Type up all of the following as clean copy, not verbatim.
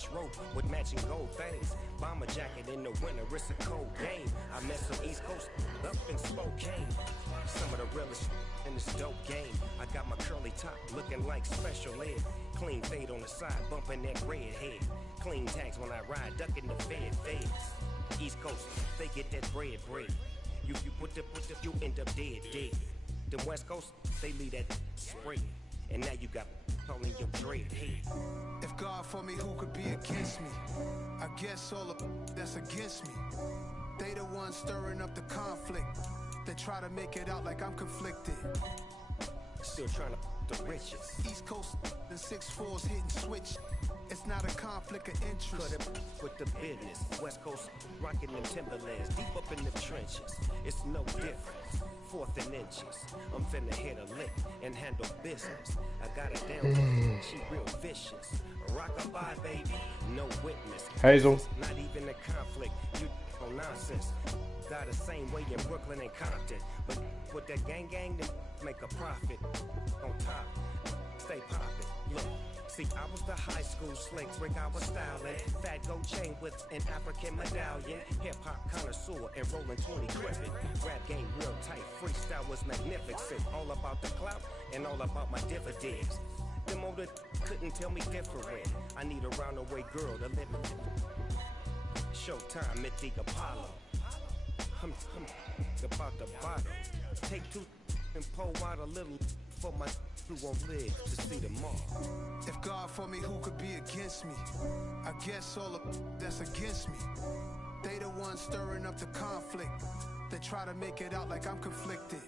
reddish rope with matching gold things. Bomber jacket in the winter, it's a cold game. I met some East Coast up in Spokane. Some of the realest in this dope game. I got my curly top looking like special ed. Clean fade on the side, bumping that red head. Clean tags when I ride, ducking the feds. East Coast, they get that bread. You put the you end up dead. The West Coast, they leave that spread. And now you got calling your dread head. If God for me, who could be against me? I guess all of that's against me. They the ones stirring up the conflict. They try to make it out like I'm conflicted. Still trying to the riches. East Coast, the 6'4s hitting switch. It's not a conflict of interest. Cut it with the business. West Coast rocking them Timberlands deep up in the trenches. It's no difference. 4th and inches. I'm finna hit a lick and handle business. I got it down. She real vicious. Rock-a-bye, baby. No witness. Hazel. Not even a conflict. You on nonsense. Got the same way in Brooklyn and Compton. But with that gang, then make a profit. On top, stay poppin'. Look. See, I was the high school slick Rick, I was styling. Fat gold chain with an African medallion. Hip-hop connoisseur and rolling 20 gripping. Rap game real tight, freestyle was magnificent. All about the clout and all about my dividends. Them older couldn't tell me different. I need a roundaway girl to live in. Showtime at the Apollo. I'm about the bottle. Take 2 and pour out a little for my who won't live to see tomorrow. If God for me, who could be against me? I guess all of that's against me. They the ones stirring up the conflict. They try to make it out like I'm conflicted.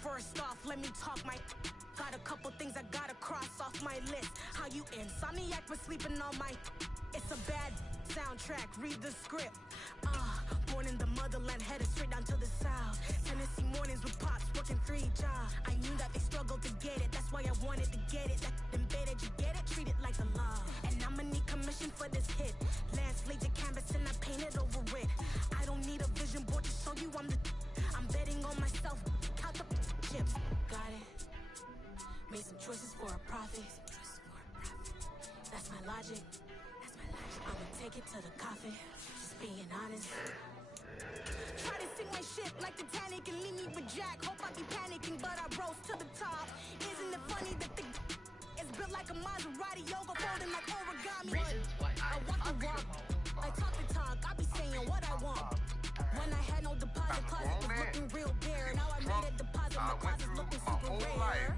First off, let me talk my. Got a couple things I gotta cross off my list. How you insomniac for sleeping on my. It's a bad soundtrack, read the script. Born in the motherland, headed straight down to the south. Tennessee mornings with pops, working 3 jobs. I knew that they struggled to get it, that's why I wanted to get it. That embedded, you get it, treat it like a law. And I'ma need commission for this hit. Lance laid your canvas and I painted over it. I don't need a vision board to show you I'm betting on myself, count the chips. Got it. Made some choices for a profit. That's my logic. I'ma take it to the coffin, just being honest. Try to sing my shit like Titanic and leave me with Jack. Hope I be panicking, but I rose to the top. Isn't it funny that the is built like a Maserati, yoga folding like origami? I walk the walk, I talk the talk, I be saying what I want. When I had no deposit, closet was looking real bare. Now I made a deposit, my closet's looking super rare.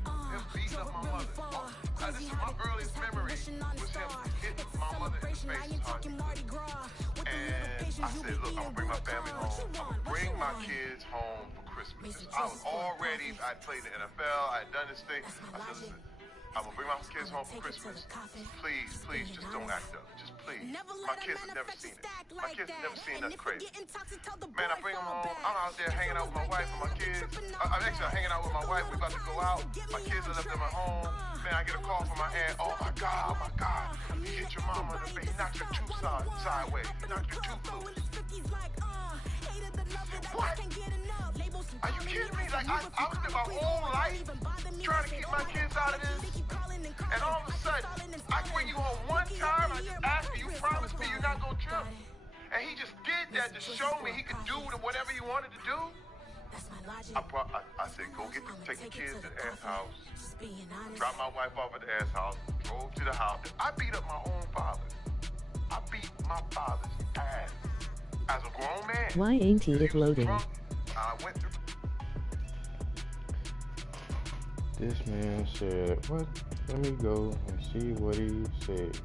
Drove it really far, crazy how the earliest memory was him hitting my mother in the face. And I said, look, I'm gonna bring my family home. I'm gonna bring my kids home for Christmas. I was already, I played the NFL, I had done this thing. I said, listen, I'm gonna bring my kids home for Christmas. Please, just don't act up. Just please. My kids have never seen it. My kids have never seen nothing crazy. Man, I bring them home. I'm out there hanging out with my wife and my kids. I'm actually hanging out with my wife. We about to go out. My kids are left them at home. Man, I get a call from my aunt. Oh my God. He hit your mama in the face. He knocked her tooth sideways. He knocked her tooth loose. What? Are you kidding me? Like, I spent my whole life trying to keep my kids out of this. And all of a sudden, I bring you home one time, I just ask you, you promised me you're not going to trip. And he just did that to show me he could do whatever he wanted to do. I said, take the kids to the ass house, drop my wife off at the ass house, drove to the house. I beat up my own father. I beat my father's ass as a grown man. Why ain't he loading? I went through. This man said, what? Let me go and see what he said.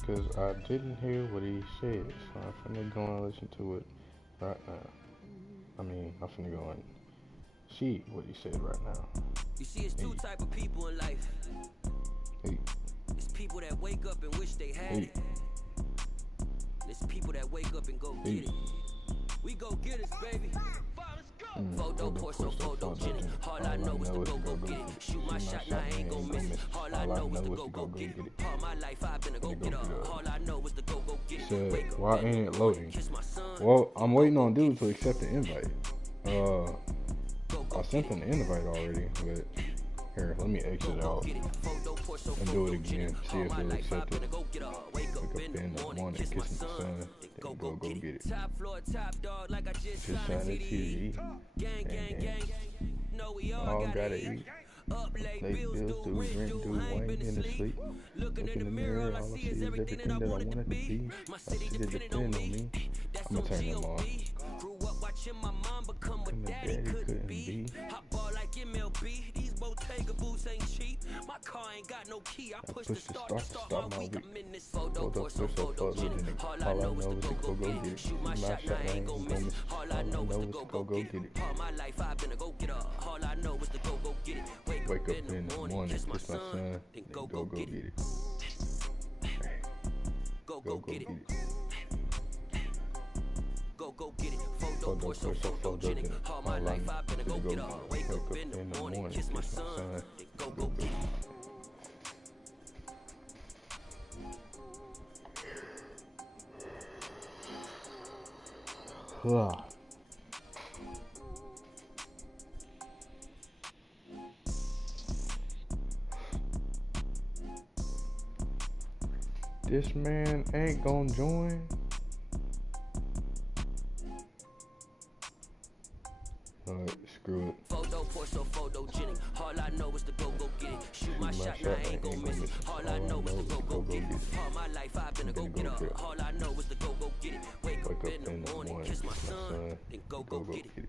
Because I didn't hear what he said. So I'm finna go and listen to it right now. I'm finna go and see what he said right now. You see, it's two type of people in life. It's people that wake up and wish they had it. It's people that wake up and go get it. We go get it, baby. Photo pour so photo Jenny. All I know is to go get it. Shoot my shot, now I ain't gon' miss it. All I know is to go get it. All my life I've been a go get up. All I know is to go get it. Said, why ain't it loading? Well, I'm waiting on dude to accept the invite. I sent an invite already, but here, let me exit out and do it again. See if it'll accept it. Wake up in the morning, kissing the sun, then go get it. Just trying to TV. All gotta eat. Late bills due, rent due, wine in the sleep. Look in the mirror, all I see is everything that I wanted to be. I see it depend on me. I'ma turn them on. And the daddy couldn't be. I pushed the start to stop my week. Hold up, push up, fuck with it. All I know is to go get it. My shot, I ain't gonna miss. All I know is to go get it. Wake up in the morning, kiss my son, then go get it. Go get it. Go get it. Photo, photo, get it. My life, I've been a go get it. Wake up in the morning, kiss my son, go get it. This man ain't gonna join. Alright, screw it. Photo, photogenic. All I know is to go get it. Shoot my shot, now I ain't gon' miss it. All I know is to go get it. All my life I've been a go get it. All I know is to go get it. Wake up in the morning, kiss my son, then go get it.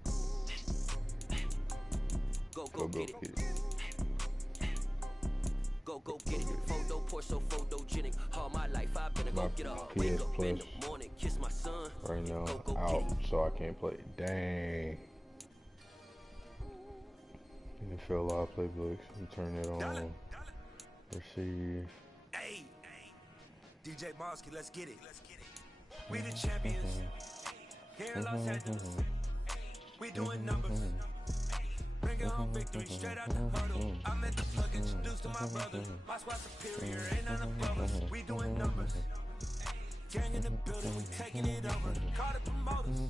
Go get it. Go get it. Photo, photogenic. All my life I've been a go get it. Wake up in the morning, kiss my son. Right now, out, so I can't play. Dang. NFL Live Playbooks. Turn it on. Receive. Hey, DJ Mosky, let's get it. We the champions. Here in Los Angeles. We doing numbers. Bringing home victory straight out the huddle. I met the plug introduced to my brother. My squad superior, ain't none above us. We doing numbers. Gang in the building, we taking it over. Call the promoters.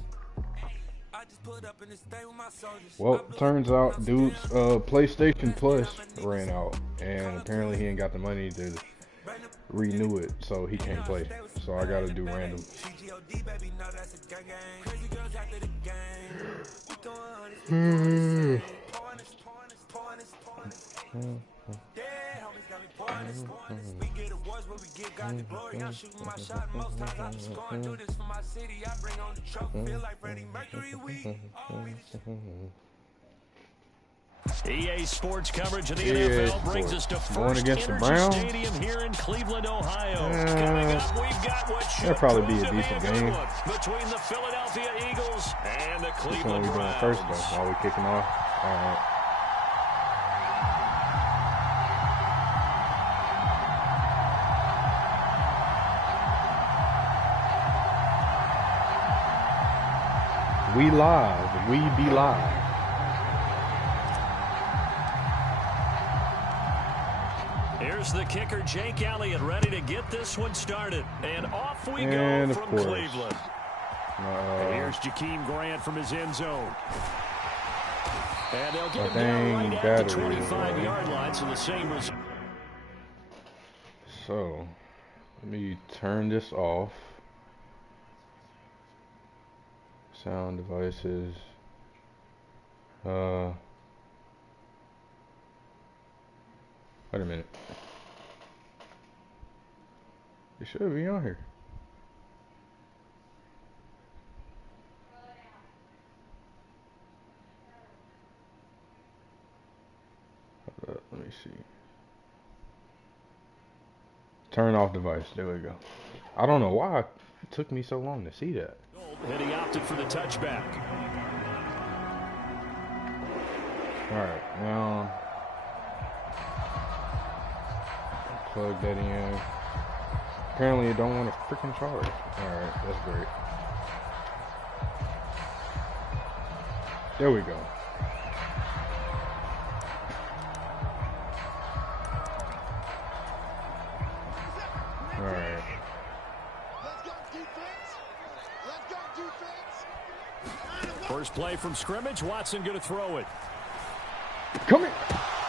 I just put up in this day with my soldiers. Well, turns out dude's PlayStation Plus ran out, and apparently he ain't got the money to renew it, so he can't play. So I gotta do random. We get awards where we give God the glory. I'm shooting my shot. Most times I'm just going to do this for my city. I bring on the trophy. Feel like Freddie Mercury. EA Sports coverage of the NFL brings us to First Energy Stadium here in Cleveland, Ohio. Coming up, we've got what should probably be a decent game between the Philadelphia Eagles and the Cleveland Browns. Doing first though, while we kicking off. All right. We live. We be live. Here's the kicker, Jake Elliott, ready to get this one started. And off we go from Cleveland. And here's Jakeem Grant from his end zone. And they'll get him down right at the 25-yard line, so the same result. So, let me turn this off. Sound devices. Wait a minute. It should be on here. Let me see. Turn off device. There we go. I don't know why it took me so long to see that. And he opted for the touchback. Alright, now plug that in. Apparently it don't want to freaking charge. Alright, that's great. There we go. Alright. First play from scrimmage. Watson going to throw it. Come here.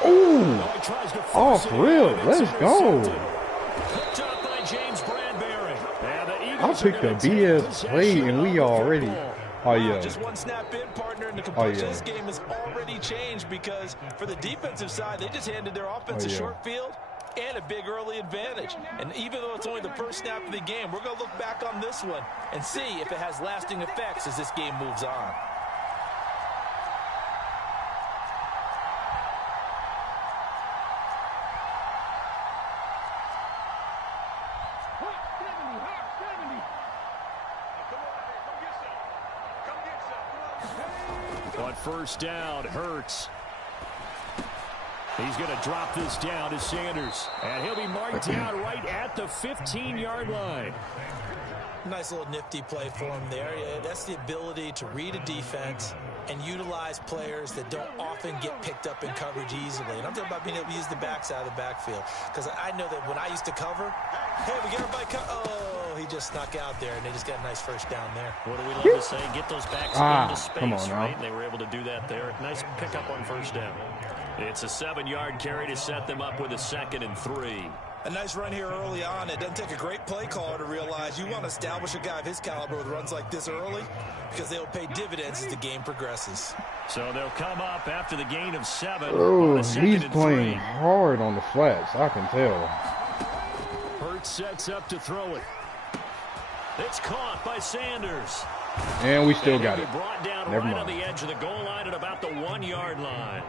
Oh, off rip. Let's go. Picked up by James Bradbury. I picked a BS play and we already. Oh, yeah. Just one snap in, partner, and the complexion of this game has already changed because for the defensive side, they just handed their offense a short field and a big early advantage. And even though it's only the first snap of the game, we're going to look back on this one and see if it has lasting effects as this game moves on. On first down, Hurts. He's going to drop this down to Sanders. And he'll be marked down right at the 15-yard line. Nice little nifty play for him there. Yeah, that's the ability to read a defense and utilize players that don't often get picked up in coverage easily. And I'm talking about being able to use the backside of the backfield. Because I know that when I used to cover, hey, we get everybody oh, he just snuck out there, and they just got a nice first down there. What do we love to say? Get those backs into space, right? They were able to do that there. Nice pickup on first down. It's a 7-yard carry to set them up with a 2nd and 3. A nice run here early on. It doesn't take a great play caller to realize you want to establish a guy of his caliber with runs like this early because they'll pay dividends as the game progresses. So they'll come up after the gain of 7. Oh, he's playing hard on the flats. I can tell. Hurts sets up to throw it. It's caught by Sanders. And we still got it. Brought down right on the edge of the goal line at about the 1-yard line.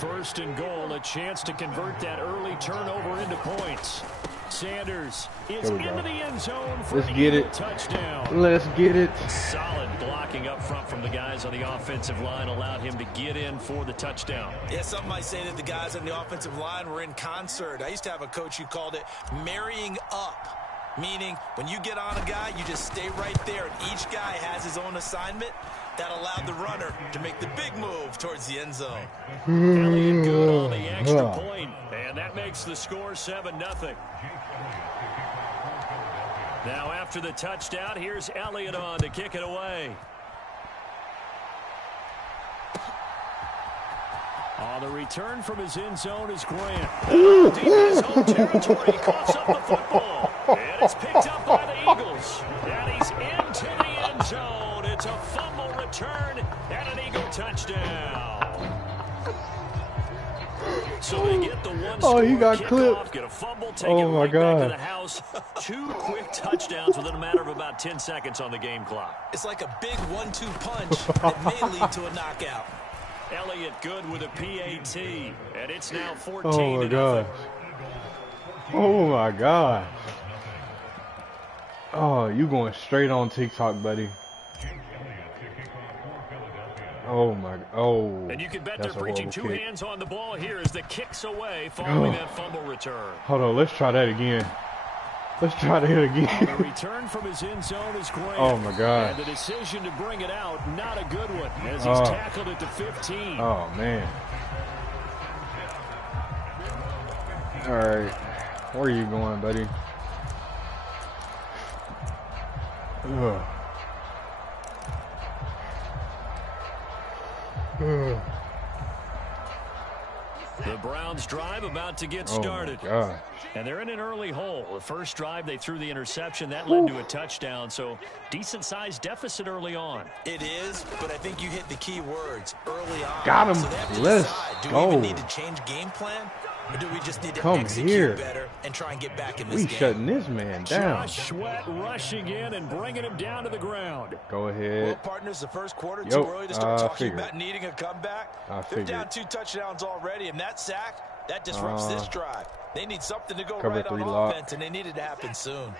1st and goal, a chance to convert that early turnover into points. Sanders is into the end zone for a touchdown. Let's get it. Solid blocking up front from the guys on the offensive line allowed him to get in for the touchdown. Yeah, some might say that the guys on the offensive line were in concert. I used to have a coach who called it marrying up. Meaning, when you get on a guy, you just stay right there, and each guy has his own assignment. That allowed the runner to make the big move towards the end zone. Elliott good on the extra point, and that makes the score 7-0. Now, after the touchdown, here's Elliott on to kick it away. On the return from his end zone is Grant. Deep in his home territory, he coughs up the football. And it's picked up by the Eagles. And he's into the end zone. It's a fumble return and an Eagle touchdown. So they get the one-score he got clipped. Get a fumble, take it right back to the house. 2 quick touchdowns within a matter of about 10 seconds on the game clock. It's like a big 1-2 punch that may lead to a knockout. Elliott good with a PAT, and it's now 14-0. Oh my God. Oh my God. Oh, you going straight on TikTok, buddy. Oh my. Oh. And you can bet they're preaching 2 hands on the ball here as the kicks away following that fumble return. Hold on, let's try that again. Let's try that again. The return from his end zone is Grant. Oh my God. And the decision to bring it out, not a good one, as he's tackled at the 15. Oh man. All right, where are you going, buddy? Ugh. Ugh. The Browns drive about to get started. Oh my gosh. And they're in an early hole. The first drive, they threw the interception. That led to a touchdown. So decent-sized deficit early on. It is, but I think you hit the key words early on. Got him. So Let's decide, go. Do we even need to change game plan? Or do we just need to execute better and try and get back in this game? We shutting this man down. Josh Sweat rushing in and bringing him down to the ground. Go ahead. Well, partners, the first quarter, too early to start talking about needing a comeback. They're down 2 touchdowns already, and that sack, that disrupts this drive. They need something to go right on offense, and they need it to happen soon.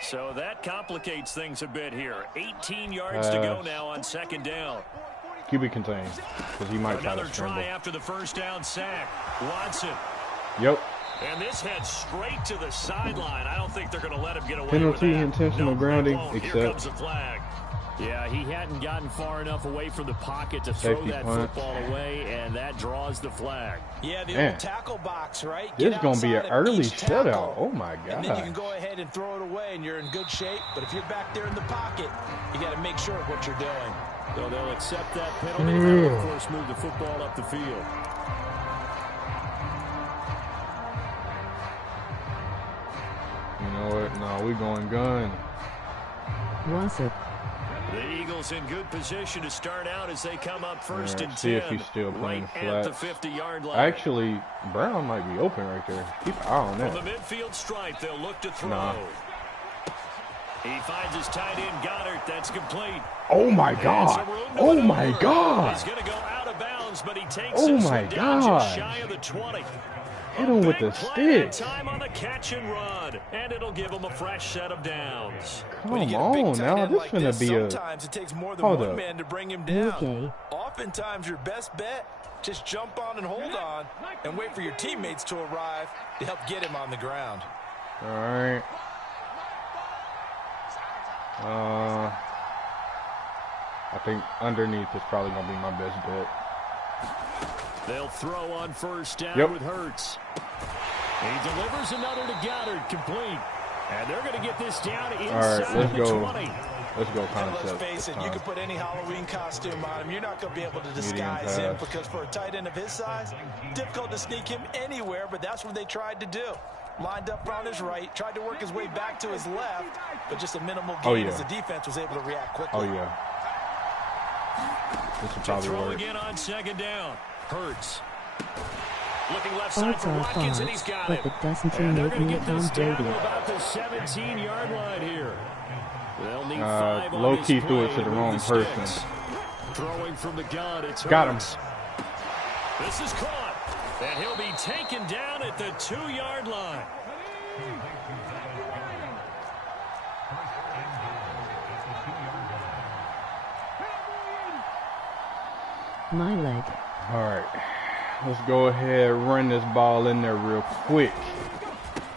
So that complicates things a bit here. 18 yards to go now on 2nd down. QB contained, because he might try to Another try after the first down sack. Watson. Yep. And this heads straight to the sideline. I don't think they're going to let him get away Penalty, with that. intentional grounding, Here comes the flag. Yeah, he hadn't gotten far enough away from the pocket to throw that football away, and that draws the flag. Yeah, the old tackle box, right? This is going to be an early shutout. Oh, my God. And then you can go ahead and throw it away, and you're in good shape. But if you're back there in the pocket, you got to make sure of what you're doing. So they'll accept that penalty. They'll, of course, move the football up the field. You know what? No, we going gun. What's it? The Eagles in good position to start out as they come up first and 10. See if he's still playing right flat. At the 50-yard line. Actually, Brown might be open right there. Keep an eye on that. From the midfield stripe, they'll look to throw. Nah. He finds his tight end, Goddard. That's complete. Oh, my God. Oh, my God. He's going to go out of bounds, but he takes oh, this my one down God. just shy of the 20. Hit him with the stick. Time on the catch and run, and it'll give him a fresh set of downs. Come on now, this finna be a. Sometimes it takes more than one man to bring him down. Okay. Oftentimes, your best bet, just jump on and hold on, and wait for your teammates to arrive to help get him on the ground. All right. I think underneath is probably gonna be my best bet. They'll throw on first down Yep. with Hurts. He delivers another to Goddard, complete. And they're going to get this down inside All right, let's the go. 20. Let's go And concept. let's face it, you can put any Halloween costume on him. You're not going to be able to disguise him because for a tight end of his size, difficult to sneak him anywhere, but that's what they tried to do. Lined up on his right, tried to work his way back to his left, but just a minimal gain as the defense was able to react quickly. Oh, yeah. This will probably throw work. again on second down. Hurts. Looking left Farts side for are Watkins, and farts, he's got but him. it doesn't And they're make going to me get this Tom down Brady. to about the 17-yard line here. They'll need 5 on Low-key this threw it play to the move wrong sticks. person. Throwing from the gun, it's Got him. Hurts. This is caught, and he'll be taken down at the 2-yard line. My leg. All right. Let's go ahead and run this ball in there real quick.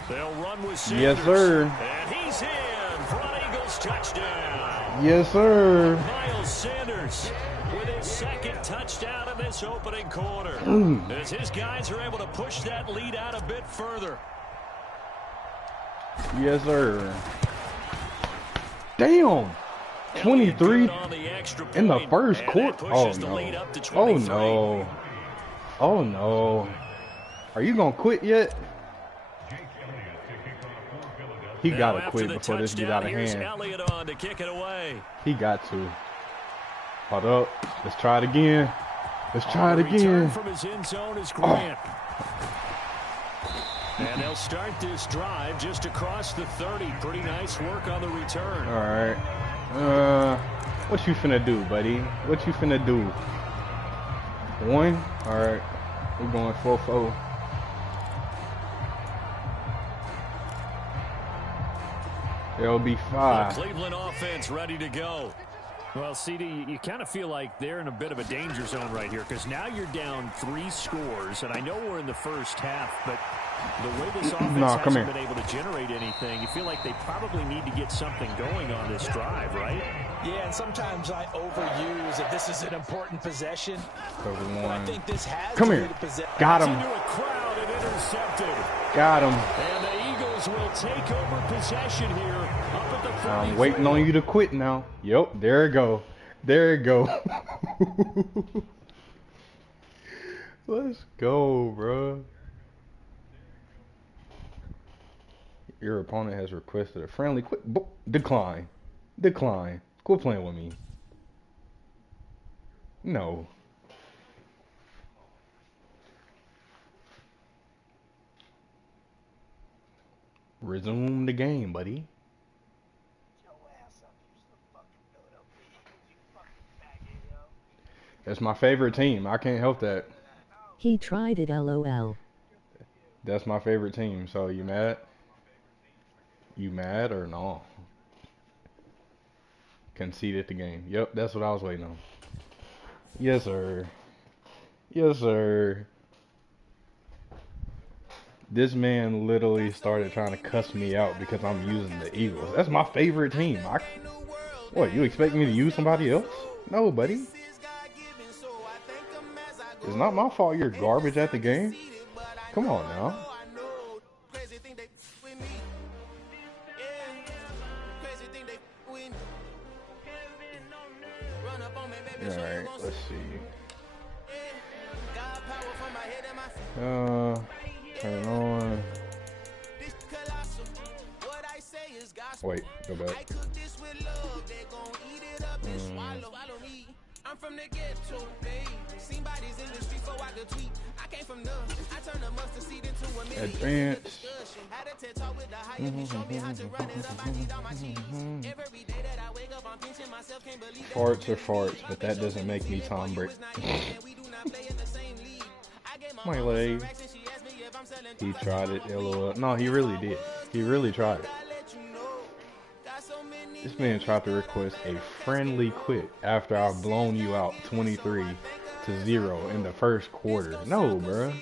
They'll run with Sanders. Yes, sir. And he's in for an Eagles touchdown. Yes, sir. Miles Sanders with his second touchdown in this opening quarter. As his guys are able to push that lead out a bit further. Yes, sir. Damn. 23 in the first quarter. Oh, no. Oh, no. Oh, no. Are you going to quit yet? He got to quit before this get out of hand. On to kick it away. He got to. Hold up. Let's try it again. Let's try it again. From his end zone is Grant. And they'll start this drive just across the 30. Pretty nice work on the return. All right. What you finna do, buddy? What you finna do? 1? All right. We're going 4-4. There'll be 5. The Cleveland offense ready to go. Well, CD, you kind of feel like they're in a bit of a danger zone right here because now you're down 3 scores, and I know we're in the first half, but the way this offense hasn't been able to generate anything, you feel like they probably need to get something going on this drive, right? Yeah, and sometimes I overuse if this is an important possession. But I think this has Come here. Got him. Into a crowd and intercepted. Got him. And the Eagles will take over possession here up at the 30. I'm waiting on you to quit now. Yep, there it go. There it go. Let's go, bro. Your opponent has requested a friendly decline. Decline. Quit playing with me. No. Resume the game, buddy. That's my favorite team. I can't help that. He tried it, LOL. That's my favorite team. So you mad? You mad or no? Conceded the game. Yep, that's what I was waiting on. Yes, sir. Yes, sir. This man literally started trying to cuss me out because I'm using the Eagles. That's my favorite team. What, you expect me to use somebody else? No, buddy. It's not my fault you're garbage at the game. Come on now. Run up on me, Turn on. Wait, go back. I'm from the ghetto, babe. Seen bodies in the street before I could tweet. I came from nothing. I turned a mustard seed into a million. Discussion. Had a TED talk with the higher. He showed me how to run it up. I need all my cheese. Every day that I wake up, I'm pinching myself. Can't believe that. Farts are farts, but that doesn't make me Tom Brady. My leg. He tried it, LOL. No, he really did. He really tried it. This man tried to request a friendly quit after I've blown you out 23-0 in the first quarter. No, bruh.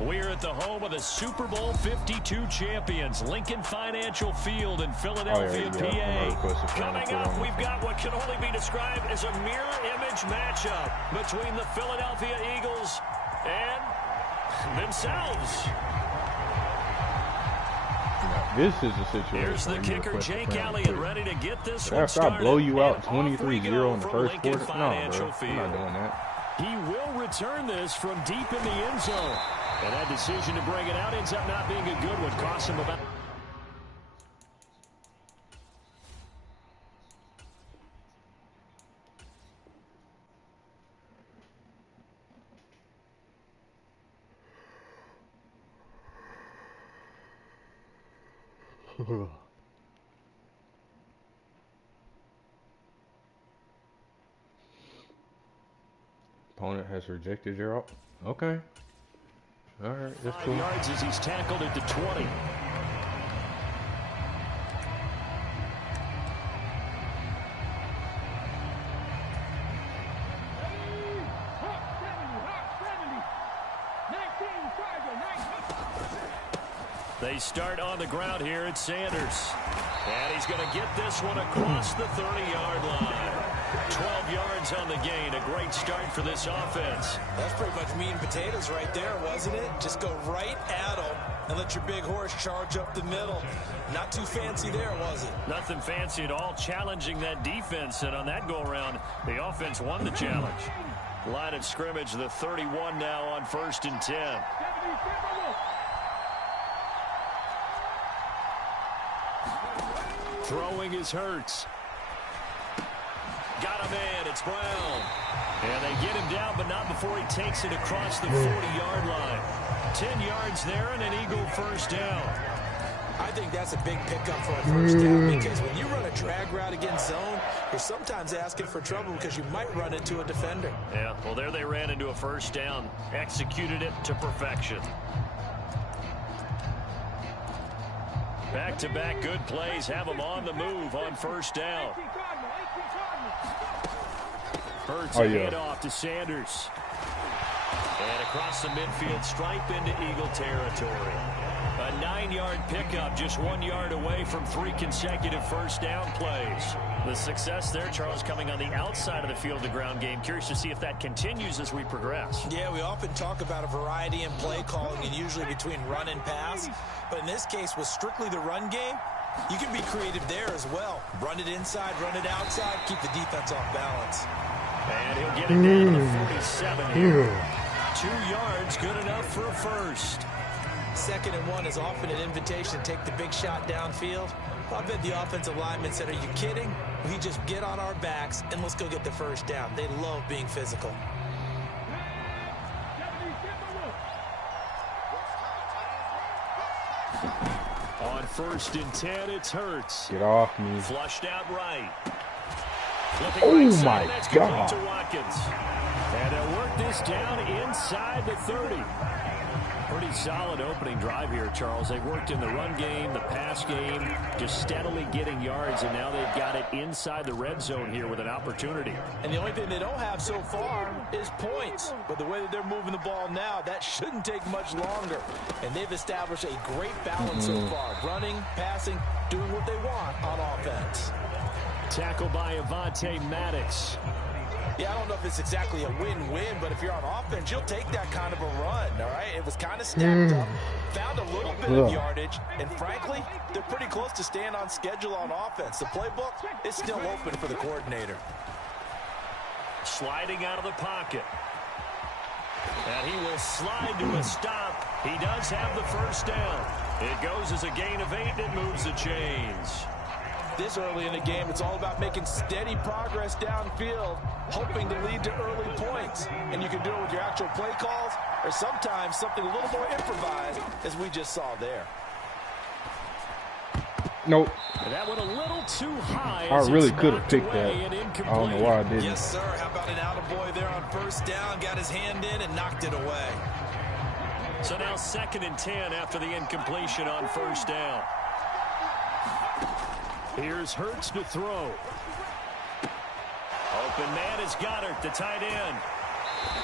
We're at the home of the Super Bowl 52 champions, Lincoln Financial Field in Philadelphia, PA. Coming up, we've got what can only be described as a mirror image matchup between the Philadelphia Eagles and themselves. This is a situation. Here's the kicker, Jake Elliott, ready to get this one started. After I blow you out 23-0 in the first quarter? No, bro. I'm not doing that. He will return this from deep in the end zone. And that decision to bring it out ends up not being a good one. Cost him about... Opponent has rejected your op. Okay. All right, that's cool. 5 yards as he's tackled at the 20. They start on the ground here at Sanders. And he's going to get this one across the 30-yard line. 12 yards on the gain. A great start for this offense. That's pretty much meat and potatoes right there, wasn't it? Just go right at them and let your big horse charge up the middle. Not too fancy there, was it? Nothing fancy at all. Challenging that defense. And on that go-around, the offense won the challenge. Line of scrimmage, the 31 now on 1st and 10. Throwing is Hurts. Got him in. It's Brown. And they get him down, but not before he takes it across the 40-yard line. 10 yards there and an Eagle first down. I think that's a big pickup for a first down because when you run a drag route against zone, you're sometimes asking for trouble because you might run into a defender. Yeah, well, there they ran into a first down. Executed it to perfection. Back-to-back good plays have them on the move on first down. Hurts a handoff to Sanders. And across the midfield stripe into Eagle territory. A 9-yard pickup, just 1 yard away from 3 consecutive first down plays. The success there, Charles, coming on the outside of the field, the ground game. Curious to see if that continues as we progress. Yeah, we often talk about a variety in play calling and usually between run and pass. But in this case, with strictly the run game, you can be creative there as well. Run it inside, run it outside, keep the defense off balance. And he'll get it down to the 47 here. 2 yards, good enough for a first. 2nd and 1 is often an invitation to take the big shot downfield. I bet the offensive lineman said, are you kidding? We just get on our backs and let's go get the first down. They love being physical. On 1st and 10, it's Hurts. Get off me. Flushed out right. Oh my God. To Watkins. And they'll work this down inside the 30. Pretty solid opening drive here, Charles. They've worked in the run game, the pass game, just steadily getting yards, and now they've got it inside the red zone here with an opportunity. And the only thing they don't have so far is points. But the way that they're moving the ball now, that shouldn't take much longer. And they've established a great balance so far. Running, passing, doing what they want on offense. Tackle by Avonte Maddox. Yeah, I don't know if it's exactly a win-win, but if you're on offense, you'll take that kind of a run, all right? It was kind of stacked up, found a little bit of yardage, and frankly, they're pretty close to staying on schedule on offense. The playbook is still open for the coordinator. Sliding out of the pocket. And he will slide to a stop. He does have the first down. It goes as a gain of 8, and it moves the chains. This early in the game, it's all about making steady progress downfield, hoping to lead to early points. And you can do it with your actual play calls or sometimes something a little more improvised, as we just saw there. Nope. That went a little too high. I really could have picked that. I don't know why I didn't. Yes, sir. How about an attaboy there on first down? Got his hand in and knocked it away. So now 2nd and 10 after the incompletion on first down. Here's Hurts to throw. Open man is Goddard, the tight end.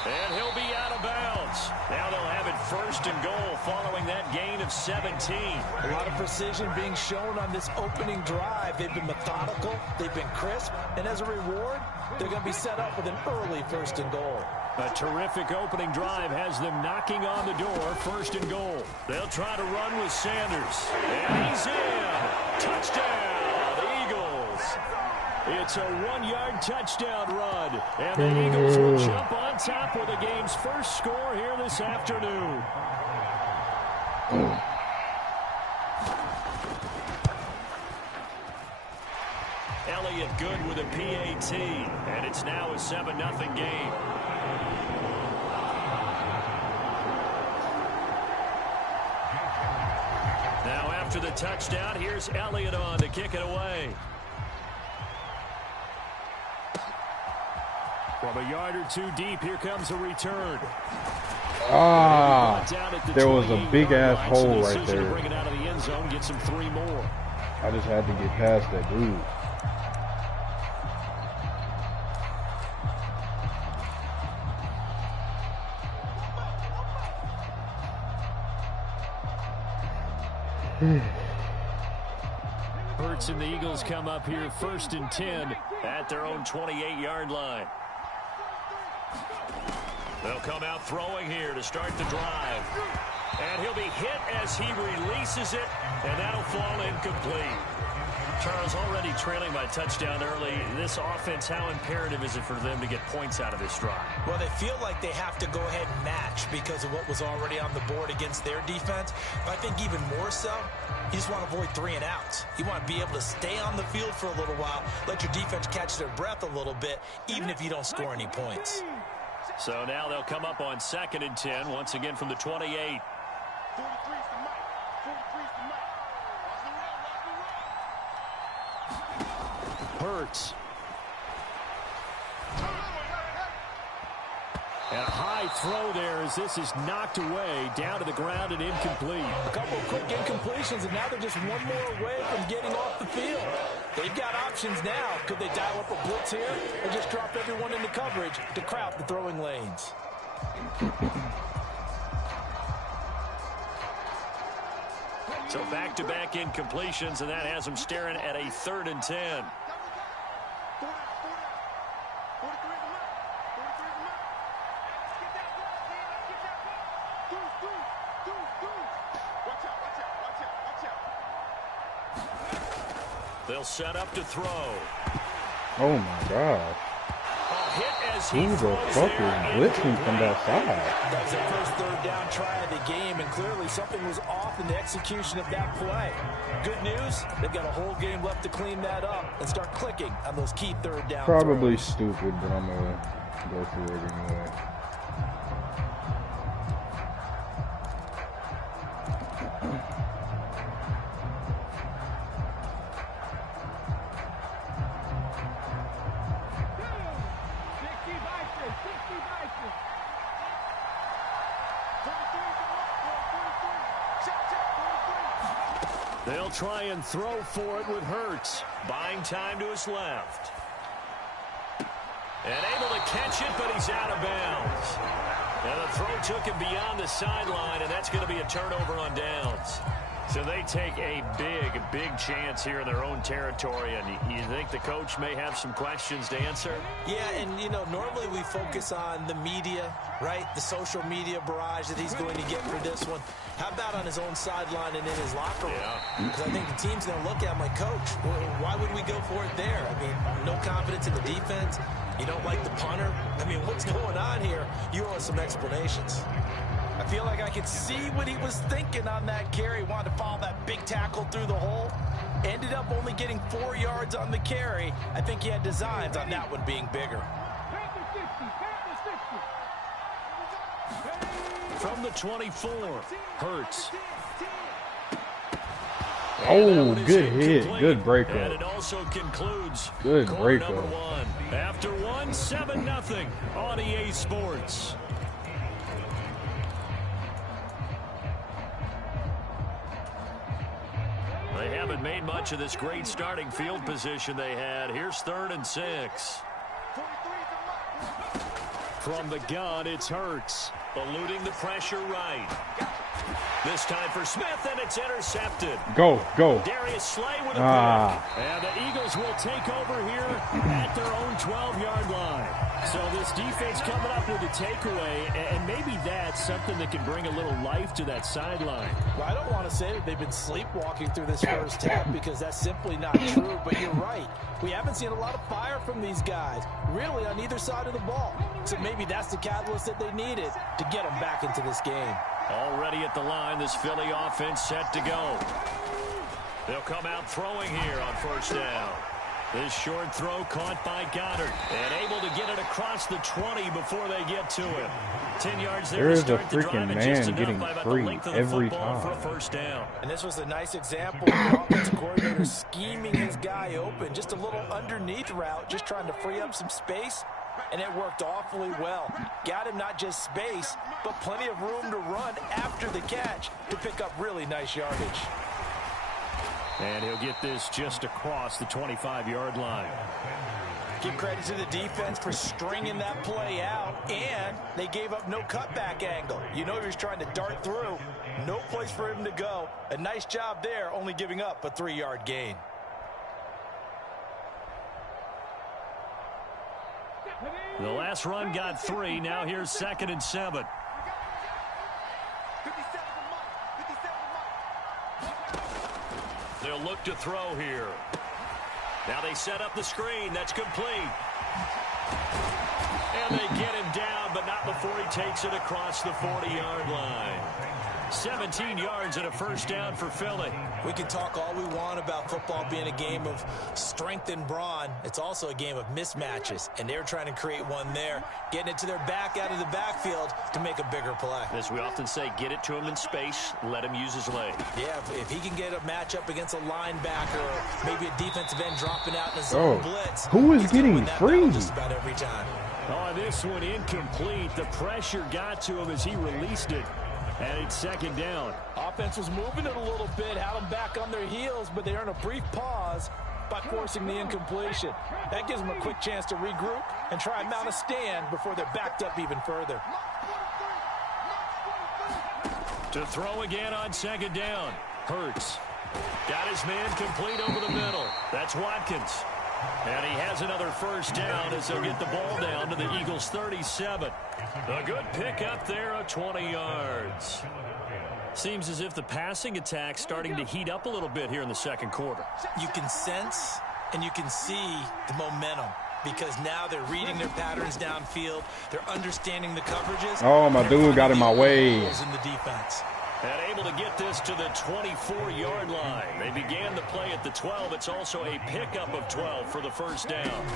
And he'll be out of bounds. Now they'll have it 1st and goal following that gain of 17. A lot of precision being shown on this opening drive. They've been methodical. They've been crisp. And as a reward, they're going to be set up with an early 1st and goal. A terrific opening drive has them knocking on the door, 1st and goal. They'll try to run with Sanders. And he's in. Touchdown. It's a 1-yard touchdown run. And the Eagles will jump on top with the game's first score here this afternoon. Elliott good with a PAT. And it's now a 7-0 game. Now after the touchdown, here's Elliott on to kick it away. From a yard or two deep, here comes a return. There was a big-ass hole right there. Bring it out of the end zone, get some 3 more. I just had to get past that dude. Hurts and the Eagles come up here 1st and 10 at their own 28-yard line. They'll come out throwing here to start the drive. And he'll be hit as he releases it, and that'll fall incomplete. Charles, already trailing by touchdown early. This offense, how imperative is it for them to get points out of this drive? Well, they feel like they have to go ahead and match because of what was already on the board against their defense. But I think even more so, you just want to avoid 3 and outs. You want to be able to stay on the field for a little while, let your defense catch their breath a little bit, even if you don't score any points. So now they'll come up on 2nd and 10, once again from the 28. Hurts. And a high throw there as this is knocked away, down to the ground and incomplete. A couple of quick incompletions, and now they're just one more away from getting off the field. They've got options now. Could they dial up a blitz here or just drop everyone into coverage to crowd the throwing lanes? So back-to-back incompletions, and that has them staring at a 3rd and 10. They'll set up to throw. Oh my God. Who the fuck is blitzing from that side? That was their first 3rd down try of the game, and clearly something was off in the execution of that play. Good news, they've got a whole game left to clean that up and start clicking on those key 3rd down Probably throws. stupid, but I'm going to go through it anyway. They'll try and throw for it with Hurts. Buying time to his left. And able to catch it, but he's out of bounds. And the throw took him beyond the sideline, and that's going to be a turnover on downs. So they take a big chance here in their own territory, and you think the coach may have some questions to answer? Yeah, and, you know, normally we focus on the media, right? The social media barrage that he's going to get for this one. How about on his own sideline and in his locker room? Because I think the team's going to look at him like, Coach, why would we go for it there? I mean, no confidence in the defense. You don't like the punter. I mean, what's going on here? You owe us some explanations. I feel like I could see what he was thinking on that carry. Wanted to follow that big tackle through the hole. Ended up only getting 4 yards on the carry. I think he had designs on that one being bigger. From the 24, Hurts. Oh, good hit. Good breakup. And it also concludes good breakup. Number 1. After 1, 7-0 on EA Sports. They haven't made much of this great starting field position they had. Here's 3rd and 6. From the gun, it's Hurts. Eluding the pressure right. This time for Smith, and it's intercepted. Go. Darius Slay with a pick. And the Eagles will take over here at their own 12-yard line. So this defense coming up with a takeaway, and maybe that's something that can bring a little life to that sideline. Well, I don't want to say that they've been sleepwalking through this first half because that's simply not true, but you're right. We haven't seen a lot of fire from these guys, really on either side of the ball. So maybe that's the catalyst that they needed to get them back into this game. Already at the line, this Philly offense set to go. They'll come out throwing here on 1st down. This short throw caught by Goddard and able to get it across the 20 before they get to him. 10 yards there to start the drive, and just enough by the length of the football for a 1st down. And this was a nice example of the offensive coordinator scheming his guy open. Just a little underneath route, just trying to free up some space, and it worked awfully well. Got him not just space, but plenty of room to run after the catch to pick up really nice yardage. And he'll get this just across the 25-yard line. Give credit to the defense for stringing that play out, and they gave up no cutback angle. You know he was trying to dart through. No place for him to go. A nice job there, only giving up a 3-yard gain. The last run got 3. Now here's 2nd and 7. They'll look to throw here. Now they set up the screen. That's complete. And they get him down, but not before he takes it across the 40-yard line. 17 yards and a 1st down for Philly. We can talk all we want about football being a game of strength and brawn. It's also a game of mismatches, and they're trying to create one there, getting it to their back out of the backfield to make a bigger play. As we often say, get it to him in space, let him use his leg. Yeah, if he can get a matchup against a linebacker or maybe a defensive end dropping out in a zone blitz. Who is getting free? Just about every time. Oh, this one incomplete. The pressure got to him as he released it. And it's 2nd down. Offense was moving it a little bit, had them back on their heels, but they earned a brief pause by forcing the incompletion. That gives them a quick chance to regroup and try and mount a stand before they're backed up even further. To throw again on 2nd down. Hurts. Got his man complete over the middle. That's Watkins. And he has another 1st down as they'll get the ball down to the Eagles' 37. A good pickup there of 20 yards. Seems as if the passing attack's starting to heat up a little bit here in the 2nd quarter. You can sense and you can see the momentum because now they're reading their patterns downfield. They're understanding the coverages. Oh, my dude got in my way. In the defense. And able to get this to the 24-yard line. They began the play at the 12. It's also a pickup of 12 for the 1st down.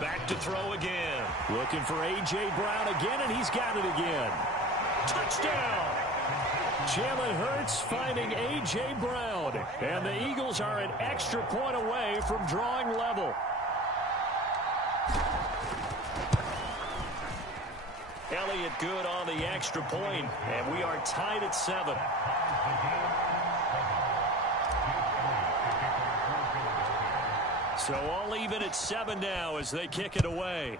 Back to throw again. Looking for A.J. Brown again, and he's got it again. Touchdown! Jalen Hurts finding A.J. Brown. And the Eagles are an extra point away from drawing level. Elliott good on the extra point, and we are tied at 7. So all even at 7 now as they kick it away.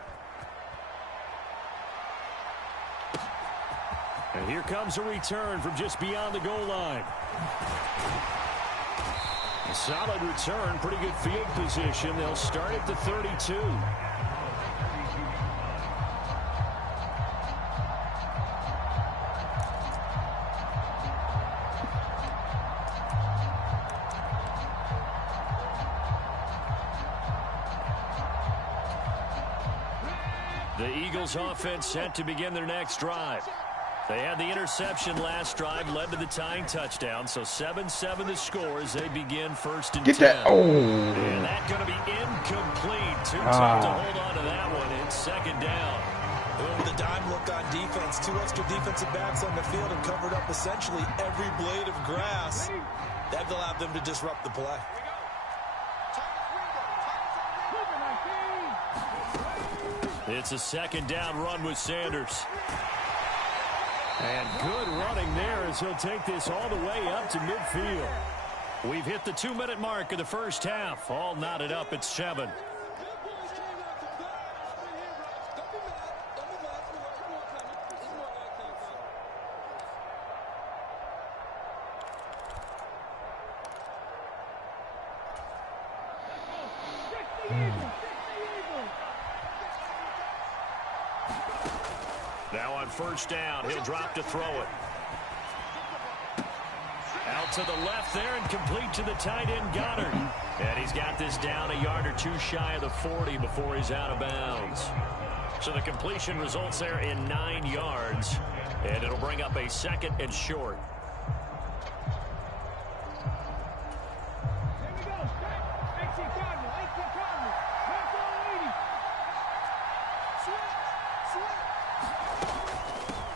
And here comes a return from just beyond the goal line. A solid return, pretty good field position. They'll start at the 32. The Eagles offense set to begin their next drive. They had the interception last drive, led to the tying touchdown. So 7-7 the score as they begin 1st and 10. Get that. Oh. And that's going to be incomplete. Too tough to hold on to that one. It's 2nd down. With a dime look on defense, 2 extra defensive backs on the field and covered up essentially every blade of grass. That allowed them to disrupt the play. It's a 2nd down run with Sanders. And good running there as he'll take this all the way up to midfield. We've hit the 2-minute mark of the first half. All knotted up at 7. Now on 1st down, he'll drop to throw it. Out to the left there and complete to the tight end, Goddard. And he's got this down a yard or 2 shy of the 40 before he's out of bounds. So the completion results there in 9 yards. And it'll bring up a 2nd and short.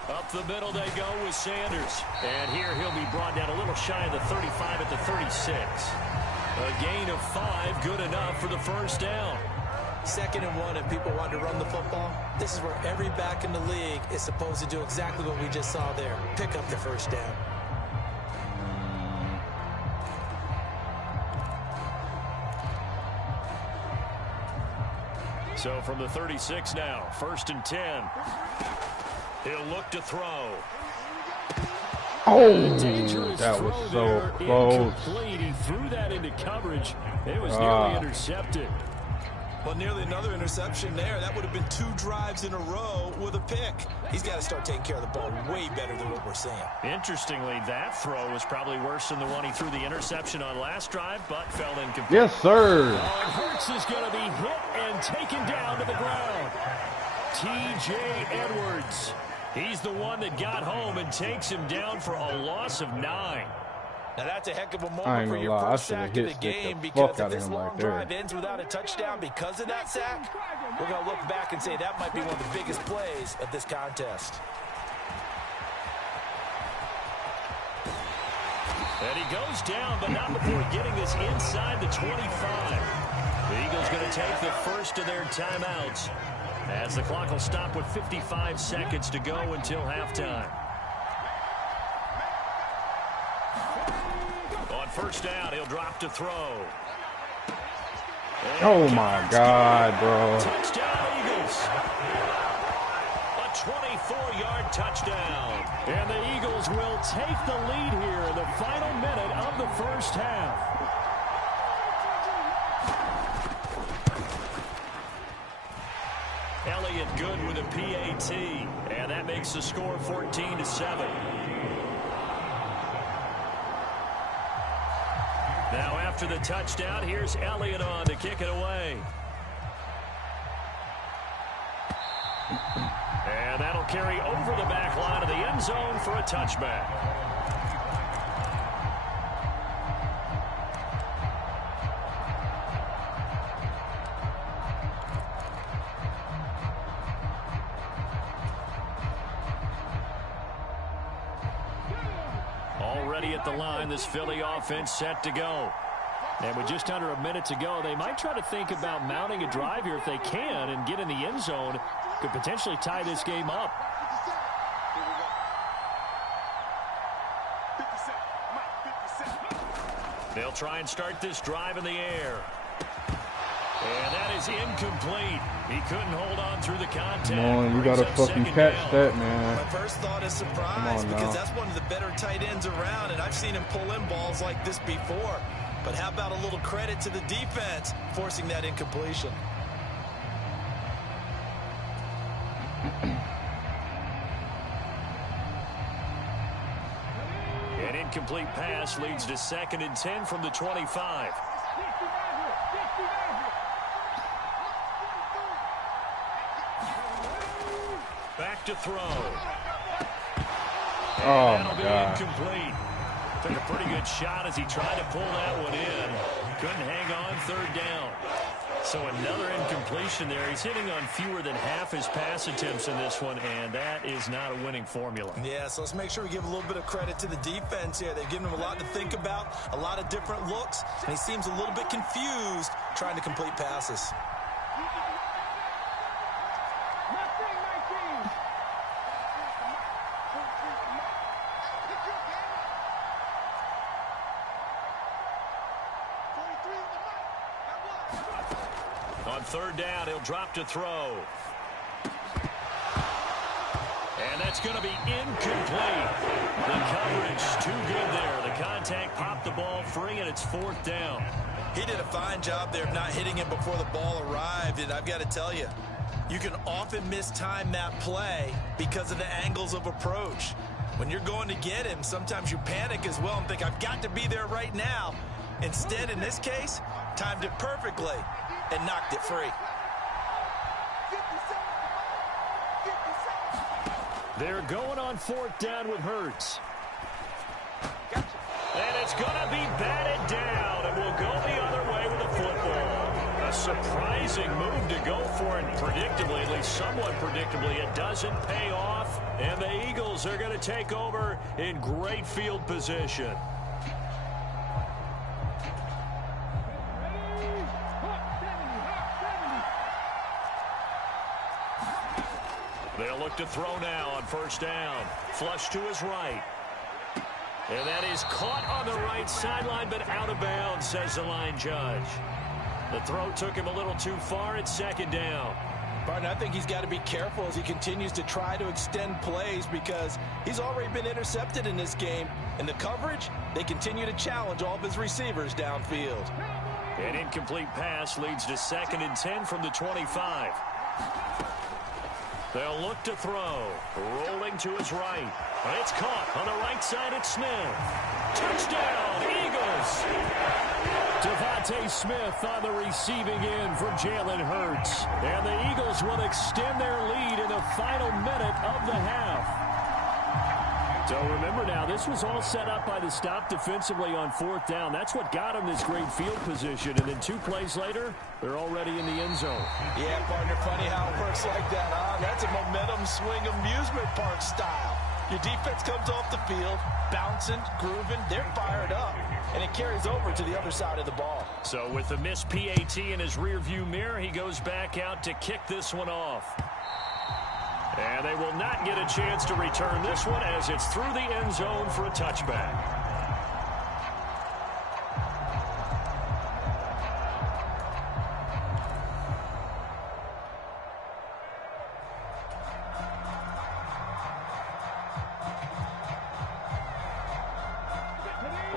Up the middle they go with Sanders. And here he'll be brought down a little shy of the 35 at the 36. A gain of 5, good enough for the 1st down. 2nd and 1 and people want to run the football. This is where every back in the league is supposed to do exactly what we just saw there. Pick up the 1st down. So from the 36 now, 1st and 10. He'll look to throw. Oh, that was so close. He threw that into coverage. It was nearly intercepted. Well, nearly another interception there. That would have been 2 drives in a row with a pick. He's got to start taking care of the ball way better than what we're seeing. Interestingly, that throw was probably worse than the one he threw the interception on last drive, but fell incomplete. Yes, sir. And Hurts is going to be hit and taken down to the ground. T.J. Edwards. He's the one that got home and takes him down for a loss of 9. Now that's a heck of a moment for your first sack of the game, because if this long drive ends without a touchdown because of that sack, we're going to look back and say that might be one of the biggest plays of this contest. And he goes down, but not before getting this inside the 25. The Eagles going to take the first of their timeouts, as the clock will stop with 55 seconds to go until halftime. On 1st down, he'll drop to throw. Oh, my God, bro. Touchdown, Eagles. A 24-yard touchdown. And the Eagles will take the lead here in the final minute of the first half. Elliott good with a PAT, and that makes the score 14-7. Now after the touchdown, here's Elliott on to kick it away. And that'll carry over the back line of the end zone for a touchback. Already at the line, this Philly offense set to go. And with just under a minute to go, they might try to think about mounting a drive here if they can and get in the end zone. Could potentially tie this game up. They'll try and start this drive in the air. And that is is incomplete. He couldn't hold on through the contact. Come on, you gotta fucking catch that, man. My first thought is surprise because that's one of the better tight ends around, and I've seen him pull in balls like this before. But how about a little credit to the defense forcing that incompletion? An incomplete pass leads to 2nd and 10 from the 25. Back to throw. Oh, my God. Incomplete. Took a pretty good shot as he tried to pull that one in. Couldn't hang on 3rd down. So another incompletion there. He's hitting on fewer than half his pass attempts in this one, and that is not a winning formula. Yeah, so let's make sure we give a little bit of credit to the defense here. They've given him a lot to think about, a lot of different looks, and he seems a little bit confused trying to complete passes. On 3rd down, he'll drop to throw. And that's going to be incomplete. The coverage too good there. The contact popped the ball free, and it's 4th down. He did a fine job there of not hitting him before the ball arrived, and I've got to tell you, you can often mistime that play because of the angles of approach. When you're going to get him, sometimes you panic as well and think, I've got to be there right now. Instead, in this case, timed it perfectly and knocked it free. They're going on 4th down with Hurts. And it's going to be batted down, and we'll go the other way with the football. A surprising move to go for, and predictably, at least somewhat predictably, it doesn't pay off, and the Eagles are going to take over in great field position. They'll look to throw now on 1st down. Flush to his right. And that is caught on the right sideline, but out of bounds, says the line judge. The throw took him a little too far at 2nd down. Barton, I think he's got to be careful as he continues to try to extend plays because he's already been intercepted in this game. And the coverage, they continue to challenge all of his receivers downfield. An incomplete pass leads to 2nd and 10 from the 25. They'll look to throw. Rolling to his right. It's caught on the right side at Smith. Touchdown, Eagles! Devontae Smith on the receiving end from Jalen Hurts. And the Eagles will extend their lead in the final minute of the half. So remember now, this was all set up by the stop defensively on 4th down. That's what got them this great field position. And then 2 plays later, they're already in the end zone. Yeah, partner, funny how it works like that, huh? That's a momentum swing amusement park style. Your defense comes off the field, bouncing, grooving, they're fired up, and it carries over to the other side of the ball. So with the missed PAT in his rearview mirror, he goes back out to kick this one off. And they will not get a chance to return this one as it's through the end zone for a touchback.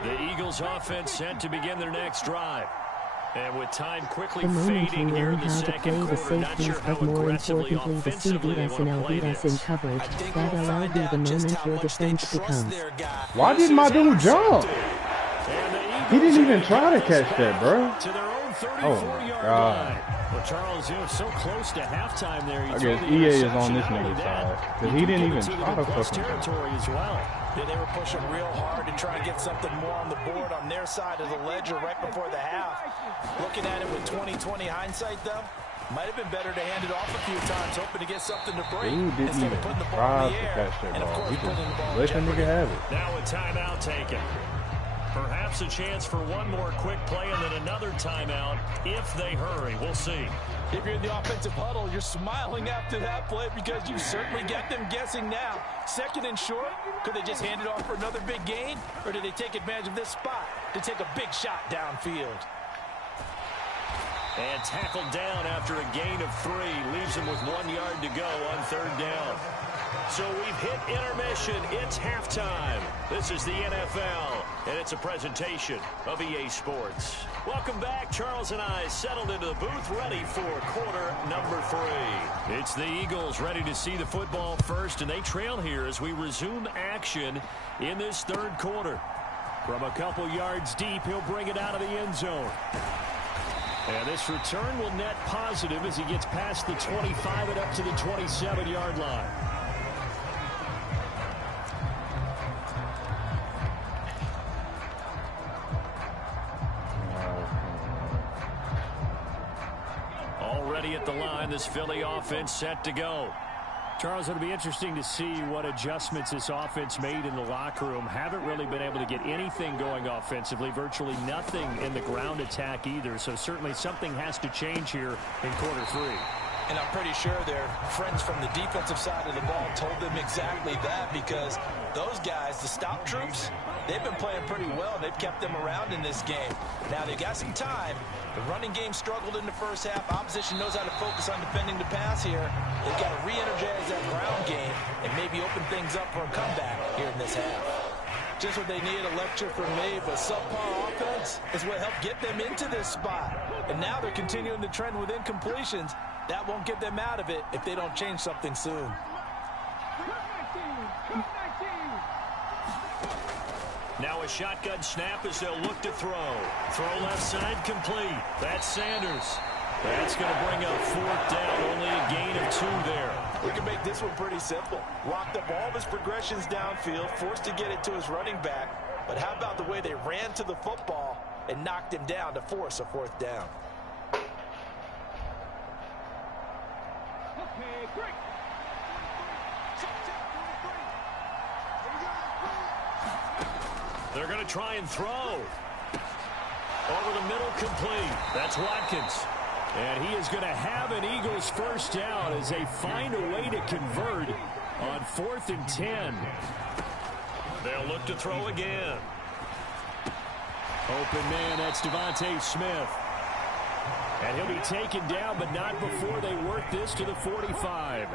The Eagles offense set to begin their next drive. And with time quickly fading here in the second quarter, not sure how aggressively offensively they want to play this. In coverage, that'll be the moment your defense becomes. Why did my dude jump? He didn't even try to catch that, bro. Oh my God. Well, Charles, so close to halftime there. I guess EA is on this nigga's side because he didn't even try to fucking territory as well. Yeah, they were pushing real hard to try and get something more on the board on their side of the ledger right before the half. Looking at it with 20/20 hindsight, though, might have been better to hand it off a few times, hoping to get something to break instead of putting the ball in the air. And of course, putting the ball in let the nigga have it. Now a timeout taken. Perhaps a chance for one more quick play and then another timeout if they hurry. We'll see. If you're in the offensive huddle, you're smiling after that play because you certainly got them guessing now. 2nd and short, could they just hand it off for another big gain? Or did they take advantage of this spot to take a big shot downfield? And tackled down after a gain of 3. Leaves him with 1 yard to go on 3rd down. So we've hit intermission. It's halftime. This is the NFL, and it's a presentation of EA Sports. Welcome back. Charles and I settled into the booth, ready for quarter number 3. It's the Eagles ready to see the football first, and they trail here as we resume action in this 3rd quarter. From a couple yards deep, he'll bring it out of the end zone. And this return will net positive as he gets past the 25 and up to the 27-yard line. Already at the line, this Philly offense set to go. Charles, it'll be interesting to see what adjustments this offense made in the locker room. Haven't really been able to get anything going offensively, virtually nothing in the ground attack either. So certainly something has to change here in quarter 3. And I'm pretty sure their friends from the defensive side of the ball told them exactly that, because those guys, the stop troops, they've been playing pretty well, and they've kept them around in this game. Now, they've got some time. The running game struggled in the first half. Opposition knows how to focus on defending the pass here. They've got to re-energize that ground game and maybe open things up for a comeback here in this half. Just what they need, a lecture from me, but subpar offense is what helped get them into this spot. And now they're continuing the trend with incompletions. That won't get them out of it if they don't change something soon. Now a shotgun snap as they'll look to throw. Throw left side complete. That's Sanders. That's going to bring up 4th down. Only a gain of 2 there. We can make this one pretty simple. Locked up all of his progressions downfield, forced to get it to his running back. But how about the way they ran to the football and knocked him down to force a 4th down? They're going to try and throw. Over the middle, complete. That's Watkins. And he is going to have an Eagles 1st down as they find a way to convert on 4th and 10. They'll look to throw again. Open man, that's Devontae Smith. And he'll be taken down, but not before they work this to the 45.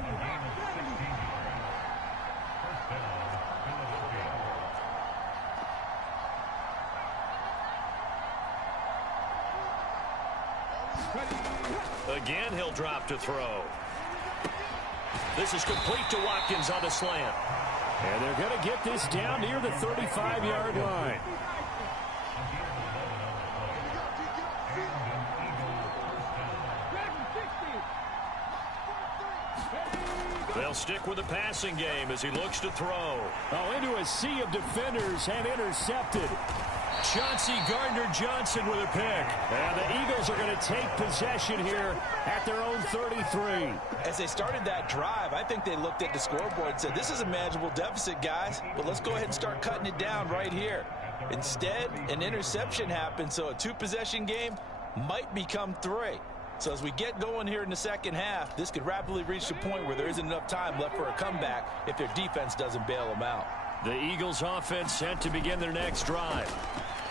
Again, he'll drop to throw. This is complete to Watkins on the slant. And they're going to get this down near the 35-yard line. They'll stick with the passing game as he looks to throw. Oh, into a sea of defenders and intercepted. Chauncey Gardner-Johnson with a pick. And the Eagles are going to take possession here at their own 33. As they started that drive, I think they looked at the scoreboard and said, this is a manageable deficit, guys, but let's go ahead and start cutting it down right here. Instead, an interception happened, so a 2-possession game might become 3. So as we get going here in the second half, this could rapidly reach the point where there isn't enough time left for a comeback if their defense doesn't bail them out. The Eagles offense set to begin their next drive.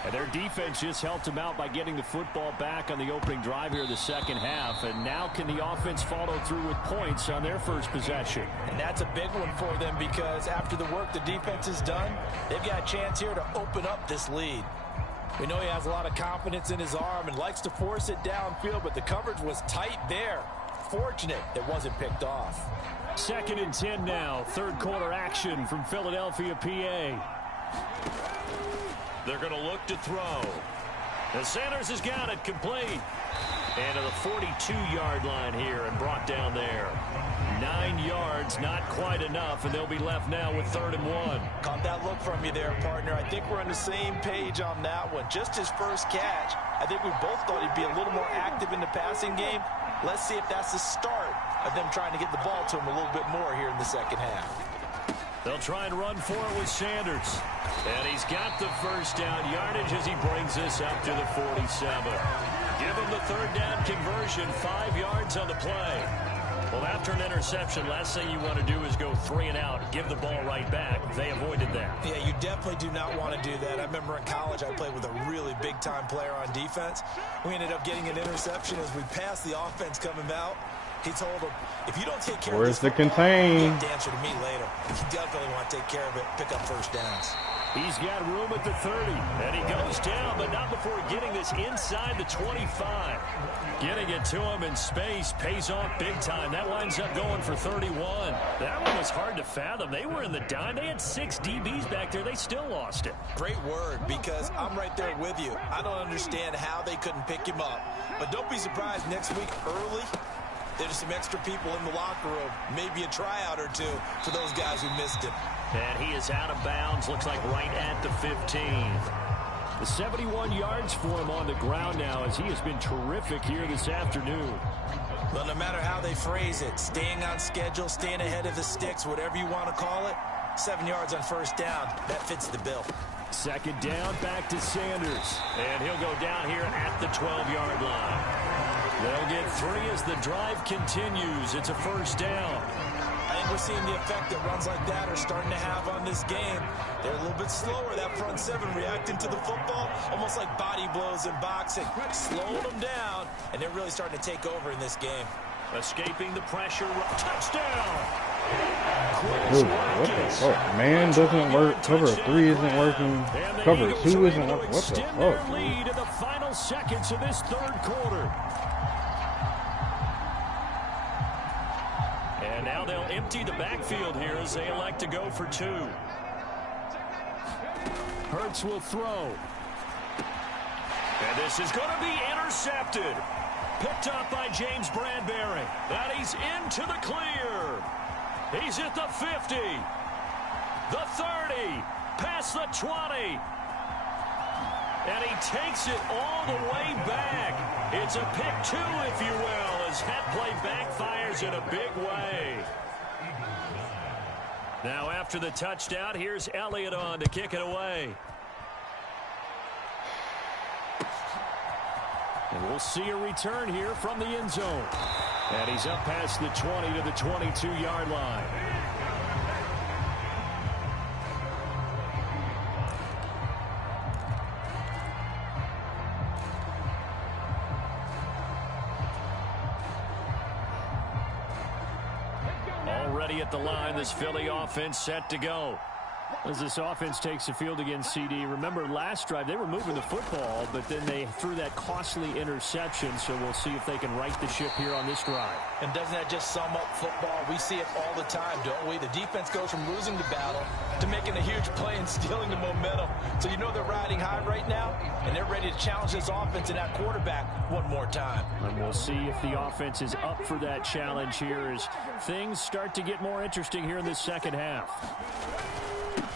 And their defense just helped them out by getting the football back on the opening drive here in the second half. And now can the offense follow through with points on their first possession? And that's a big one for them, because after the work the defense has done, they've got a chance here to open up this lead. We know he has a lot of confidence in his arm and likes to force it downfield, but the coverage was tight there. Fortunate it wasn't picked off. 2nd and 10 now. 3rd quarter action from Philadelphia, PA. They're going to look to throw. And Sanders has got it complete. And to the 42-yard line here and brought down there. 9 yards, not quite enough, and they'll be left now with 3rd and 1. Caught that look from you there, partner. I think we're on the same page on that one. Just his first catch. I think we both thought he'd be a little more active in the passing game. Let's see if that's the start of them trying to get the ball to him a little bit more here in the second half. They'll try and run for it with Sanders. And he's got the 1st down yardage as he brings this up to the 47. Give him the 3rd down conversion, 5 yards on the play. Well, after an interception, last thing you want to do is go 3 and out, give the ball right back. They avoided that. Yeah, you definitely do not want to do that. I remember in college I played with a really big-time player on defense. We ended up getting an interception as we passed the offense coming out. He told him, if you don't take care of this football, you have to answer to me later. You definitely want to take care of it, pick up first downs. He's got room at the 30, and he goes down, but not before getting this inside the 25. Getting it to him in space pays off big time. That winds up going for 31. That one was hard to fathom. They were in the dime. They had 6 DBs back there. They still lost it. Great word, because I'm right there with you. I don't understand how they couldn't pick him up. But don't be surprised next week early, there's some extra people in the locker room. Maybe a tryout or two for those guys who missed him. And he is out of bounds, looks like right at the 15. The 71 yards for him on the ground now as he has been terrific here this afternoon. Well, no matter how they phrase it, staying on schedule, staying ahead of the sticks, whatever you want to call it, 7 yards on first down, that fits the bill. Second down, back to Sanders. And he'll go down here at the 12-yard line. They'll get 3 as the drive continues. It's a first down. I think we're seeing the effect that runs like that are starting to have on this game. They're a little bit slower, that front 7, reacting to the football, almost like body blows in boxing. Slowing them down, and they're really starting to take over in this game. Escaping the pressure. Touchdown! Dude, what the fuck? Man doesn't work. Cover 3 isn't working. Cover 2 isn't working. What the fuck? Lead in the final seconds of this third quarter. And now they'll empty the backfield here as they elect to go for 2. Hurts will throw. And this is going to be intercepted. Picked up by James Bradbury. And he's into the clear. He's at the 50. The 30. Past the 20. And he takes it all the way back. It's a pick 2, if you will, as that play backfires in a big way. Now after the touchdown, here's Elliott on to kick it away. And we'll see a return here from the end zone. And he's up past the 20 to the 22-yard line. Already at the line, this Philly offense set to go. As this offense takes the field against CD, remember last drive they were moving the football, but then they threw that costly interception, so we'll see if they can right the ship here on this drive. And doesn't that just sum up football? We see it all the time, don't we? The defense goes from losing the battle to making a huge play and stealing the momentum. So you know they're riding high right now, and they're ready to challenge this offense and that quarterback one more time. And we'll see if the offense is up for that challenge here as things start to get more interesting here in the second half.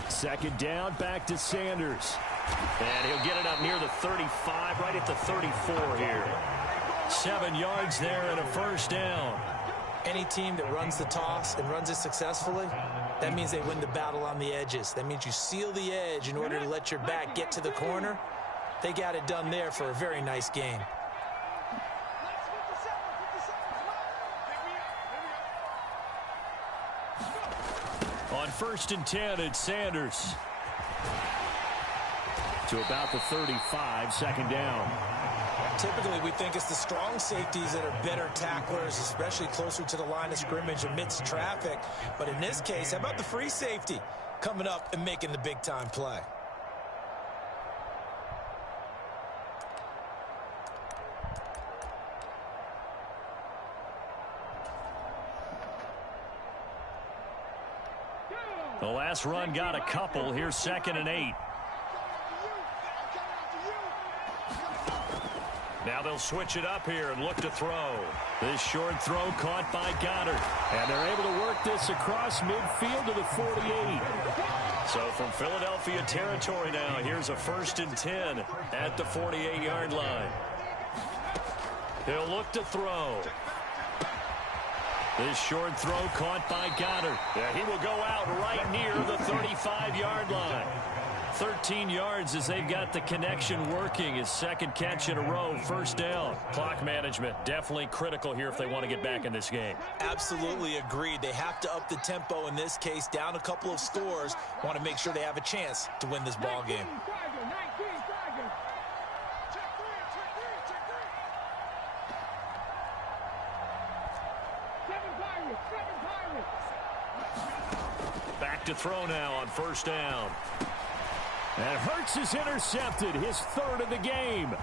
Second down, back to Sanders. And he'll get it up near the 35, right at the 34 here. 7 yards there and a first down. Any team that runs the toss and runs it successfully, that means they win the battle on the edges. That means you seal the edge in order to let your back get to the corner. They got it done there for a very nice game. On 1st and 10, it's Sanders. To about the 35, second down. Typically, we think it's the strong safeties that are better tacklers, especially closer to the line of scrimmage amidst traffic. But in this case, how about the free safety coming up and making the big-time play? The last run got a couple. Here's 2nd and 8. Now they'll switch it up here and look to throw. This short throw caught by Goddard. And they're able to work this across midfield to the 48. So from Philadelphia territory now, here's a 1st and 10 at the 48-yard line. He'll look to throw. This short throw caught by Goddard. Yeah, he will go out right near the 35-yard line. 13 yards as they've got the connection working. His second catch in a row, first down. Clock management definitely critical here if they want to get back in this game. Absolutely agreed. They have to up the tempo in this case, down a couple of scores. Want to make sure they have a chance to win this ball game. Back to throw now on first down. And Hurts is intercepted, his third of the game.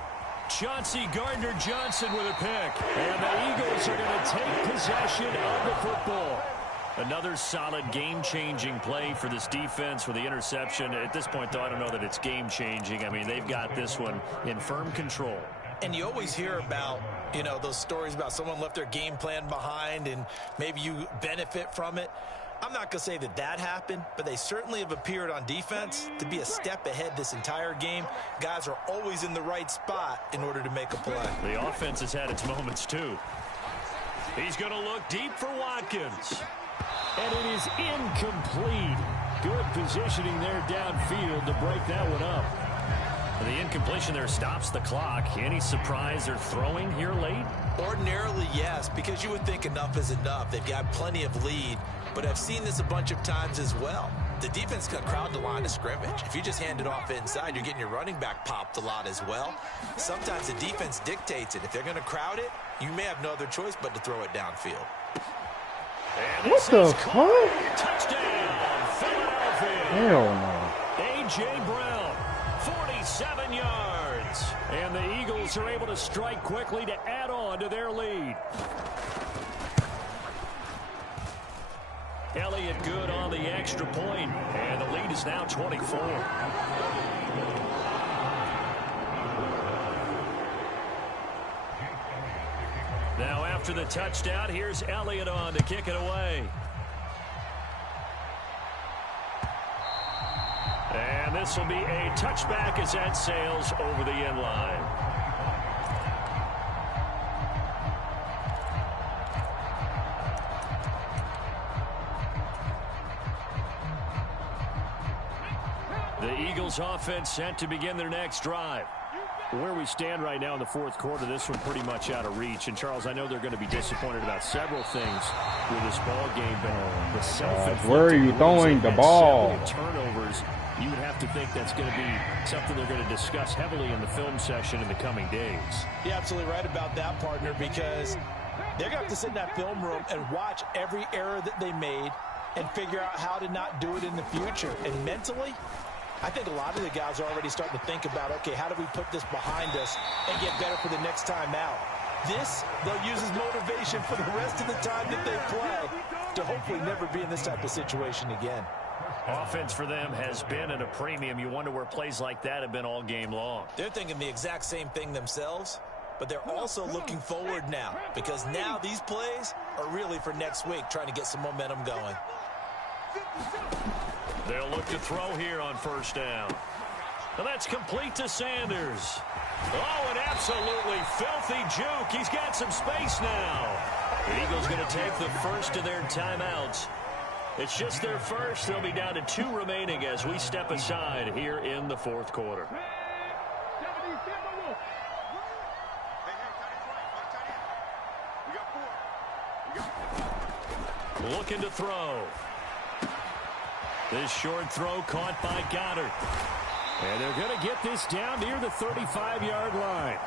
Chauncey Gardner-Johnson with a pick. And the Eagles are going to take possession of the football. Another solid game-changing play for this defense with the interception. At this point, though, I don't know that it's game-changing. I mean, they've got this one in firm control. And you always hear about, you know, those stories about someone left their game plan behind and maybe you benefit from it. I'm not going to say that that happened, but they certainly have appeared on defense to be a step ahead this entire game. Guys are always in the right spot in order to make a play. The offense has had its moments, too. He's going to look deep for Watkins. And it is incomplete. Good positioning there downfield to break that one up. And the incompletion there stops the clock. Any surprise they're throwing here late? Ordinarily, yes, because you would think enough is enough. They've got plenty of lead, but I've seen this a bunch of times as well. The defense can crowd the line of scrimmage. If you just hand it off inside, you're getting your running back popped a lot as well. Sometimes the defense dictates it. If they're going to crowd it, you may have no other choice but to throw it downfield. What the fuck? Touchdown, Philadelphia. Hell no. A.J. Brown, 47 yards. And the Eagles are able to strike quickly to add on to their lead. Elliott good on the extra point, and the lead is now 24. Now after the touchdown, here's Elliott on to kick it away. And this will be a touchback as that sails over the end line. The Eagles offense set to begin their next drive. Where we stand right now in the fourth quarter, this one pretty much out of reach. And, Charles, I know they're going to be disappointed about several things with this ball game, but the self-inflicted where are you throwing the ball? Turnovers, you would have to think that's going to be something they're going to discuss heavily in the film session in the coming days. You're absolutely right about that, partner, because they're going to have to sit in that film room and watch every error that they made and figure out how to not do it in the future. And mentally, I think a lot of the guys are already starting to think about, okay, how do we put this behind us and get better for the next time out? This, they'll use as motivation for the rest of the time that they play to hopefully never be in this type of situation again. Offense for them has been at a premium. You wonder where plays like that have been all game long. They're thinking the exact same thing themselves, but they're also looking forward now because now these plays are really for next week, trying to get some momentum going. They'll look to throw here on first down. And that's complete to Sanders. Oh, an absolutely filthy juke. He's got some space now. The Eagles going to take the first of their timeouts. It's just their first. They'll be down to 2 remaining as we step aside here in the fourth quarter. Looking to throw. This short throw caught by Goddard. And they're going to get this down near the 35-yard line.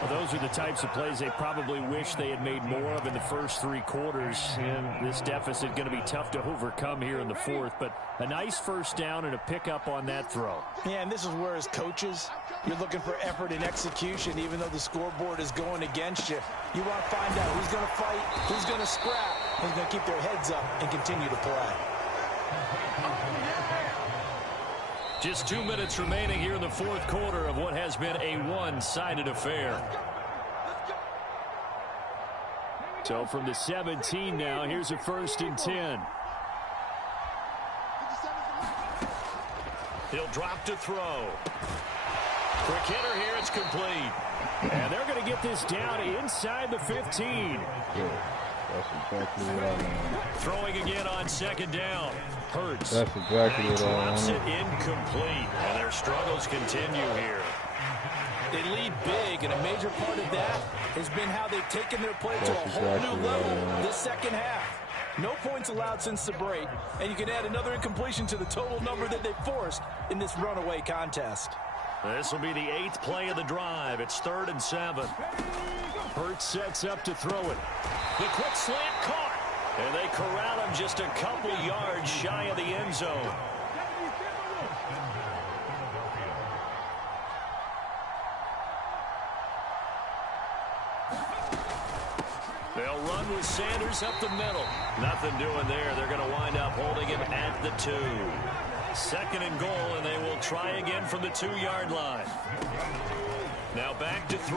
Well, those are the types of plays they probably wish they had made more of in the first 3 quarters. And this deficit going to be tough to overcome here in the fourth. But a nice first down and a pickup on that throw. Yeah, and this is where, as coaches, you're looking for effort and execution, even though the scoreboard is going against you. You want to find out who's going to fight, who's going to scrap, who's going to keep their heads up and continue to play. Just 2 minutes remaining here in the fourth quarter of what has been a one-sided affair. So from the 17 now, here's a 1st and 10. He'll drop to throw. Quick hitter here, it's complete. And they're going to get this down inside the 15. That's exactly what I wanted. Throwing again on second down. Hurts. That's exactly what I drops wanted. it incomplete. And their struggles continue here. They lead big, and a major part of that has been how they've taken their play to a whole new level this second half. No points allowed since the break, and you can add another incompletion to the total number that they've forced in this runaway contest. This will be the 8th play of the drive. It's 3rd and 7. Hurts sets up to throw it. The quick slant caught. And they corral him just a couple yards shy of the end zone. They'll run with Sanders up the middle. Nothing doing there. They're going to wind up holding him at the 2. 2nd and goal, and they will try again from the 2-yard line. Now back to throw.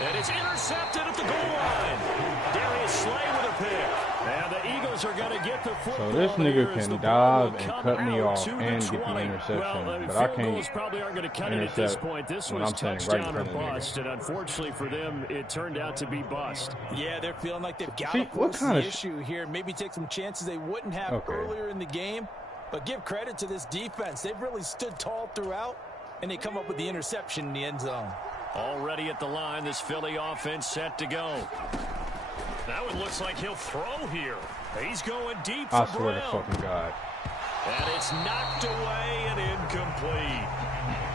And it's intercepted at the goal line. Darius Slay with a pick. And the Eagles are going to get the football. So this nigga can dive and cut me off and get the interception. Well, but I can't goals probably aren't going to cut it at this point. This was touchdown or bust. And unfortunately for them, it turned out to be bust. Yeah, they're feeling like they've got to force the issue here. Maybe take some chances they wouldn't have earlier in the game. But give credit to this defense. They've really stood tall throughout, and they come up with the interception in the end zone. Already at the line, this Philly offense set to go. That one looks like he'll throw here. He's going deep for Brown. I swear to fucking God. And it's knocked away and incomplete.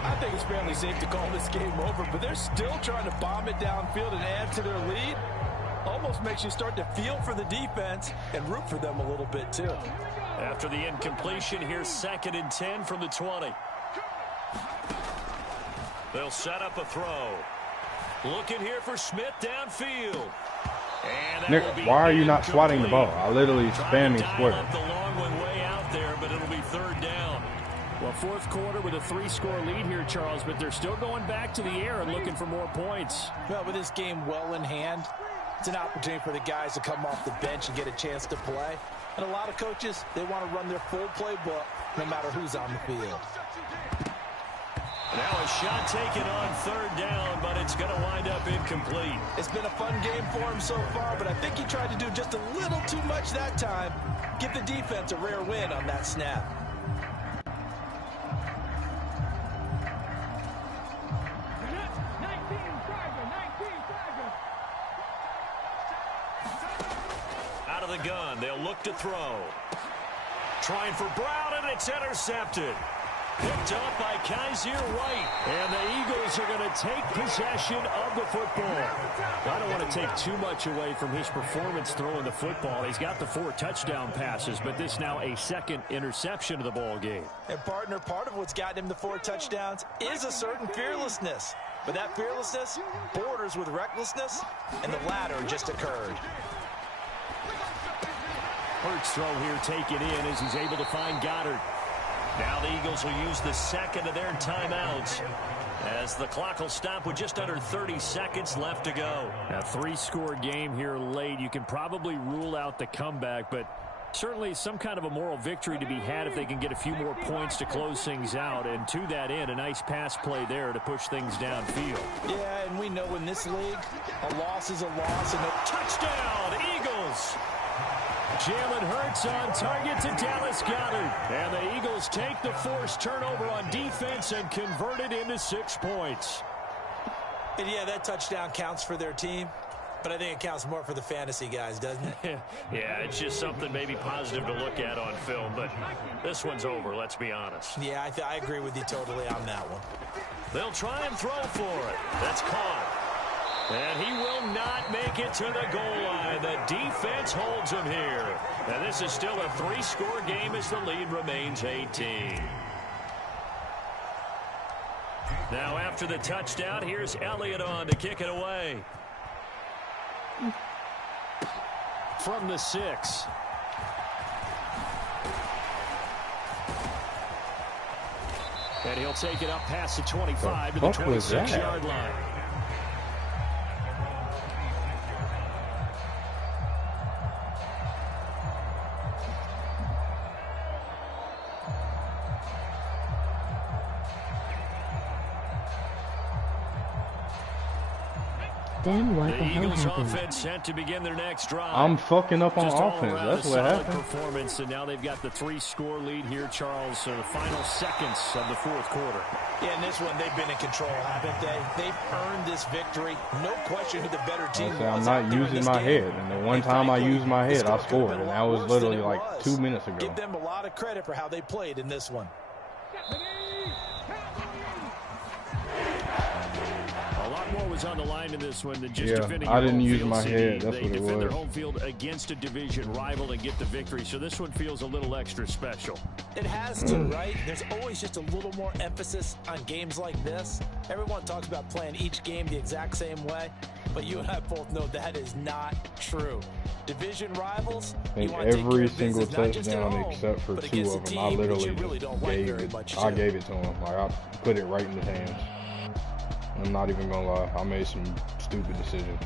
I think it's fairly safe to call this game over, but they're still trying to bomb it downfield and add to their lead. Almost makes you start to feel for the defense and root for them a little bit, too. After the incompletion, here's 2nd and 10 from the 20. They'll set up a throw. Looking here for Smith downfield. Nick, why are you not swatting the ball? I literally spamming square. The long one way out there, but it'll be 3rd down. Well, 4th quarter with a 3-score lead here, Charles, but they're still going back to the air and looking for more points. Well, with this game well in hand, it's an opportunity for the guys to come off the bench and get a chance to play. And a lot of coaches, they want to run their full playbook no matter who's on the field. Now a shot taken on 3rd down, but it's going to wind up incomplete. It's been a fun game for him so far, but I think he tried to do just a little too much that time. Give the defense a rare win on that snap. Out of the gun, they'll look to throw. Trying for Brown, and it's intercepted. Picked up by Kaiser White. And the Eagles are going to take possession of the football. I don't want to take too much away from his performance throwing the football. He's got the 4 touchdown passes, but this now a 2nd interception of the ball game. And partner, part of what's gotten him the 4 touchdowns is a certain fearlessness. But that fearlessness borders with recklessness, and the latter just occurred. Hurts throw here taken in as he's able to find Goddard. Now the Eagles will use the 2nd of their timeouts as the clock will stop with just under 30 seconds left to go. A 3-score game here late. You can probably rule out the comeback, but certainly some kind of a moral victory to be had if they can get a few more points to close things out. And to that end, a nice pass play there to push things downfield. Yeah, and we know in this league, a loss is a loss. And a touchdown, Eagles! Jalen Hurts on target to Dallas Goedert. And the Eagles take the forced turnover on defense and convert it into 6 points. And yeah, that touchdown counts for their team. But I think it counts more for the fantasy guys, doesn't it? Yeah, it's just something maybe positive to look at on film. But this one's over, let's be honest. Yeah, I agree with you totally on that one. They'll try and throw for it. That's caught. And he will not make it to the goal line. The defense holds him here. And this is still a 3-score game as the lead remains 18. Now after the touchdown, here's Elliott on to kick it away. From the 6. And he'll take it up past the 25 to the 26-yard line. Then what the hell Eagles happened? offense set to begin their next drive. I'm fucking up on Just offense. That's what happened. Performance, and now they've got the 3-score lead here, Charles. So the final seconds of the fourth quarter. Yeah, in this one, they've been in control, haven't they? They've earned this victory. No question who the better team was. I'm not using my head. And the one time I used my head, I scored. And that was literally like 2 minutes ago. Give them a lot of credit for how they played in this one. A lot more was on the line in this one than just defending. I didn't use field. my head. That's they what it defend their was. home field against a division rival and get the victory. So this one feels a little extra special. It has to, right? There's always just a little more emphasis on games like this. Everyone talks about playing each game the exact same way, but you and I both know that is not true. Division rivals, I think every single touchdown except for 2 of them, I literally gave it to him. Like, I put it right in his hands. I'm not even gonna lie, I made some stupid decisions.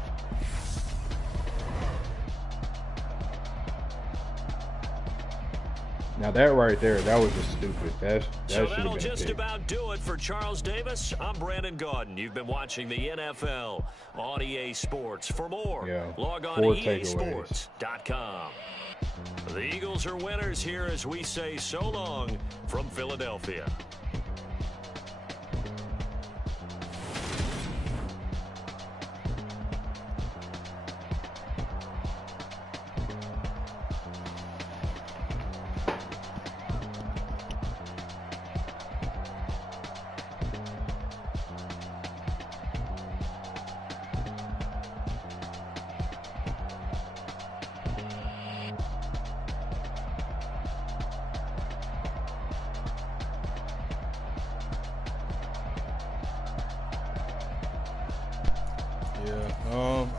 Now that right there, that was just stupid. That so that'll just about do it for Charles Davis. I'm Brandon Gaudin. You've been watching the NFL on EA Sports. For more, log on to EASports.com. The Eagles are winners here as we say so long from Philadelphia.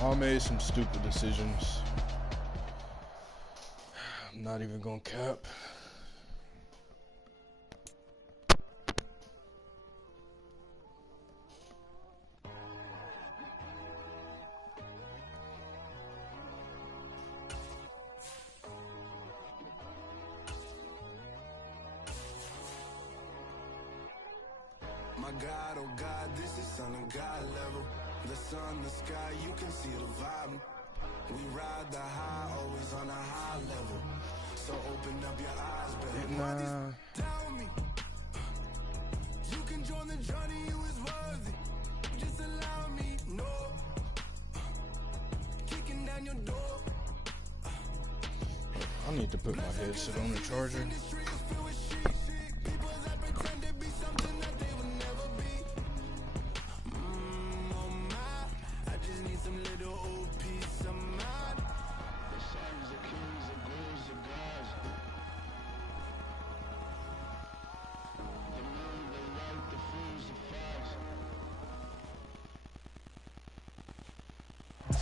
I made some stupid decisions. I'm not even gonna cap. My God, oh God, this is Son of God level. The sun, the sky, you can see the vibe. We ride the high, always on a high level. So open up your eyes, baby. Tell me, you can join the journey, you is worthy. Just allow me, no. Kicking down your door. I need to put my headset on the charger.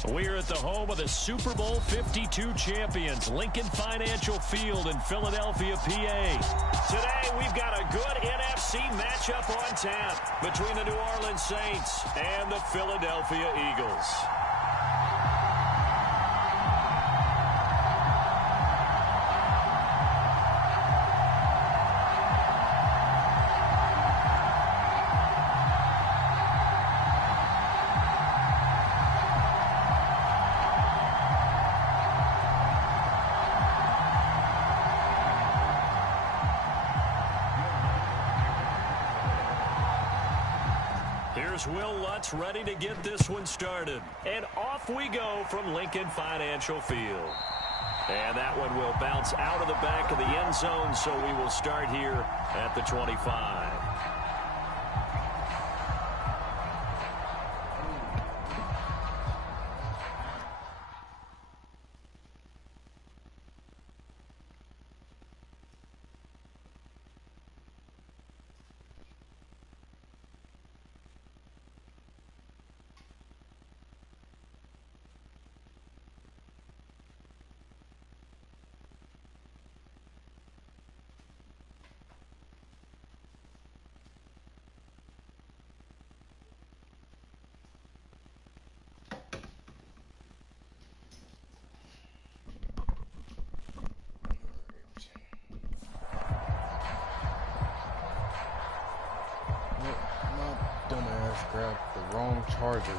We're at the home of the Super Bowl 52 champions, Lincoln Financial Field in Philadelphia, PA. Today, we've got a good NFC matchup on tap between the New Orleans Saints and the Philadelphia Eagles. Will Lutz ready to get this one started. And off we go from Lincoln Financial Field. And that one will bounce out of the back of the end zone, so we will start here at the 25. Grabbed the wrong charger.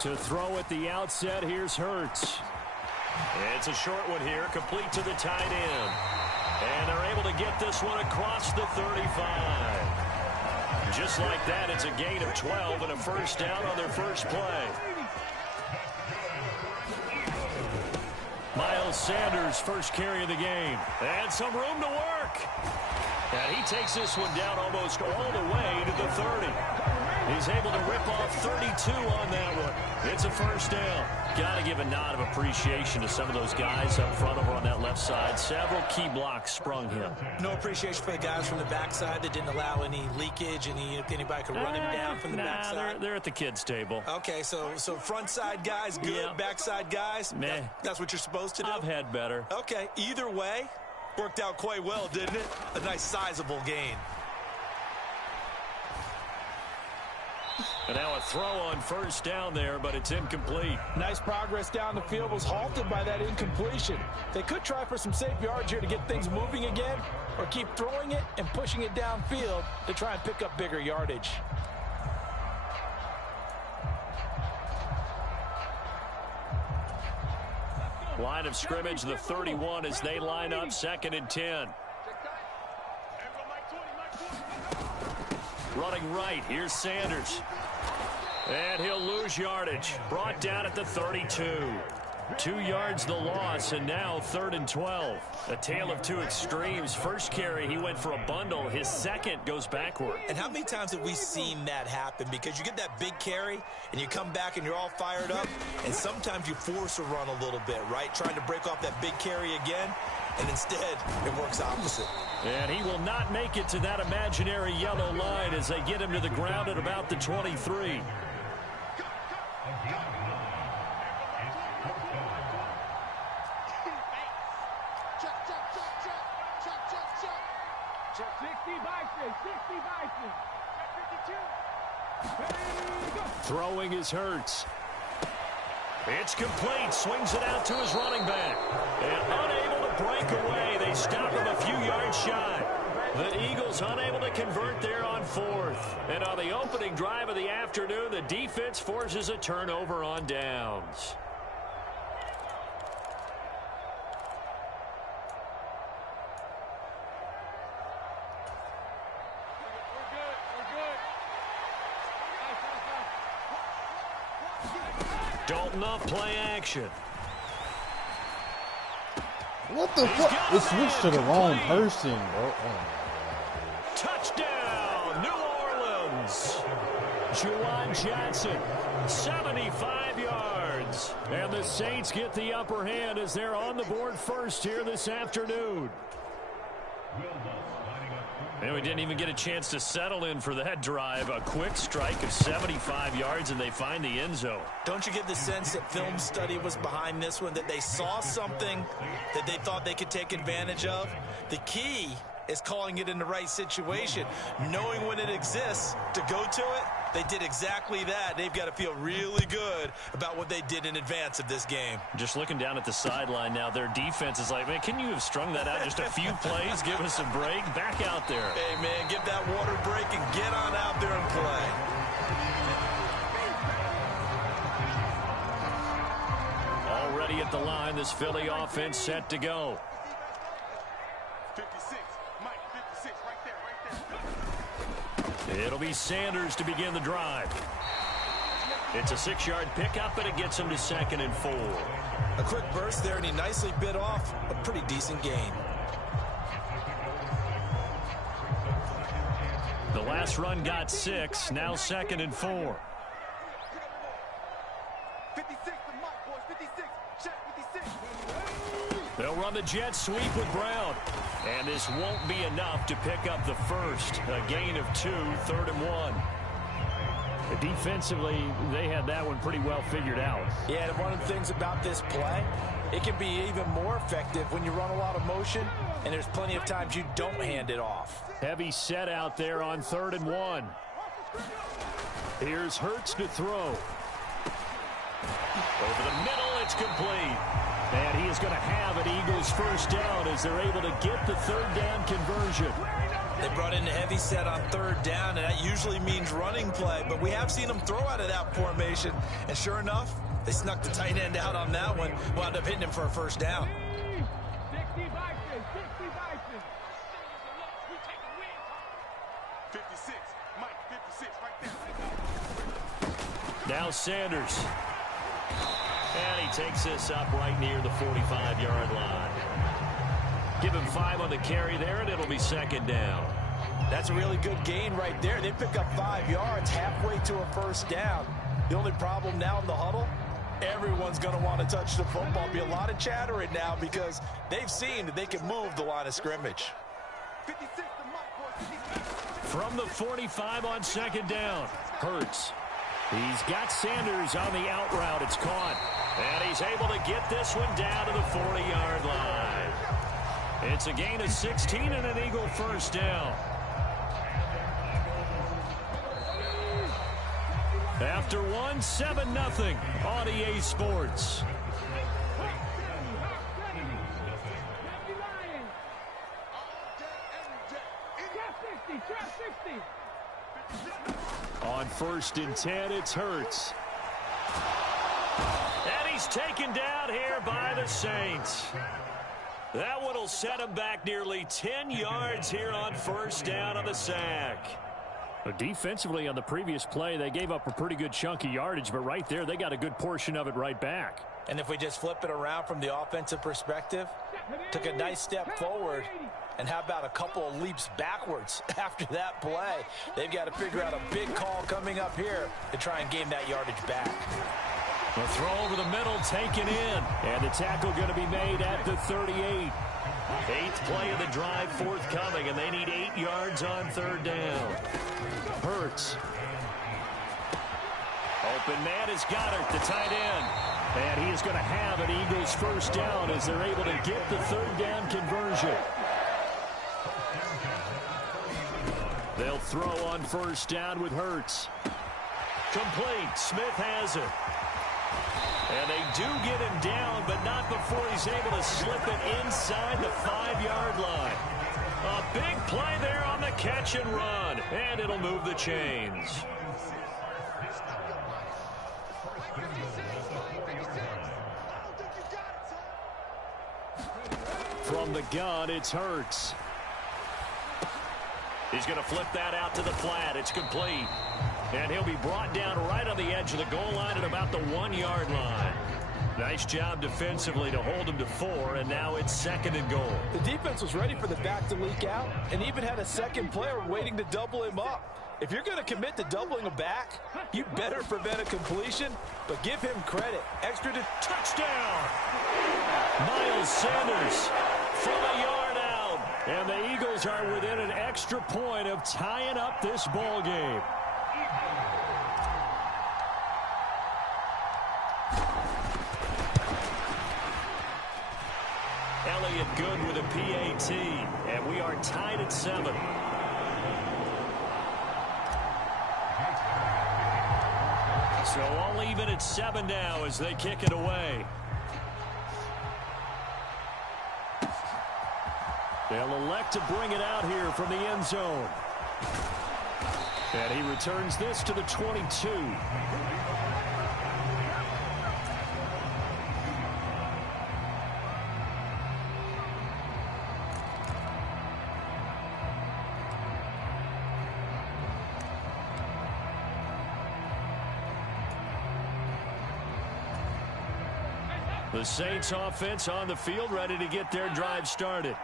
To throw at the outset, here's Hurts. It's a short one here, complete to the tight end. And they're able to get this one across the 35. Just like that, it's a gain of 12 and a first down on their first play. Miles Sanders, first carry of the game. And some room to work. And he takes this one down almost all the way to the 30. He's able to rip off 32 on that one. It's a first down. Got to give a nod of appreciation to some of those guys up front over on that left side. Several key blocks sprung him. No appreciation for the guys from the backside that didn't allow any leakage, anybody could run him down from the backside. They're at the kids' table. Okay, so front side guys good, yeah. Backside guys, meh. That's what you're supposed to do? I've had better. Okay, either way, worked out quite well, didn't it? A nice sizable gain. And now a throw on first down there, but it's incomplete. Nice progress down the field, was halted by that incompletion. They could try for some safe yards here to get things moving again, or keep throwing it and pushing it downfield to try and pick up bigger yardage. Line of scrimmage, the 31 as they line up, 2nd and 10. Running right, here's Sanders. And he'll lose yardage. Brought down at the 32. 2 yards the loss, and now 3rd and 12. A tale of two extremes. First carry, he went for a bundle. His second goes backward. And how many times have we seen that happen? Because you get that big carry, and you come back and you're all fired up, and sometimes you force a run a little bit, right? Trying to break off that big carry again, and instead it works opposite. And he will not make it to that imaginary yellow line as they get him to the ground at about the 23. Throwing is Hurts. It's complete. Swings it out to his running back. And unable to break away. They stop him a few yards shy. The Eagles unable to convert there on 4th. And on the opening drive of the afternoon, the defense forces a turnover on downs. Dalton up, play action. What the fuck? It switched to the wrong person, bro. Oh. Touchdown, New Orleans. Juwan Johnson, 75 yards. And the Saints get the upper hand as they're on the board first here this afternoon. And we didn't even get a chance to settle in for that drive. A quick strike of 75 yards, and they find the end zone. Don't you get the sense that film study was behind this one, that they saw something that they thought they could take advantage of? The key is calling it in the right situation, knowing when it exists to go to it. They did exactly that. They've got to feel really good about what they did in advance of this game. Just looking down at the sideline now, their defense is like, man, can you have strung that out just a few plays? Give us a break. Back out there. Hey, man, give that water break and get on out there and play. Already at the line, this Philly offense set to go. 56, Mike, 56, right there. It'll be Sanders to begin the drive. It's a 6-yard pickup, but it gets him to 2nd and 4. A quick burst there, and he nicely bit off a pretty decent gain. The last run got 6, now 2nd and 4. 56, the Mike, boys, 56, check 56. They'll run the jet sweep with Brown. And this won't be enough to pick up the first. A gain of 2, 3rd and 1. Defensively, they had that one pretty well figured out. Yeah, and one of the things about this play, it can be even more effective when you run a lot of motion, and there's plenty of times you don't hand it off. Heavy set out there on 3rd and 1. Here's Hurts to throw. Over the middle, it's complete. And he is going to have an Eagles first down as they're able to get the 3rd down conversion. They brought in a heavy set on third down, and that usually means running play. But we have seen them throw out of that formation. And sure enough, they snuck the tight end out on that one. Wound up hitting him for a first down. Now Sanders. And he takes this up right near the 45-yard line. Give him 5 on the carry there, and it'll be second down. That's a really good gain right there. They pick up 5 yards halfway to a first down. The only problem now in the huddle, everyone's going to want to touch the football. Be a lot of chattering now because they've seen that they can move the line of scrimmage. From the 45 on second down, Hurts. He's got Sanders on the out route. It's caught. And he's able to get this one down to the 40-yard line. It's a gain of 16 and an Eagle first down. After one, 7-0 on EA Sports. On 1st and 10, it's Hurts. And he's taken down here by the Saints. That one will set him back nearly 10 yards here on first down on the sack. But defensively on the previous play, they gave up a pretty good chunk of yardage, but right there, they got a good portion of it right back. And if we just flip it around from the offensive perspective, took a nice step forward, and how about a couple of leaps backwards after that play? They've got to figure out a big call coming up here to try and gain that yardage back. The throw over the middle taken in, and the tackle going to be made at the 38. 8th play of the drive forthcoming, and they need 8 yards on third down. Hurts. Open man is Goddard, the tight end. And he is going to have an Eagles first down as they're able to get the third down conversion. They'll throw on first down with Hurts. Complete. Smith has it. And they do get him down, but not before he's able to slip it inside the 5-yard line. A big play there on the catch and run, and it'll move the chains. From the gun, it's Hurts. He's going to flip that out to the flat. It's complete. And he'll be brought down right on the edge of the goal line at about the 1-yard line. Nice job defensively to hold him to 4, and now it's 2nd and goal. The defense was ready for the back to leak out and even had a second player waiting to double him up. If you're going to commit to doubling a back, you better prevent a completion, but give him credit. Extra to touchdown. Miles Sanders from a yard out. And the Eagles are within an extra point of tying up this ball game. Elliott good with a PAT, and we are tied at 7. So all even at 7 now as they kick it away. They'll elect to bring it out here from the end zone. And he returns this to the 22. The Saints offense on the field, ready to get their drive started.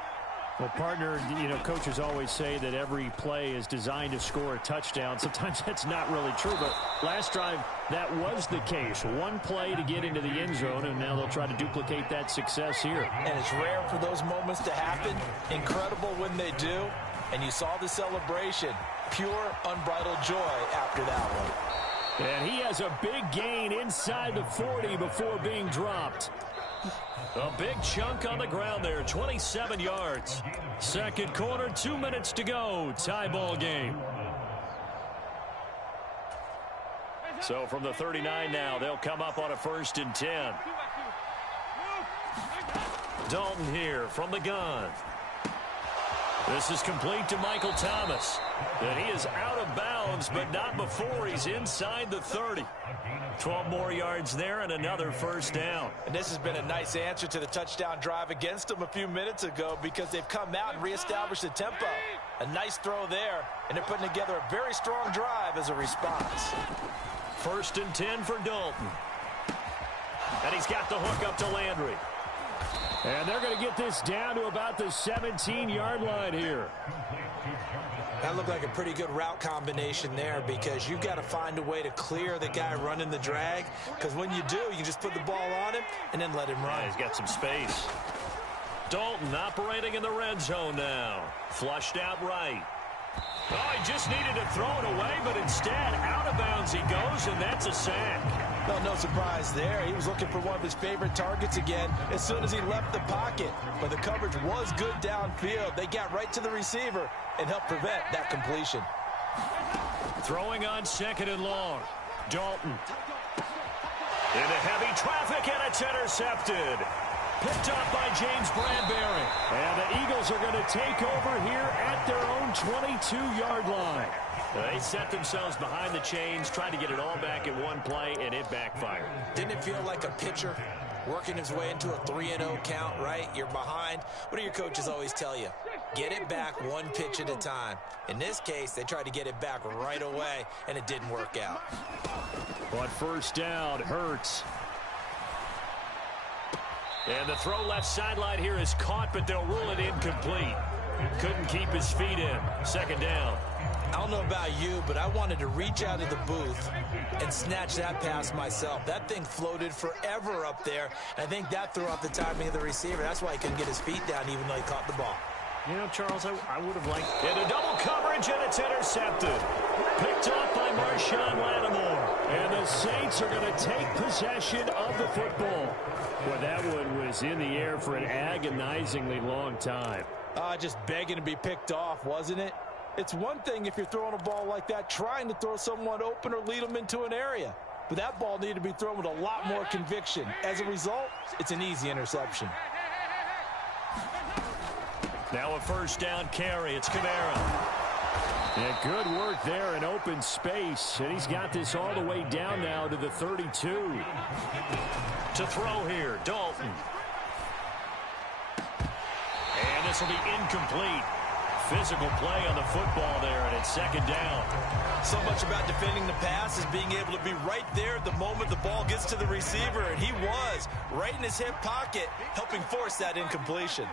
Well, partner, you know, coaches always say that every play is designed to score a touchdown. Sometimes that's not really true, but last drive, that was the case. One play to get into the end zone, and now they'll try to duplicate that success here. And it's rare for those moments to happen. Incredible when they do. And you saw the celebration. Pure, unbridled joy after that one. And he has a big gain inside the 40 before being dropped. A big chunk on the ground there, 27 yards. Second quarter, 2 minutes to go. Tie ball game. So from the 39 now, they'll come up on a 1st and 10. Dalton here from the gun. This is complete to Michael Thomas. And he is out of bounds, but not before he's inside the 30. 12 more yards there and another first down. And this has been a nice answer to the touchdown drive against them a few minutes ago because they've come out and reestablished the tempo. A nice throw there, and they're putting together a very strong drive as a response. 1st and 10 for Dalton. And he's got the hook up to Landry. And they're going to get this down to about the 17-yard line here. That looked like a pretty good route combination there because you've got to find a way to clear the guy running the drag, because when you do, you just put the ball on him and then let him run. Yeah, he's got some space. Dalton operating in the red zone now. Flushed out right. Oh, he just needed to throw it away, but instead, out of bounds he goes, and that's a sack. Well, no surprise there. He was looking for one of his favorite targets again as soon as he left the pocket. But the coverage was good downfield. They got right to the receiver and helped prevent that completion. Throwing on 2nd and long. Dalton. Into heavy traffic, and it's intercepted. Picked up by James Bradbury. And the Eagles are going to take over here at their own 22-yard line. They set themselves behind the chains, tried to get it all back in one play, and it backfired. Didn't it feel like a pitcher working his way into a 3-0 count, right? You're behind. What do your coaches always tell you? Get it back one pitch at a time. In this case, they tried to get it back right away, and it didn't work out. But first down, Hurts. And the throw left sideline here is caught, but they'll rule it incomplete. Couldn't keep his feet in. 2nd down. I don't know about you, but I wanted to reach out of the booth and snatch that pass myself. That thing floated forever up there. I think that threw off the timing of the receiver. That's why he couldn't get his feet down even though he caught the ball. You know, Charles, I would have liked... Into double coverage, and it's intercepted. Picked up by Marshawn Lattimore. And the Saints are going to take possession of the football. Well, that one was in the air for an agonizingly long time. Just begging to be picked off, wasn't it? It's one thing if you're throwing a ball like that, trying to throw someone open or lead them into an area. But that ball needed to be thrown with a lot more conviction. As a result, it's an easy interception. Now a first down carry. It's Kamara. Yeah, good work there in open space. And he's got this all the way down now to the 32. To throw here, Dalton. And this will be incomplete. Physical play on the football there, and it's 2nd down. So much about defending the pass is being able to be right there at the moment the ball gets to the receiver, and he was right in his hip pocket, helping force that incompletion.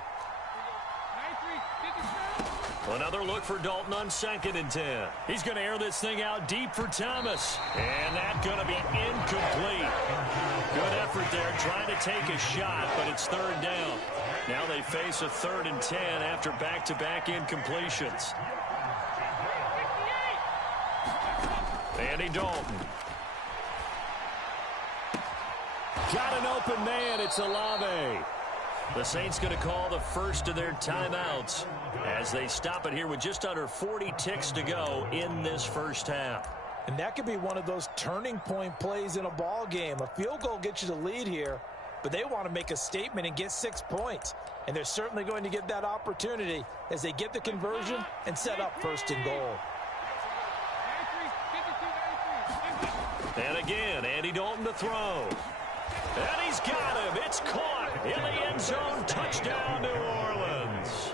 Another look for Dalton on 2nd and 10. He's going to air this thing out deep for Thomas. And that's going to be incomplete. Good effort there, trying to take a shot, but it's 3rd down. Now they face a 3rd and 10 after back-to-back incompletions. Andy Dalton. Got an open man. It's Olave. The Saints going to call the first of their timeouts as they stop it here with just under 40 ticks to go in this first half. And that could be one of those turning point plays in a ball game. A field goal gets you the lead here, but they want to make a statement and get 6 points. And they're certainly going to get that opportunity as they get the conversion and set up 1st and goal. And again, Andy Dalton to throw. And he's got him. It's caught in the end zone. Touchdown, New Orleans.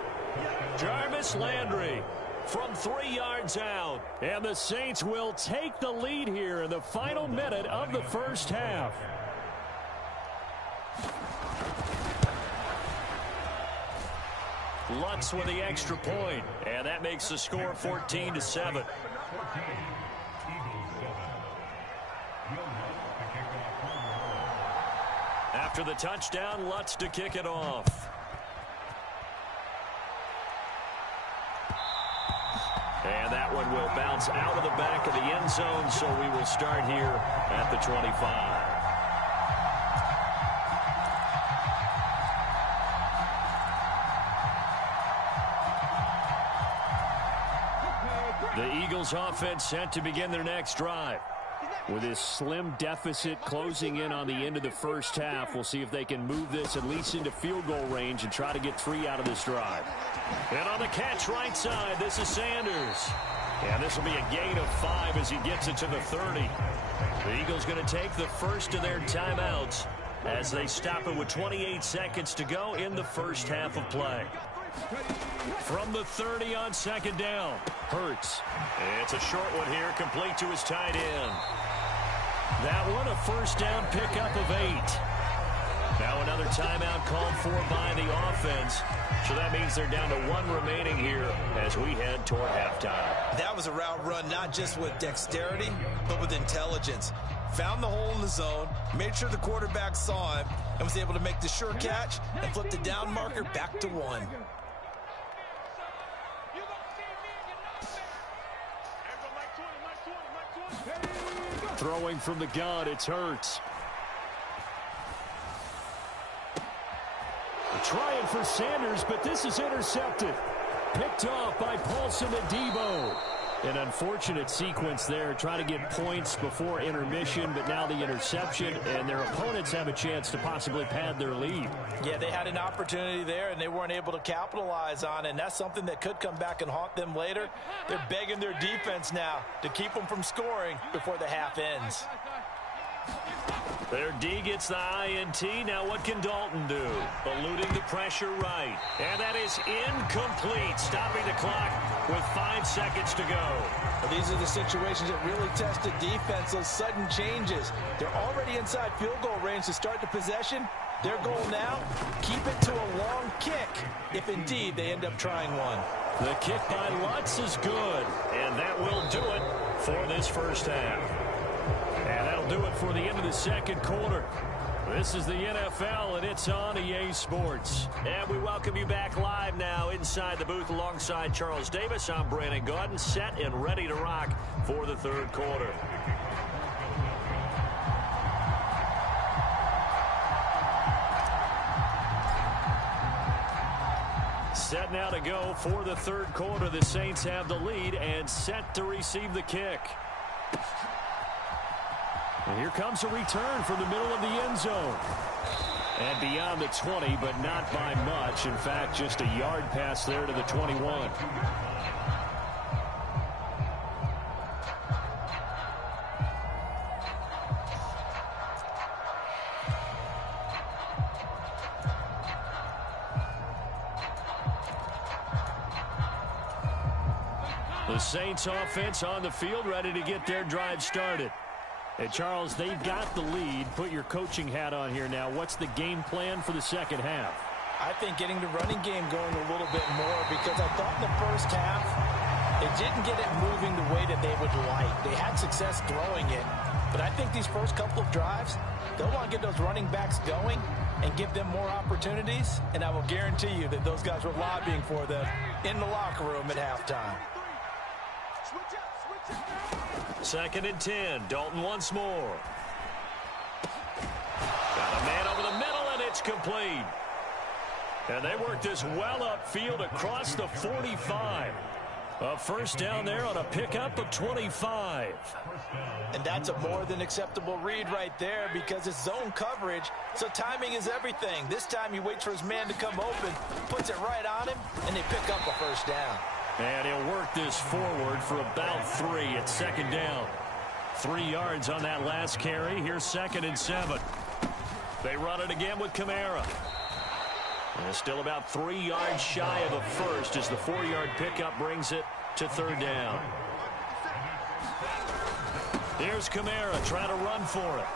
Jarvis Landry from 3 yards out. And the Saints will take the lead here in the final minute of the first half. Lutz with the extra point, and that makes the score 14-7. After the touchdown, Lutz to kick it off. And that one will bounce out of the back of the end zone, so we will start here at the 25. The Eagles offense set to begin their next drive. With this slim deficit closing in on the end of the first half, we'll see if they can move this at least into field goal range and try to get 3 out of this drive. And on the catch right side, this is Sanders. And this will be a gain of 5 as he gets it to the 30. The Eagles going to take the first of their timeouts as they stop it with 28 seconds to go in the first half of play. From the 30 on second down, Hurts. It's a short one here, complete to his tight end. That one a first down pickup of 8. Now another timeout called for by the offense. So that means they're down to 1 remaining here as we head toward halftime. That was a route run not just with dexterity, but with intelligence. Found the hole in the zone, made sure the quarterback saw him, and was able to make the sure catch and flip the down marker back to 1. Throwing from the gun, it's Hurts. Trying for Sanders, but this is intercepted. Picked off by Paulson Adebo. An unfortunate sequence there, trying to get points before intermission, but now the interception, and their opponents have a chance to possibly pad their lead. Yeah, they had an opportunity there, and they weren't able to capitalize on it, and that's something that could come back and haunt them later. They're begging their defense now to keep them from scoring before the half ends. Their D gets the INT. Now what can Dalton do? Eluding the pressure right. And that is incomplete. Stopping the clock with 5 seconds to go. Well, these are the situations that really test the defense, those sudden changes. They're already inside field goal range to start the possession. Their goal now, keep it to a long kick, if indeed they end up trying one. The kick by Lutz is good. And that will do it for this first half. And that'll do it for the end of the second quarter. This is the NFL, and it's on EA Sports. And we welcome you back live now inside the booth alongside Charles Davis. I'm Brandon Gaudin, set and ready to rock for the third quarter. Set now to go for the third quarter. The Saints have the lead and set to receive the kick. And here comes a return from the middle of the end zone. And beyond the 20, but not by much. In fact, just a yard pass there to the 21. The Saints offense on the field, ready to get their drive started. And Charles, they've got the lead. Put your coaching hat on here now. What's the game plan for the second half? I think getting the running game going a little bit more, because I thought in the first half they didn't get it moving the way that they would like. They had success throwing it, but I think these first couple of drives, they'll want to get those running backs going and give them more opportunities, and I will guarantee you that those guys were lobbying for them in the locker room at halftime. Second and 10. Dalton once more. Got a man over the middle, and it's complete. And they work this well upfield across the 45. A first down there on a pickup of 25. And that's a more than acceptable read right there, because it's zone coverage, so timing is everything. This time he waits for his man to come open, puts it right on him, and they pick up a first down. And he'll work this forward for about 3 at second down. 3 yards on that last carry. Here's second and 7. They run it again with Kamara. And still about 3 yards shy of a first as the 4-yard pickup brings it to third down. Here's Kamara trying to run for it.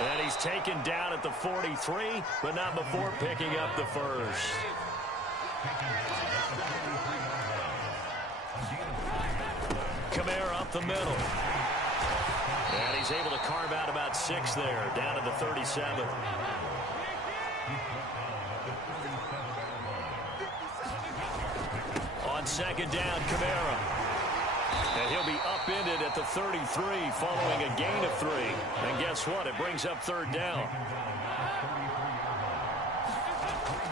And he's taken down at the 43, but not before picking up the first. Kamara up the middle. And he's able to carve out about 6 there, down to the 37. On second down, Kamara. And he'll be upended at the 33 following a gain of 3. And guess what? It brings up third down.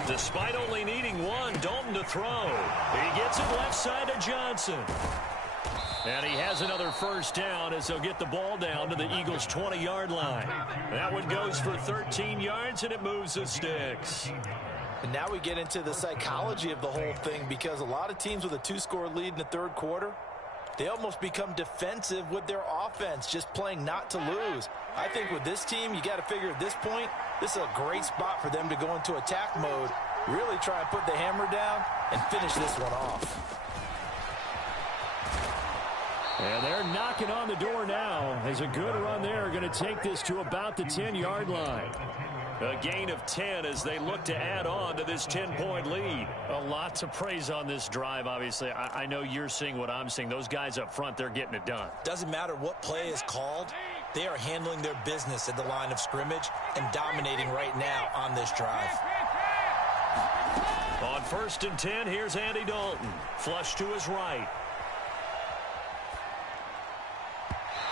Despite only needing 1, Dalton to throw. He gets it left side to Johnson. And he has another first down as they'll get the ball down to the Eagles' 20-yard line. That one goes for 13 yards, and it moves the sticks. And now we get into the psychology of the whole thing, because a lot of teams with a 2-score lead in the third quarter, they almost become defensive with their offense, just playing not to lose. I think with this team, you got to figure at this point, this is a great spot for them to go into attack mode, really try and put the hammer down and finish this one off. And they're knocking on the door now as a good run there. Going to take this to about the 10-yard line. A gain of 10 as they look to add on to this 10-point lead. A lot to praise on this drive, obviously. I know you're seeing what I'm seeing. Those guys up front, they're getting it done. Doesn't matter what play is called. They are handling their business at the line of scrimmage and dominating right now on this drive. On 1st and 10, here's Andy Dalton. Flush to his right.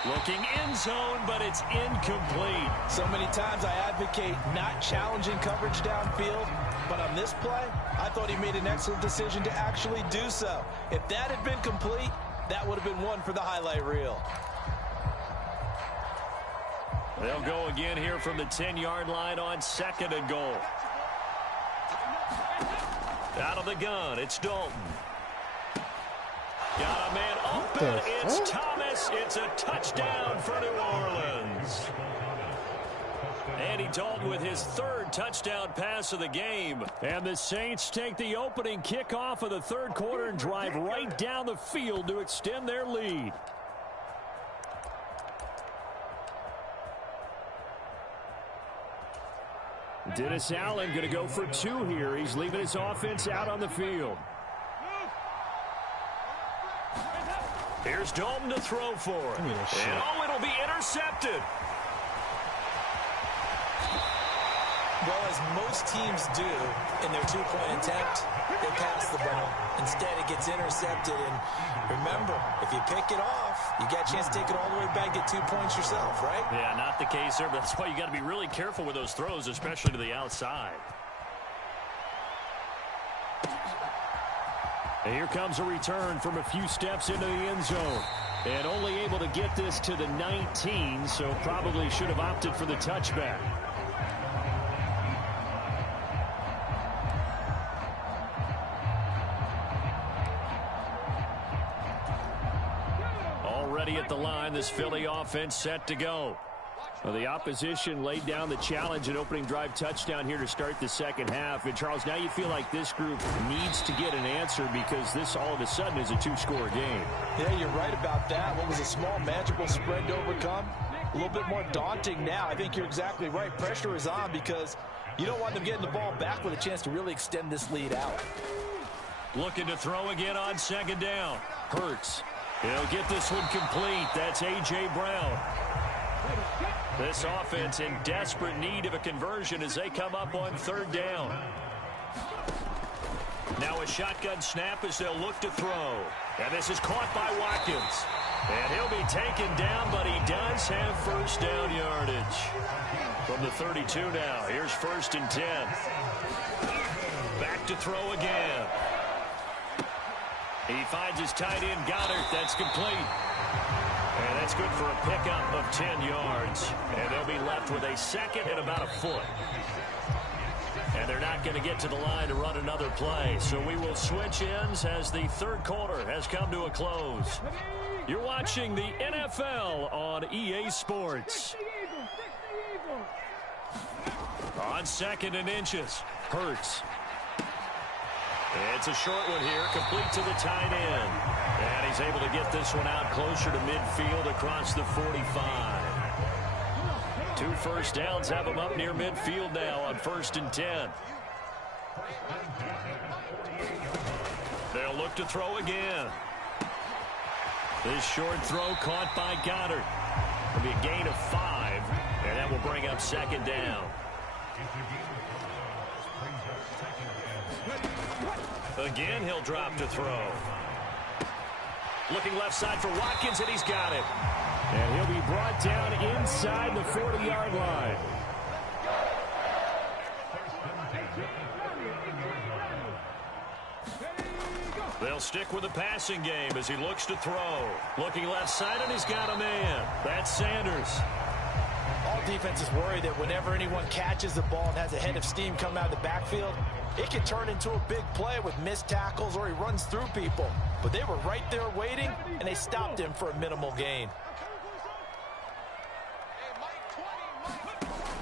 Looking end zone, but it's incomplete. So many times I advocate not challenging coverage downfield, but on this play, I thought he made an excellent decision to actually do so. If that had been complete, that would have been one for the highlight reel. They'll go again here from the 10-yard line on 2nd and goal. Out of the gun, it's Dalton. Got a man open. It's Thomas. It's a touchdown for New Orleans. Andy Dalton with his 3rd touchdown pass of the game. And the Saints take the opening kickoff of the 3rd quarter and drive right down the field to extend their lead. Dennis Allen going to go for 2 here. He's leaving his offense out on the field. Here's Dalton to throw for it. And it'll be intercepted. Well, as most teams do in their 2-point attempt, they pass the ball. Instead, it gets intercepted. And remember, if you pick it off, you got a chance to take it all the way back, get 2 points yourself, right? Yeah, not the case there, but that's why you got to be really careful with those throws, especially to the outside. And here comes a return from a few steps into the end zone. And only able to get this to the 19, so probably should have opted for the touchback. Already at the line, this Philly offense set to go. Well, the opposition laid down the challenge and opening drive touchdown here to start the second half. And, Charles, now you feel like this group needs to get an answer because this all of a sudden is a 2-score game. Yeah, you're right about that. What was a small, manageable spread to overcome? A little bit more daunting now. I think you're exactly right. Pressure is on because you don't want them getting the ball back with a chance to really extend this lead out. Looking to throw again on 2nd down. Hurts. He'll get this one complete. That's A.J. Brown. This offense in desperate need of a conversion as they come up on 3rd down. Now a shotgun snap as they'll look to throw. And this is caught by Watkins. And he'll be taken down, but he does have 1st down yardage. From the 32 now, here's 1st and 10. Back to throw again. He finds his tight end, Goddard. That's complete. And that's good for a pickup of 10 yards. And they'll be left with a 2nd and about a foot. And they're not going to get to the line to run another play. So we will switch ends as the 3rd quarter has come to a close. You're watching the NFL on EA Sports. On 2nd and inches, Hurts. It's a short one here, complete to the tight end. And he's able to get this one out closer to midfield across the 45. 2 first downs have him up near midfield now on 1st and 10. They'll look to throw again. This short throw caught by Goddard. It'll be a gain of 5, and that will bring up 2nd down. Again, he'll drop to throw. Looking left side for Watkins, and he's got it. And he'll be brought down inside the 40-yard line. They'll stick with the passing game as he looks to throw. Looking left side, and he's got a man. That's Sanders. All defenses worry that whenever anyone catches the ball and has a head of steam coming out of the backfield, it can turn into a big play with missed tackles or he runs through people. But they were right there waiting, and they stopped him for a minimal gain.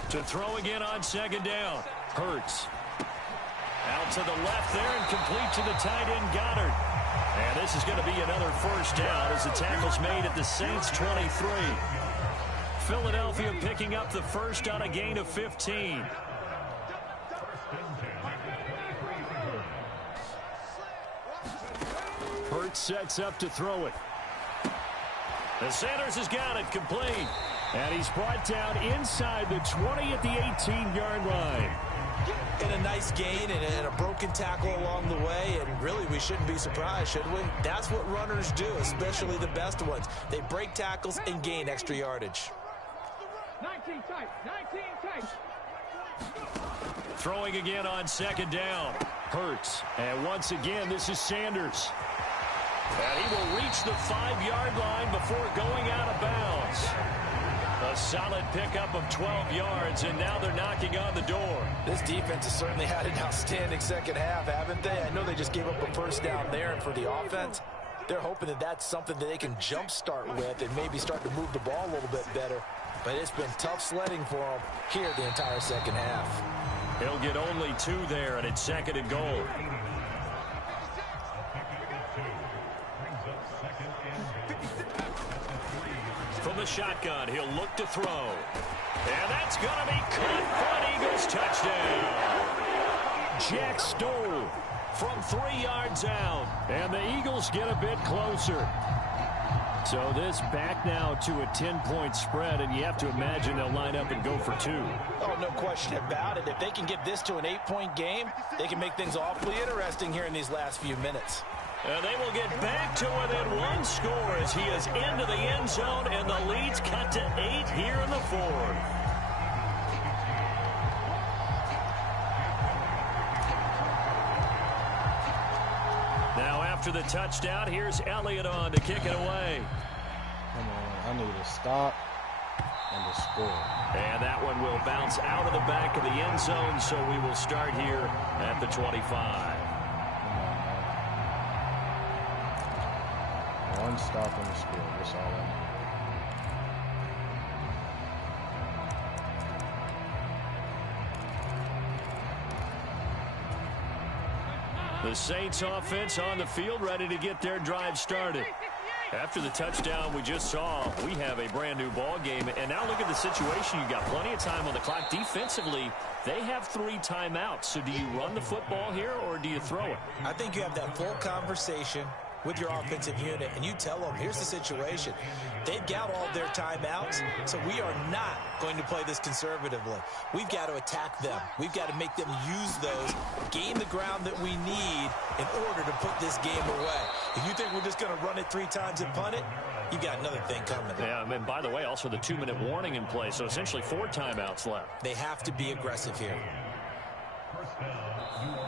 To throw again on second down. Hurts. Out to the left there and complete to the tight end, Goddard. And this is going to be another first down as the tackle's made at the Saints' 23. Philadelphia picking up the first on a gain of 15. Hurts sets up to throw it. And Sanders has got it complete. And he's brought down inside the 20 at the 18-yard line. And a nice gain and a broken tackle along the way, and really we shouldn't be surprised, should we? That's what runners do, especially the best ones. They break tackles and gain extra yardage. 19 tight, 19 tight. Throwing again on second down. Hurts. And once again, this is Sanders. And he will reach the 5-yard line before going out of bounds. A solid pickup of 12 yards, and now they're knocking on the door. This defense has certainly had an outstanding second half, haven't they? I know they just gave up a first down there, and for the offense, they're hoping that that's something that they can jumpstart with and maybe start to move the ball a little bit better. But it's been tough sledding for them here the entire second half. He'll get only 2 there, and it's second and goal. From the shotgun, he'll look to throw. And that's going to be caught for an Eagles touchdown. Jack Stoll from 3 yards out. And the Eagles get a bit closer. So this back now to a 10-point spread, and you have to imagine they'll line up and go for 2. Oh, no question about it. If they can get this to an 8-point game, they can make things awfully interesting here in these last few minutes. And they will get back to within 1 score as he is into the end zone, and the lead's cut to 8 here in the 4th. Now after the touchdown, here's Elliott on to kick it away. Come on, I need a stop and a score. And that one will bounce out of the back of the end zone, so we will start here at the 25. One stop and a score. That's all I need. The Saints offense on the field, ready to get their drive started. After the touchdown we just saw, we have a brand new ball game. And now look at the situation. You got plenty of time on the clock. Defensively, they have 3 timeouts. So do you run the football here or do you throw it? I think you have that full conversation with your offensive unit, and you tell them, here's the situation. They've got all their timeouts, so we are not going to play this conservatively. We've got to attack them. We've got to make them use those, gain the ground that we need in order to put this game away. If you think we're just going to run it 3 times and punt it, you've got another thing coming. Yeah, and by the way, also the 2-minute warning in play, so essentially 4 timeouts left. They have to be aggressive here.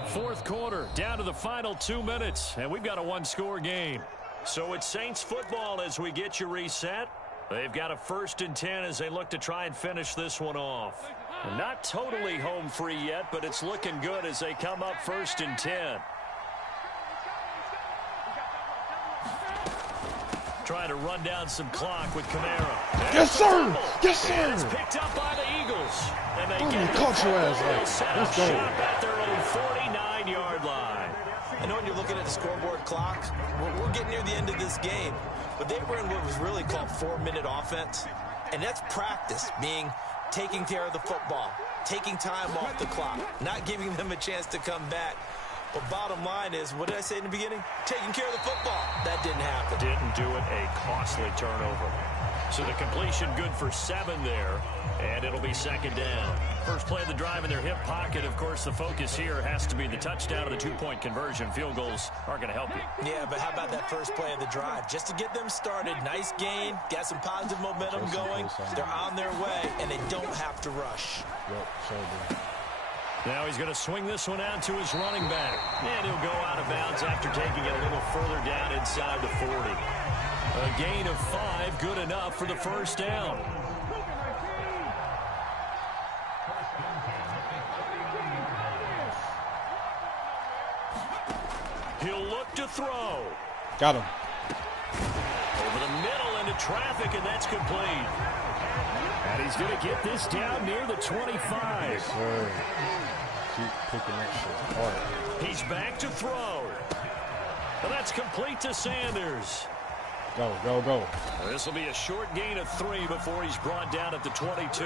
4th quarter, down to the final 2 minutes, and we've got a 1-score game. So it's Saints football as we get you reset. They've got a 1st and 10 as they look to try and finish this one off. Not totally home free yet, but it's looking good as they come up 1st and 10. Trying to run down some clock with Kamara. Yes, sir! Yes, sir! And it's picked up by the Eagles. And they get caught your ass like, let's go. Shot at their own 49-yard line. I know when you're looking at the scoreboard clock, we're getting near the end of this game, but they were in what was really called 4-minute offense, and that's practice, meaning taking care of the football, taking time off the clock, not giving them a chance to come back. But bottom line is, what did I say in the beginning? Taking care of the football. That didn't happen. Didn't do it. A costly turnover. So the completion good for 7 there, and it'll be 2nd down. First play of the drive in their hip pocket. Of course, the focus here has to be the touchdown and the 2-point conversion. Field goals aren't going to help you. Yeah, but how about that first play of the drive? Just to get them started, nice gain, got some positive momentum going. They're on their way, and they don't have to rush. Yep, so good. Now he's going to swing this one out to his running back. And he'll go out of bounds after taking it a little further down inside the 40. A gain of 5, good enough for the first down. He'll look to throw. Got him. Over the middle into traffic, and that's complete. And he's going to get this down near the 25. Yes, sir. Keep picking that shit apart. He's back to throw. And that's complete to Sanders. Go, go, go. This will be a short gain of 3 before he's brought down at the 22.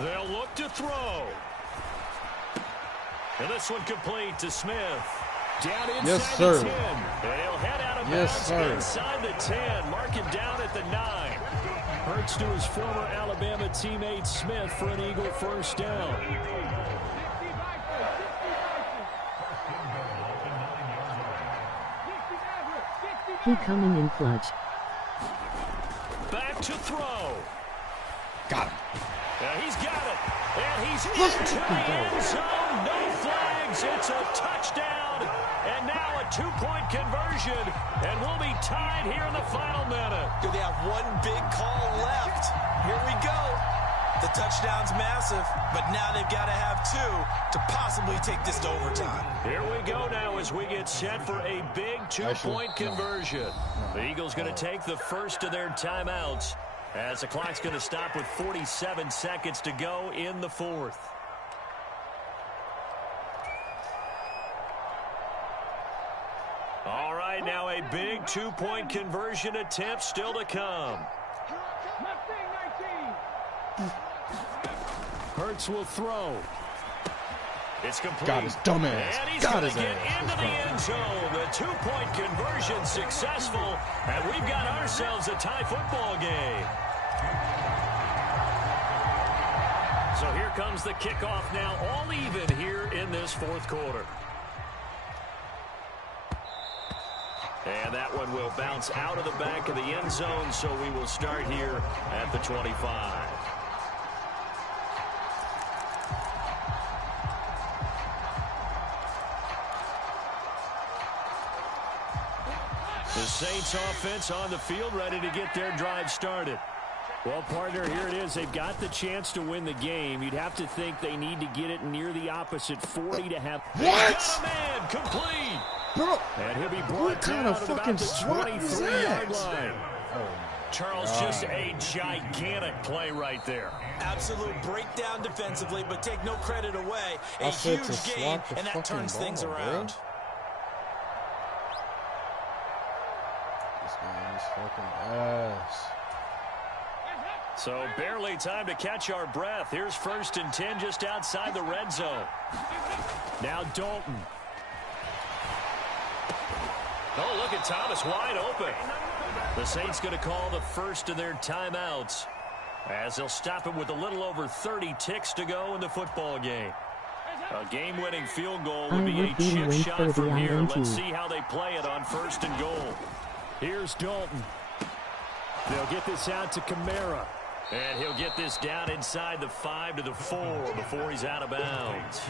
They'll look to throw. And this one complete to Smith. Down inside the 10. And he'll head out of bounds inside the 10. Mark him down at the 9. Hurts to his former Alabama teammate Smith for an Eagle first down. He coming in clutch. Back to throw. Got him. He's got it. And he's into the end zone. No flags. It's a touchdown. And now a 2-point conversion. And we'll be tied here in the final minute. Do they have one big call left? Here we go. The touchdown's massive, but now they've got to have 2 to possibly take this to overtime. Here we go now as we get set for a big 2-point conversion. The Eagles going to take the first of their timeouts as the clock's going to stop with 47 seconds to go in the 4th. All right, now a big 2-point conversion attempt still to come. Hurts will throw. It's complete. Got his dumb ass. And he's going to get into the end zone. The 2-point conversion successful. And we've got ourselves a tie football game. So here comes the kickoff now, all even here in this 4th quarter. And that one will bounce out of the back of the end zone, so we will start here at the 25. The Saints offense on the field, ready to get their drive started. Well, partner, here it is. They've got the chance to win the game. You'd have to think they need to get it near the opposite 40 to have. What? Got a man complete. Bro, and he'll be brought what kind of fucking the swat is that? 23-yard line. Charles, just a gigantic play right there. Absolute breakdown defensively, but take no credit away. A huge gain, and that turns things around. This guy's fucking ass. So barely time to catch our breath. Here's 1st and 10 just outside the red zone. Now Dalton. Oh, look at Thomas wide open. The Saints going to call the first of their timeouts as they'll stop it with a little over 30 ticks to go in the football game. A game-winning field goal would be a chip shot from here. Let's see how they play it on 1st and goal. Here's Dalton. They'll get this out to Kamara. And he'll get this down inside the 5 to the 4 before he's out of bounds.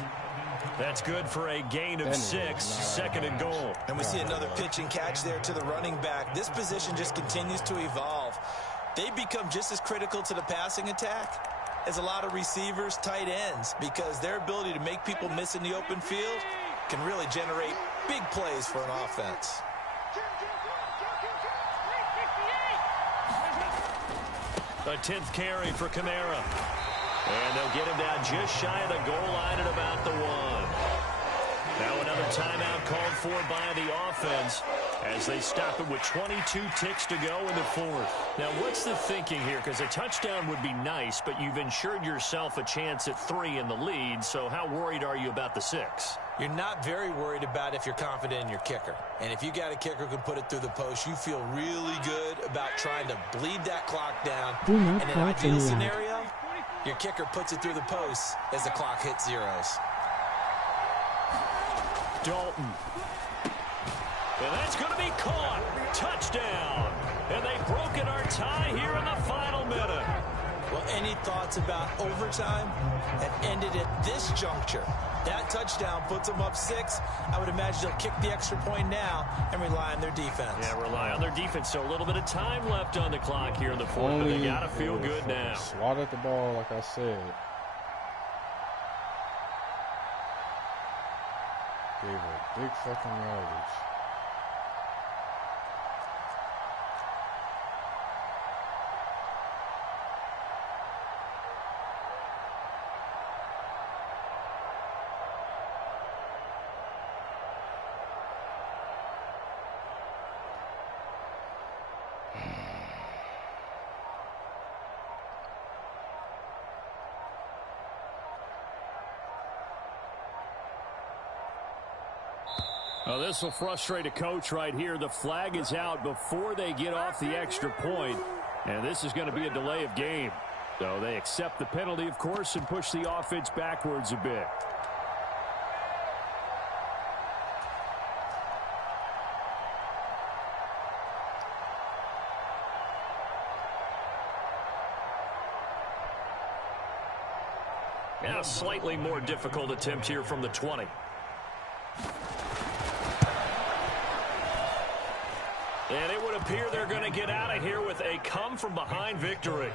That's good for a gain of 6, 2nd and goal. And we see another pitch and catch there to the running back. This position just continues to evolve. They become just as critical to the passing attack as a lot of receivers, tight ends, because their ability to make people miss in the open field can really generate big plays for an offense. A 10th carry for Kamara. And they'll get him down just shy of the goal line at about the 1. Now another timeout called for by the offense as they stop it with 22 ticks to go in the 4th. Now what's the thinking here? Because a touchdown would be nice, but you've ensured yourself a chance at 3 in the lead, so how worried are you about the 6? You're not very worried about if you're confident in your kicker. And if you got a kicker who can put it through the post, you feel really good about trying to bleed that clock down. In an ideal scenario, your kicker puts it through the post as the clock hits zeros. Dalton. And that's going to be caught. Touchdown. And they've broken our tie here in the final minute. Well, any thoughts about overtime that ended at this juncture? That touchdown puts them up 6. I would imagine they'll kick the extra point now and rely on their defense. Yeah, rely on their defense. So a little bit of time left on the clock here in the fourth, but they got to feel good now. Swat at the ball, like I said. Gave a big fucking yardage. Well, this will frustrate a coach right here. The flag is out before they get off the extra point, and this is going to be a delay of game. So they accept the penalty, of course, and push the offense backwards a bit. Now, a slightly more difficult attempt here from the 20. And it would appear they're going to get out of here with a come-from-behind victory.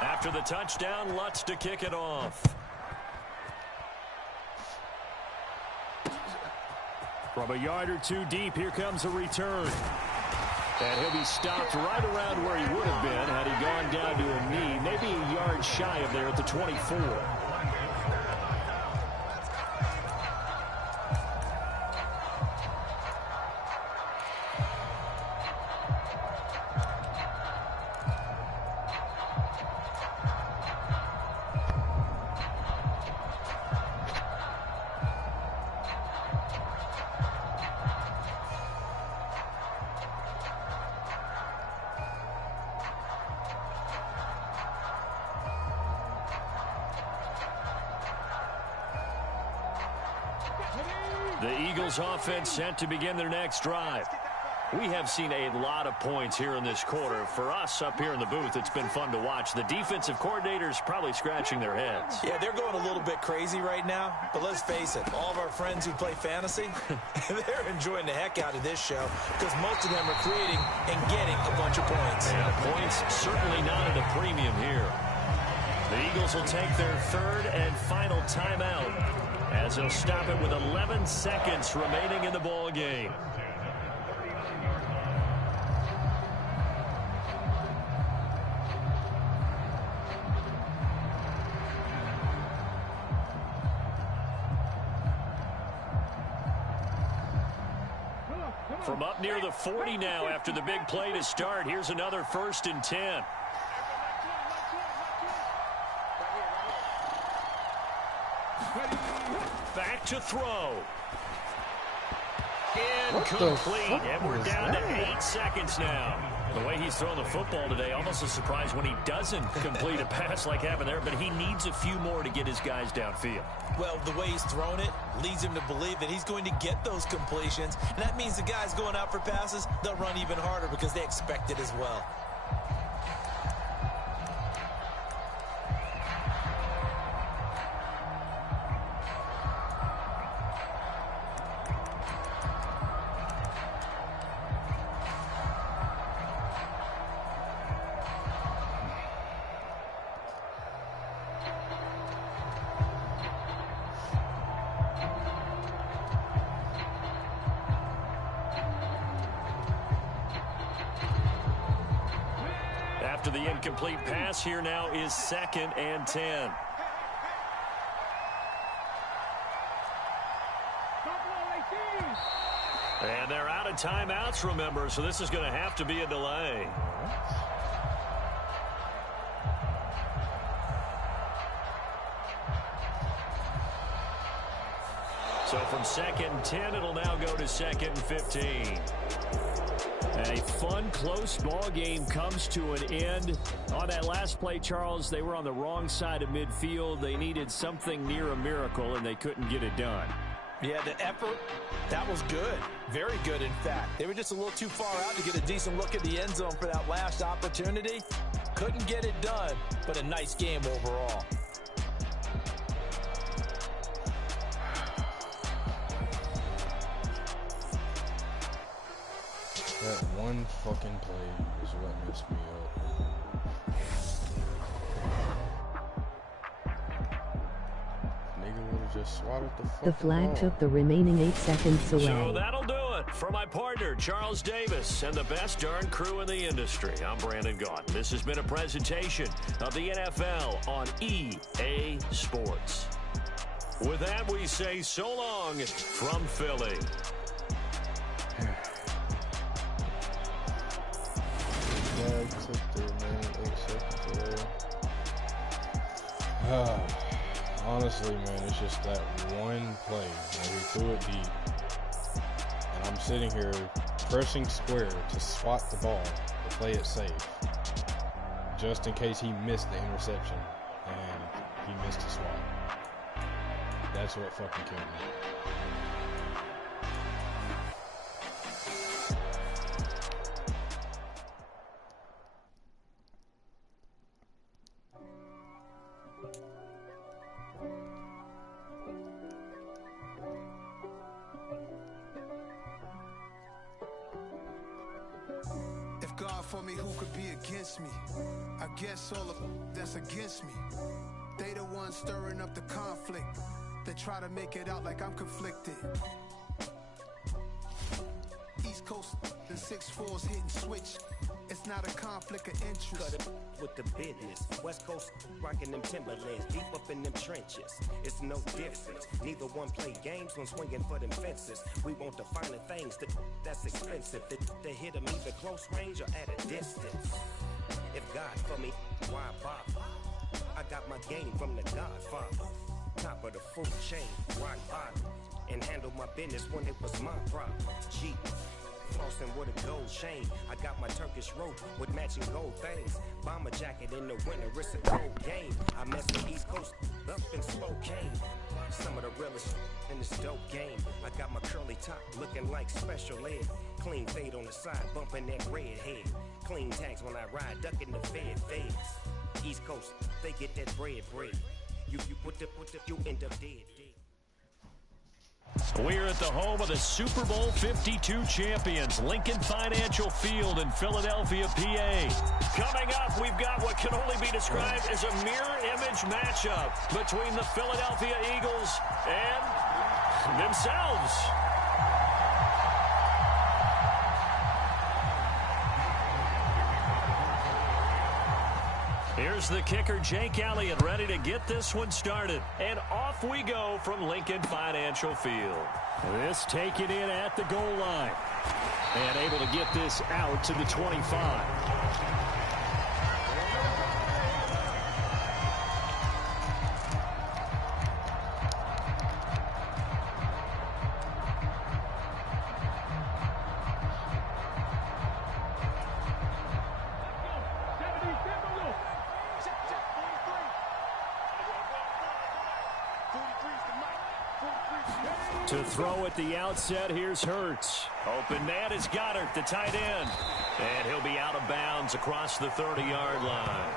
After the touchdown, Lutz to kick it off. From a yard or two deep, here comes a return. And he'll be stopped right around where he would have been had he gone down to a knee, maybe a yard shy of there at the 24. The Eagles offense set to begin their next drive. We have seen a lot of points here in this quarter. For us up here in the booth, it's been fun to watch. The defensive coordinators probably scratching their heads. Yeah, they're going a little bit crazy right now. But let's face it, all of our friends who play fantasy, they're enjoying the heck out of this show because most of them are creating and getting a bunch of points. Yeah, points certainly not at a premium here. The Eagles will take their third and final timeout as they'll stop it with 11 seconds remaining in the ball game. From up near the 40 now after the big play to start, here's another 1st and 10. Back to throw. Incomplete. And we're down to 8 seconds now. The way he's throwing the football today, almost a surprise when he doesn't complete a pass like happened there, but he needs a few more to get his guys downfield. Well, the way he's thrown it leads him to believe that he's going to get those completions, and that means the guys going out for passes, they'll run even harder because they expect it as well. After the incomplete pass, here now is 2nd and 10. And they're out of timeouts, remember, so this is going to have to be a delay. So from 2nd and 10, it'll now go to 2nd and 15. A fun, close ball game comes to an end. On that last play, Charles, they were on the wrong side of midfield. They needed something near a miracle, and they couldn't get it done. Yeah, the effort, that was good. Very good, in fact. They were just a little too far out to get a decent look at the end zone for that last opportunity. Couldn't get it done, but a nice game overall. That one fucking play is what messed me up. Nigga would have just swatted the fucking The flag ball. took the remaining 8 seconds away. So that'll do it for my partner, Charles Davis, and the best darn crew in the industry. I'm Brandon Gaudin. This has been a presentation of the NFL on EA Sports. With that, we say so long from Philly. Flag took the remaining 8 seconds away. Honestly, man, it's just that one play where he threw it deep. And I'm sitting here pressing square to swat the ball to play it safe. Just in case he missed the interception. And he missed the swat. That's what fucking killed me. For me, who could be against me? I guess all of that's against me. They the ones stirring up the conflict. They try to make it out like I'm conflicted. East Coast and 6'4's hitting switch. It's not a conflict of interest. Cut it with the business. West Coast rocking them Timberlands, deep up in them trenches. It's no difference. Neither one play games when swinging for them fences. We want the finer things that's expensive. They hit them either close range or at a distance. If God for me, why bother? I got my game from the Godfather. Top of the food chain, rock bottom. And handle my business when it was my problem. G. Flossing with a gold chain. I got my Turkish rope with matching gold things. Bomber jacket in the winter, it's a cold game. I mess the East Coast up in Spokane. Some of the realest in this dope game. I got my curly top looking like special ed. Clean fade on the side, bumping that red head. Clean tags when I ride, ducking the feds. East Coast, they get that bread. You end up dead. We're at the home of the Super Bowl 52 champions, Lincoln Financial Field in Philadelphia, PA. Coming up, we've got what can only be described as a mirror image matchup between the Philadelphia Eagles and themselves. Here's the kicker, Jake Elliott, ready to get this one started. And off we go from Lincoln Financial Field. This taken in at the goal line. And able to get this out to the 25. To throw at the outset, here's Hurts. Open man is Goddard, the tight end. And he'll be out of bounds across the 30-yard line.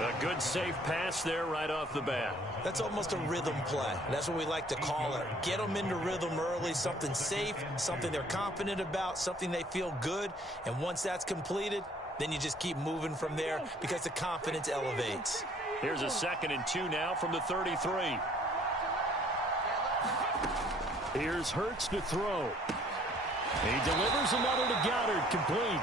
A good, safe pass there right off the bat. That's almost a rhythm play. That's what we like to call it. Get them into rhythm early, something safe, something they're confident about, something they feel good. And once that's completed, then you just keep moving from there because the confidence elevates. Here's a 2nd and 2 now from the 33. Here's Hurts to throw. He delivers another to Goddard, complete.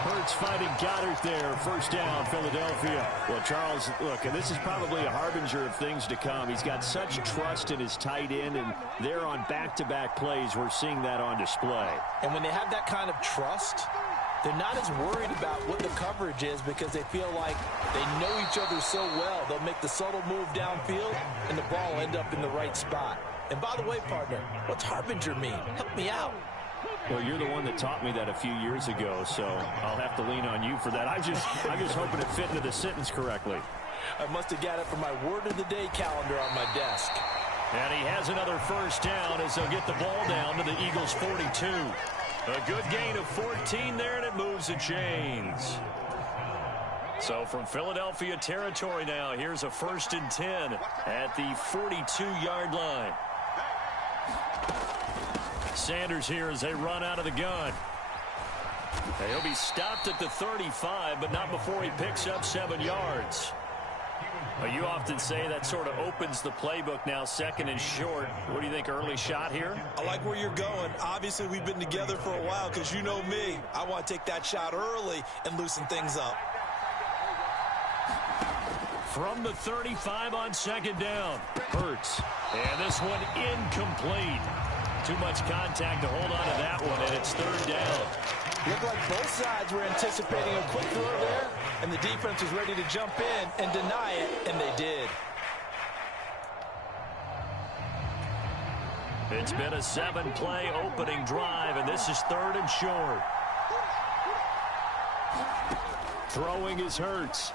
Hurts fighting Goddard there. First down, Philadelphia. Well, Charles, look, and this is probably a harbinger of things to come. He's got such trust in his tight end, and they're on back-to-back plays. We're seeing that on display. And when they have that kind of trust, they're not as worried about what the coverage is because they feel like they know each other so well. They'll make the subtle move downfield, and the ball will end up in the right spot. And by the way, partner, what's harbinger mean? Help me out. Well, you're the one that taught me that a few years ago, so I'll have to lean on you for that. I'm just hoping it fit into the sentence correctly. I must have got it from my word of the day calendar on my desk. And he has another first down as they'll get the ball down to the Eagles' 42. A good gain of 14 there, and it moves the chains. So from Philadelphia territory now, here's a 1st and 10 at the 42-yard line. Sanders here as they run out of the gun. He'll be stopped at the 35, but not before he picks up 7 yards. Well, you often say that sort of opens the playbook now, 2nd and short. What do you think, early shot here? I like where you're going. Obviously, we've been together for a while because you know me. I want to take that shot early and loosen things up. From the 35 on 2nd down. Hurts. And this one incomplete. Too much contact to hold on to that one, and it's 3rd down. Looked like both sides were anticipating a quick throw there, and the defense was ready to jump in and deny it, and they did. It's been a 7-play opening drive, and this is 3rd and short. Throwing is Hurts.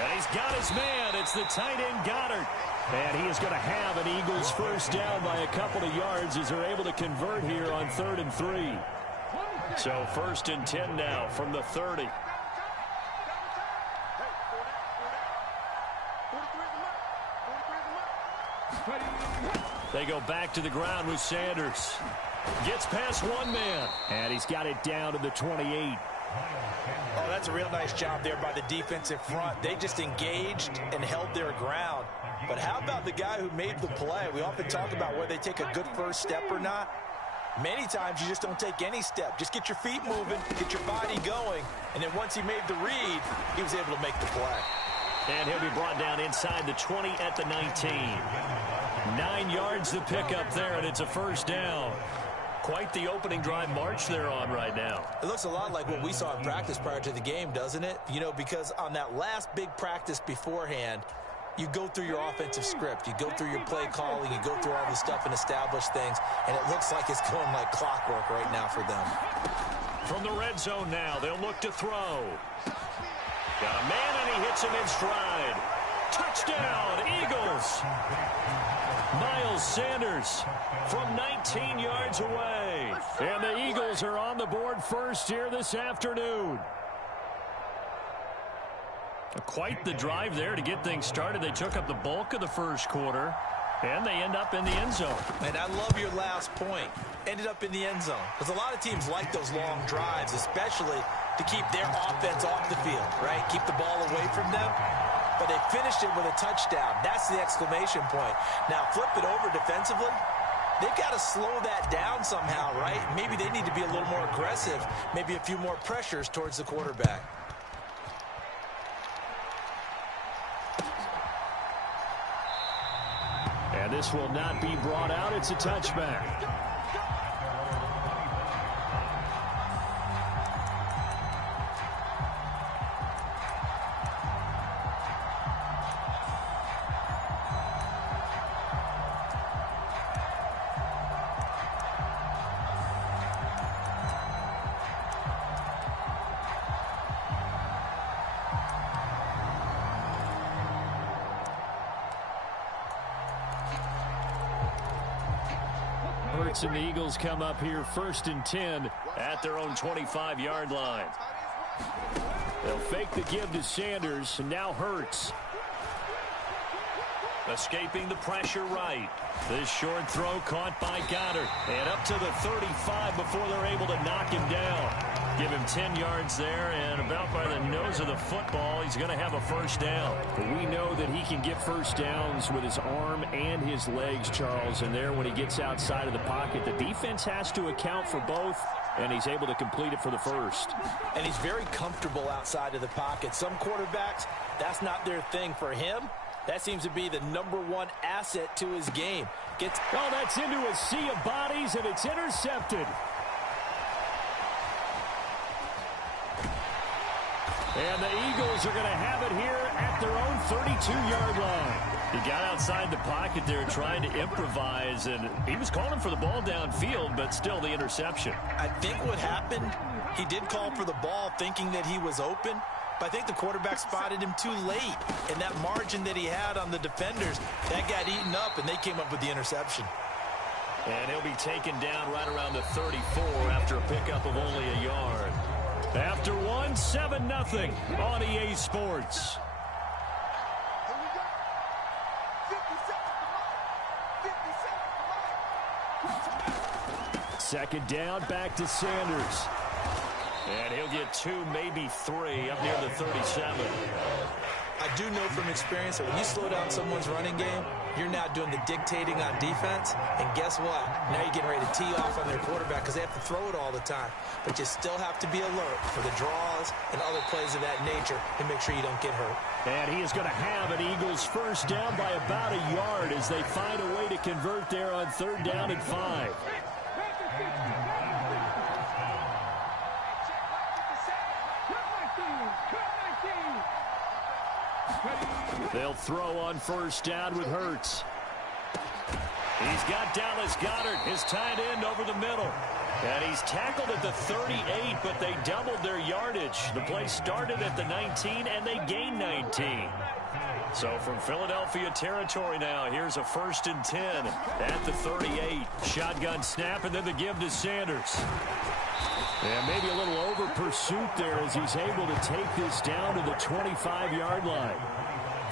And he's got his man. It's the tight end Goddard. And he is going to have an Eagles first down by a couple of yards as they're able to convert here on 3rd and 3. So 1st and 10 now from the 30. They go back to the ground with Sanders. Gets past one man. And he's got it down to the 28. Oh, that's a real nice job there by the defensive front. They just engaged and held their ground. But how about the guy who made the play? We often talk about whether they take a good first step or not. Many times you just don't take any step. Just get your feet moving, get your body going, and then once he made the read, he was able to make the play. And he'll be brought down inside the 20 at the 19. 9 yards to pick up there, and it's a first down. Quite the opening drive march they're on right now. It looks a lot like what we saw in practice prior to the game, doesn't it? You know, because on that last big practice beforehand, you go through your offensive script. You go through your play calling. You go through all the stuff and establish things. And it looks like it's going like clockwork right now for them. From the red zone now, they'll look to throw. Got a man, and he hits him in stride. Touchdown, Eagles. Miles Sanders from 19 yards away. And the Eagles are on the board first here this afternoon. Quite the drive there to get things started. They took up the bulk of the first quarter, and they end up in the end zone. And I love your last point. Ended up in the end zone. Because a lot of teams like those long drives, especially to keep their offense off the field, right? Keep the ball away from them. But they finished it with a touchdown. That's the exclamation point. Now, flip it over defensively. They've got to slow that down somehow, right? Maybe they need to be a little more aggressive. Maybe a few more pressures towards the quarterback. And this will not be brought out. It's a touchback. And the Eagles come up here 1st and 10 at their own 25-yard line. They'll fake the give to Sanders, and now Hurts. Escaping the pressure right. This short throw caught by Goddard. And up to the 35 before they're able to knock him down. Give him 10 yards there, and about by the nose of the football, he's going to have a first down. But we know that he can get first downs with his arm and his legs, Charles. And there, when he gets outside of the pocket, the defense has to account for both, and he's able to complete it for the first. And he's very comfortable outside of the pocket. Some quarterbacks, that's not their thing. For him, that seems to be the #1 asset to his game. Oh, that's into a sea of bodies, and it's intercepted. And the Eagles are going to have it here at their own 32-yard line. He got outside the pocket there trying to improvise, and he was calling for the ball downfield, but still the interception. I think what happened, he did call for the ball thinking that he was open, but I think the quarterback spotted him too late. And that margin that he had on the defenders, that got eaten up, and they came up with the interception. And he'll be taken down right around the 34 after a pickup of only a yard. After one, 7-0 on EA Sports. Second down, back to Sanders. And he'll get 2, maybe 3, up near the 37. I do know from experience that when you slow down someone's running game, you're now doing the dictating on defense. And guess what? Now you're getting ready to tee off on their quarterback because they have to throw it all the time. But you still have to be alert for the draws and other plays of that nature to make sure you don't get hurt. And he is going to have an Eagles first down by about a yard as they find a way to convert there on 3rd down and 5. They'll throw on 1st down with Hurts. He's got Dallas Goedert, his tight end, over the middle. And he's tackled at the 38, but they doubled their yardage. The play started at the 19, and they gained 19. So from Philadelphia territory now, here's a 1st and 10 at the 38. Shotgun snap, and then the give to Sanders. And maybe a little over pursuit there as he's able to take this down to the 25-yard line.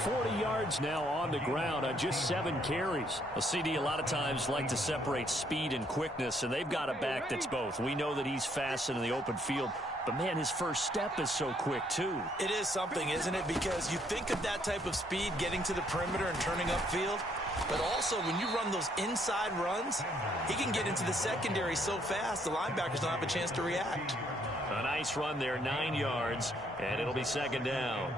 40 yards now on the ground on just 7 carries. A CD a lot of times like to separate speed and quickness, and they've got a back that's both. We know that he's fast in the open field, but, man, his first step is so quick, too. It is something, isn't it? Because you think of that type of speed getting to the perimeter and turning upfield, but also when you run those inside runs, he can get into the secondary so fast the linebackers don't have a chance to react. A nice run there, 9 yards, and it'll be 2nd down.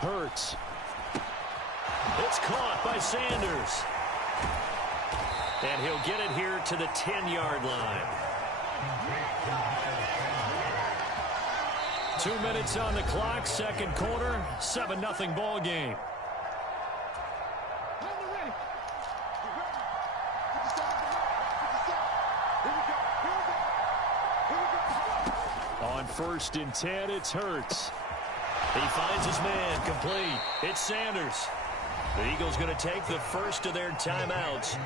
Hurts. It's caught by Sanders. And he'll get it here to the 10-yard line. 2 minutes on the clock, 2nd quarter, 7-0 ball game. On 1st and 10, it's Hurts. He finds his man, complete. It's Sanders. The Eagles going to take the first of their timeouts.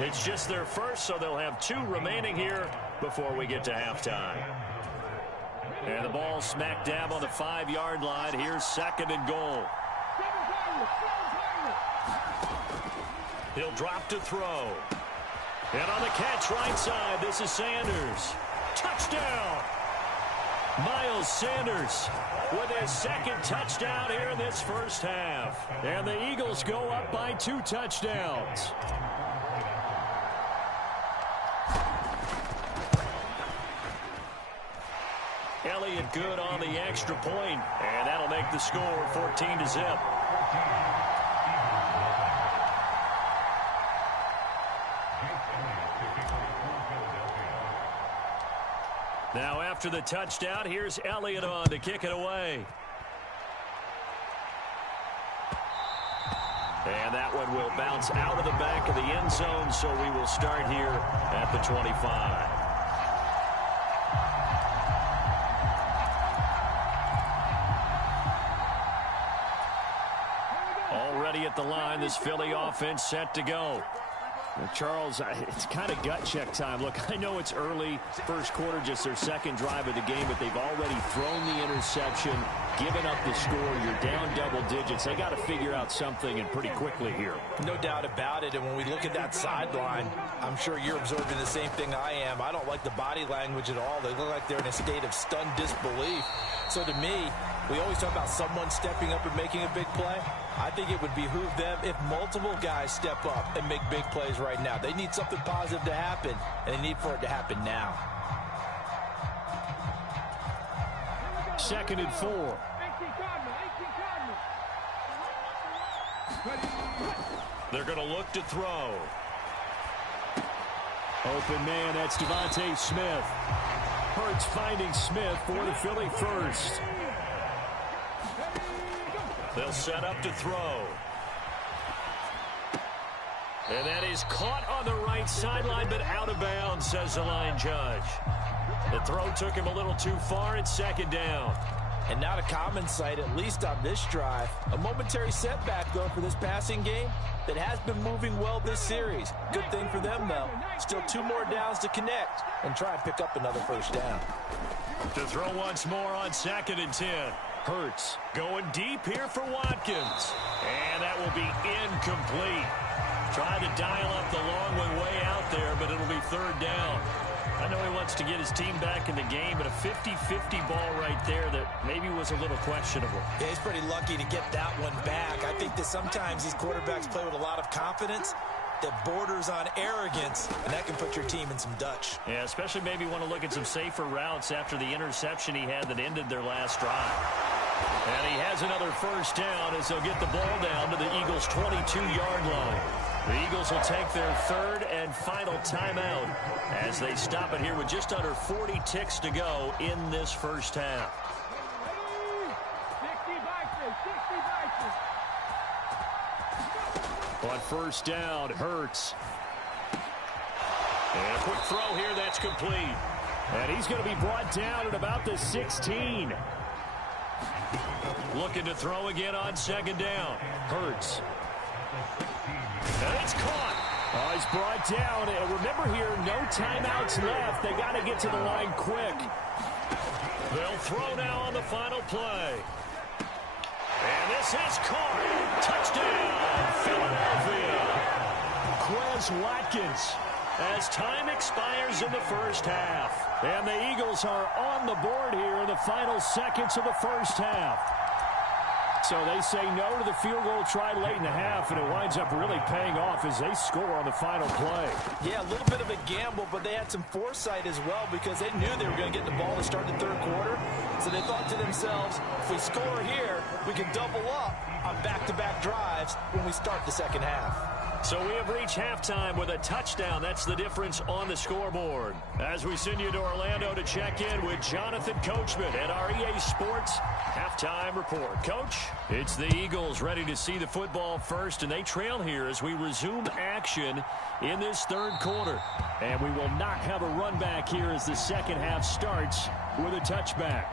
It's just their first, so they'll have 2 remaining here before we get to halftime. And the ball smack dab on the 5-yard line. Here's 2nd and goal. He'll drop to throw. And on the catch right side, this is Sanders. Touchdown! Miles Sanders with his 2nd touchdown here in this first half. And the Eagles go up by 2 touchdowns. Elliott good on the extra point, and that'll make the score 14-0. Now after the touchdown, here's Elliott on to kick it away. And that one will bounce out of the back of the end zone, so we will start here at the 25. Already at the line, this Philly offense set to go. Charles, it's kind of gut check time. Look, I know it's early, first quarter, just their 2nd drive of the game, but they've already thrown the interception, given up the score. You're down double digits. They got to figure out something, and pretty quickly here. No doubt about it, and when we look at that sideline, I'm sure you're observing the same thing I am. I don't like the body language at all. They look like they're in a state of stunned disbelief. So to me, we always talk about someone stepping up and making a big play. I think it would behoove them if multiple guys step up and make big plays right now. They need something positive to happen, and they need for it to happen now. 2nd and 4. They're going to look to throw. Open man, that's Devontae Smith. Hurts finding Smith for the Philly first. They'll set up to throw. And that is caught on the right sideline, but out of bounds, says the line judge. The throw took him a little too far. It's second down. And not a common sight, at least on this drive. A momentary setback, though, for this passing game that has been moving well this series. Good thing for them, though. Still 2 more downs to connect and try and pick up another first down. To throw once more on 2nd and 10. Hurts going deep here for Watkins. And that will be incomplete. Tried to dial up the long way out there, but it'll be 3rd down. I know he wants to get his team back in the game, but a 50-50 ball right there that maybe was a little questionable. Yeah, he's pretty lucky to get that one back. I think that sometimes these quarterbacks play with a lot of confidence that borders on arrogance, and that can put your team in some Dutch. Yeah, especially maybe want to look at some safer routes after the interception he had that ended their last drive. And he has another first down as they'll get the ball down to the Eagles' 22-yard line. The Eagles will take their 3rd and final timeout as they stop it here with just under 40 ticks to go in this first half. 60 on first down, Hurts. And a quick throw here, that's complete. And he's going to be brought down at about the 16. Looking to throw again on 2nd down. Hurts. And it's caught. Oh, he's brought down. And remember here, no timeouts left. They got to get to the line quick. They'll throw now on the final play. And this is caught. Touchdown, Philadelphia. Quez Watkins as time expires in the first half. And the Eagles are on the board here in the final seconds of the first half. So they say no to the field goal try late in the half, and it winds up really paying off as they score on the final play. Yeah, a little bit of a gamble, but they had some foresight as well because they knew they were going to get the ball to start the 3rd quarter. So they thought to themselves, if we score here, we can double up on back-to-back drives when we start the 2nd half. So we have reached halftime with a touchdown. That's the difference on the scoreboard. As we send you to Orlando to check in with Jonathan Coachman at our EA Sports Halftime Report. Coach, it's the Eagles ready to see the football first, and they trail here as we resume action in this 3rd quarter. And we will not have a run back here as the 2nd half starts with a touchback.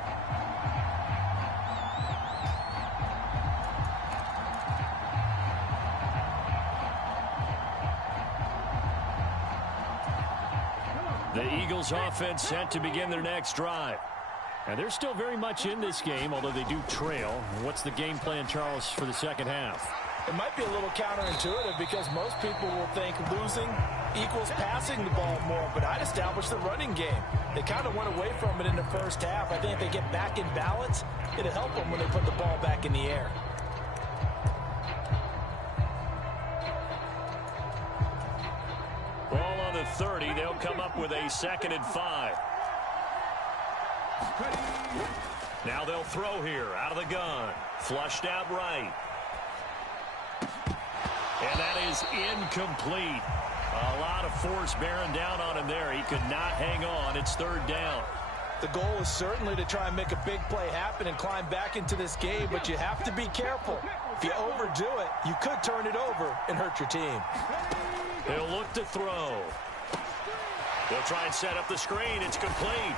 The Eagles offense set to begin their next drive. And they're still very much in this game, although they do trail. What's the game plan, Charles, for the 2nd half? It might be a little counterintuitive because most people will think losing equals passing the ball more, but I'd establish the running game. They kind of went away from it in the first half. I think if they get back in balance, it'll help them when they put the ball back in the air. Ball on the 30. They'll come up with a 2nd and 5. Now they'll throw here out of the gun. Flushed out right. And that is incomplete. A lot of force bearing down on him there. He could not hang on. It's 3rd down. The goal is certainly to try and make a big play happen and climb back into this game, but you have to be careful. If you overdo it, you could turn it over and hurt your team. He'll look to throw. They'll try and set up the screen. It's complete.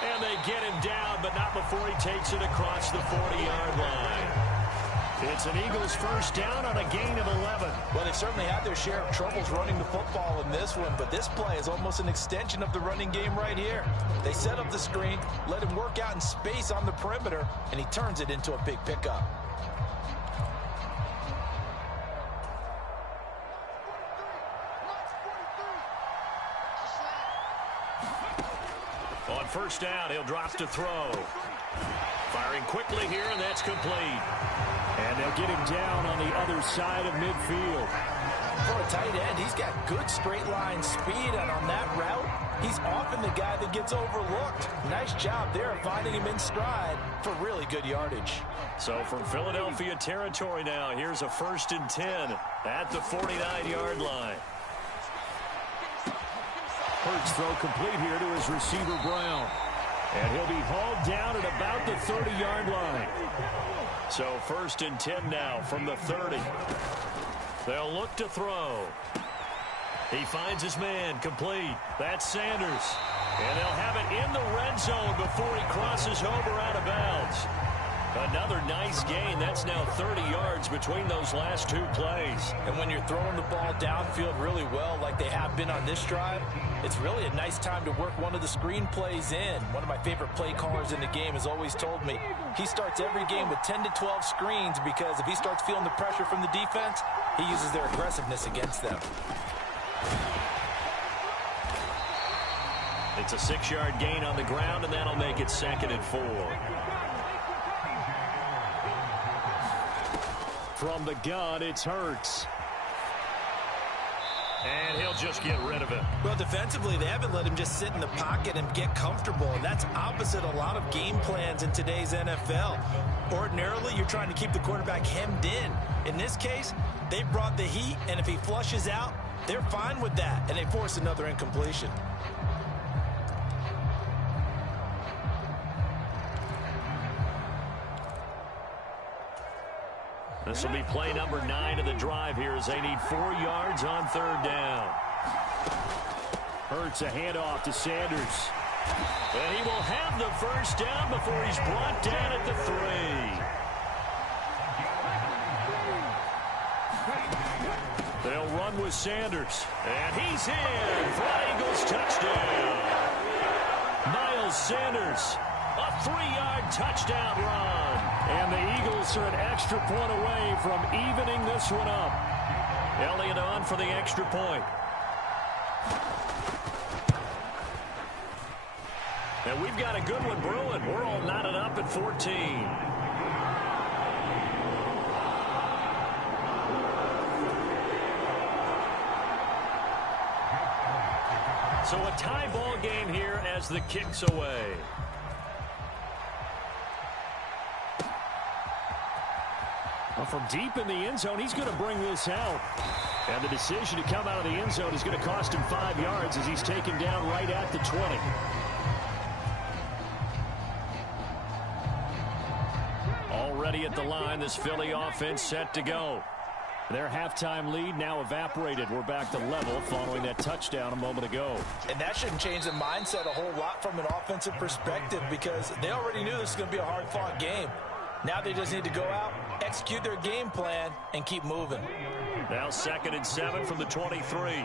And they get him down, but not before he takes it across the 40-yard line. It's an Eagles first down on a gain of 11. Well, they certainly had their share of troubles running the football in this one, but this play is almost an extension of the running game right here. They set up the screen, let him work out in space on the perimeter, and he turns it into a big pickup. On first down, he'll drop to throw. Firing quickly here, and that's complete. And they'll get him down on the other side of midfield. For a tight end, he's got good straight line speed, and on that route, he's often the guy that gets overlooked. Nice job there of finding him in stride for really good yardage. So from Philadelphia territory now, here's a 1st and 10 at the 49-yard line. Hurts throw complete here to his receiver, Brown. And he'll be hauled down at about the 30-yard line. So 1st and 10 now from the 30. They'll look to throw. He finds his man, complete. That's Sanders. And they'll have it in the red zone before he crosses over out of bounds. Another nice gain. That's now 30 yards between those last 2 plays. And when you're throwing the ball downfield really well like they have been on this drive, it's really a nice time to work one of the screen plays in. One of my favorite play callers in the game has always told me he starts every game with 10 to 12 screens because if he starts feeling the pressure from the defense, he uses their aggressiveness against them. It's a 6-yard gain on the ground, and that'll make it 2nd and 4. From the gun, it's Hurts. And he'll just get rid of it. Well, defensively, they haven't let him just sit in the pocket and get comfortable. And that's opposite a lot of game plans in today's NFL. Ordinarily, you're trying to keep the quarterback hemmed in. In this case, they brought the heat, and if he flushes out, they're fine with that, and they force another incompletion. This will be play number 9 of the drive here as they need 4 yards on 3rd down. Hurts a handoff to Sanders. And he will have the 1st down before he's brought down at the 3. They'll run with Sanders. And he's in for an Eagles touchdown. Miles Sanders, a 3-yard touchdown run. And the Eagles are an extra point away from evening this one up. Elliott on for the extra point. And we've got a good one brewing. We're all knotted up at 14. So a tie ball game here as the kick's away. Well, from deep in the end zone, he's going to bring this out. And the decision to come out of the end zone is going to cost him 5 yards as he's taken down right at the 20. Already at the line, this Philly offense set to go. Their halftime lead now evaporated. We're back to level following that touchdown a moment ago. And that shouldn't change the mindset a whole lot from an offensive perspective because they already knew this was going to be a hard-fought game. Now they just need to go out, execute their game plan, and keep moving. Now 2nd and 7 from the 23.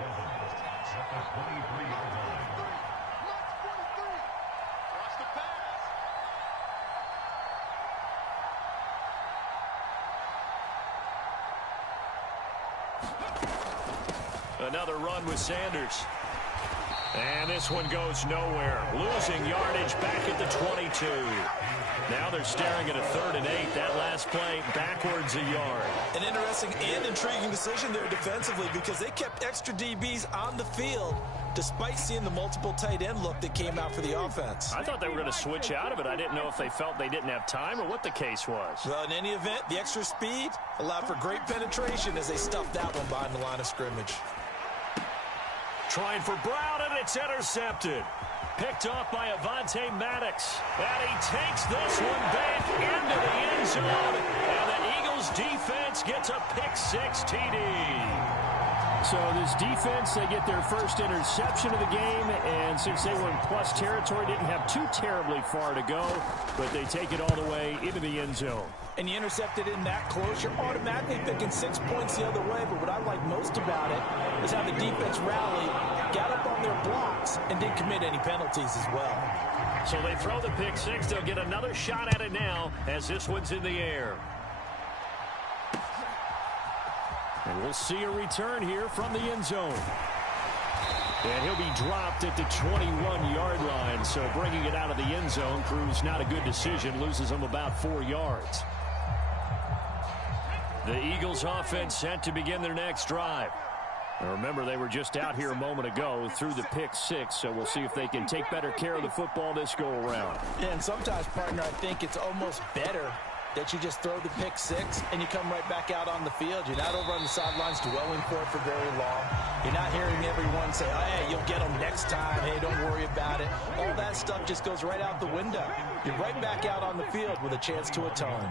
Another run with Sanders. And this one goes nowhere. Losing yardage back at the 22. Now they're staring at a 3rd and 8. That last play backwards a yard. An interesting and intriguing decision there defensively because they kept extra DBs on the field despite seeing the multiple tight end look that came out for the offense. I thought they were going to switch out of it. I didn't know if they felt they didn't have time or what the case was. Well, in any event, the extra speed allowed for great penetration as they stuffed that one behind the line of scrimmage. Trying for Brown, and it's intercepted. Picked off by Avonte Maddox. And he takes this one back into the end zone. And the Eagles defense gets a pick-6 TD. So this defense, they get their first interception of the game. And since they were in plus territory, didn't have too terribly far to go. But they take it all the way into the end zone. And you intercepted in that close, you're automatically picking 6 points the other way. But what I like most about it is how the defense rallied, got up on their blocks, and didn't commit any penalties as well. So they throw the pick-6. They'll get another shot at it now as this one's in the air. And we'll see a return here from the end zone. And he'll be dropped at the 21-yard line. So bringing it out of the end zone proves not a good decision. Loses him about 4 yards. The Eagles offense set to begin their next drive. And remember, they were just out here a moment ago through the pick-6, so we'll see if they can take better care of the football this go-around. And sometimes, partner, I think it's almost better that you just throw the pick-6 and you come right back out on the field. You're not over on the sidelines dwelling for it for very long. You're not hearing everyone say, oh, hey, you'll get them next time. Hey, that stuff just goes right out the window. You're right back out on the field with a chance to atone.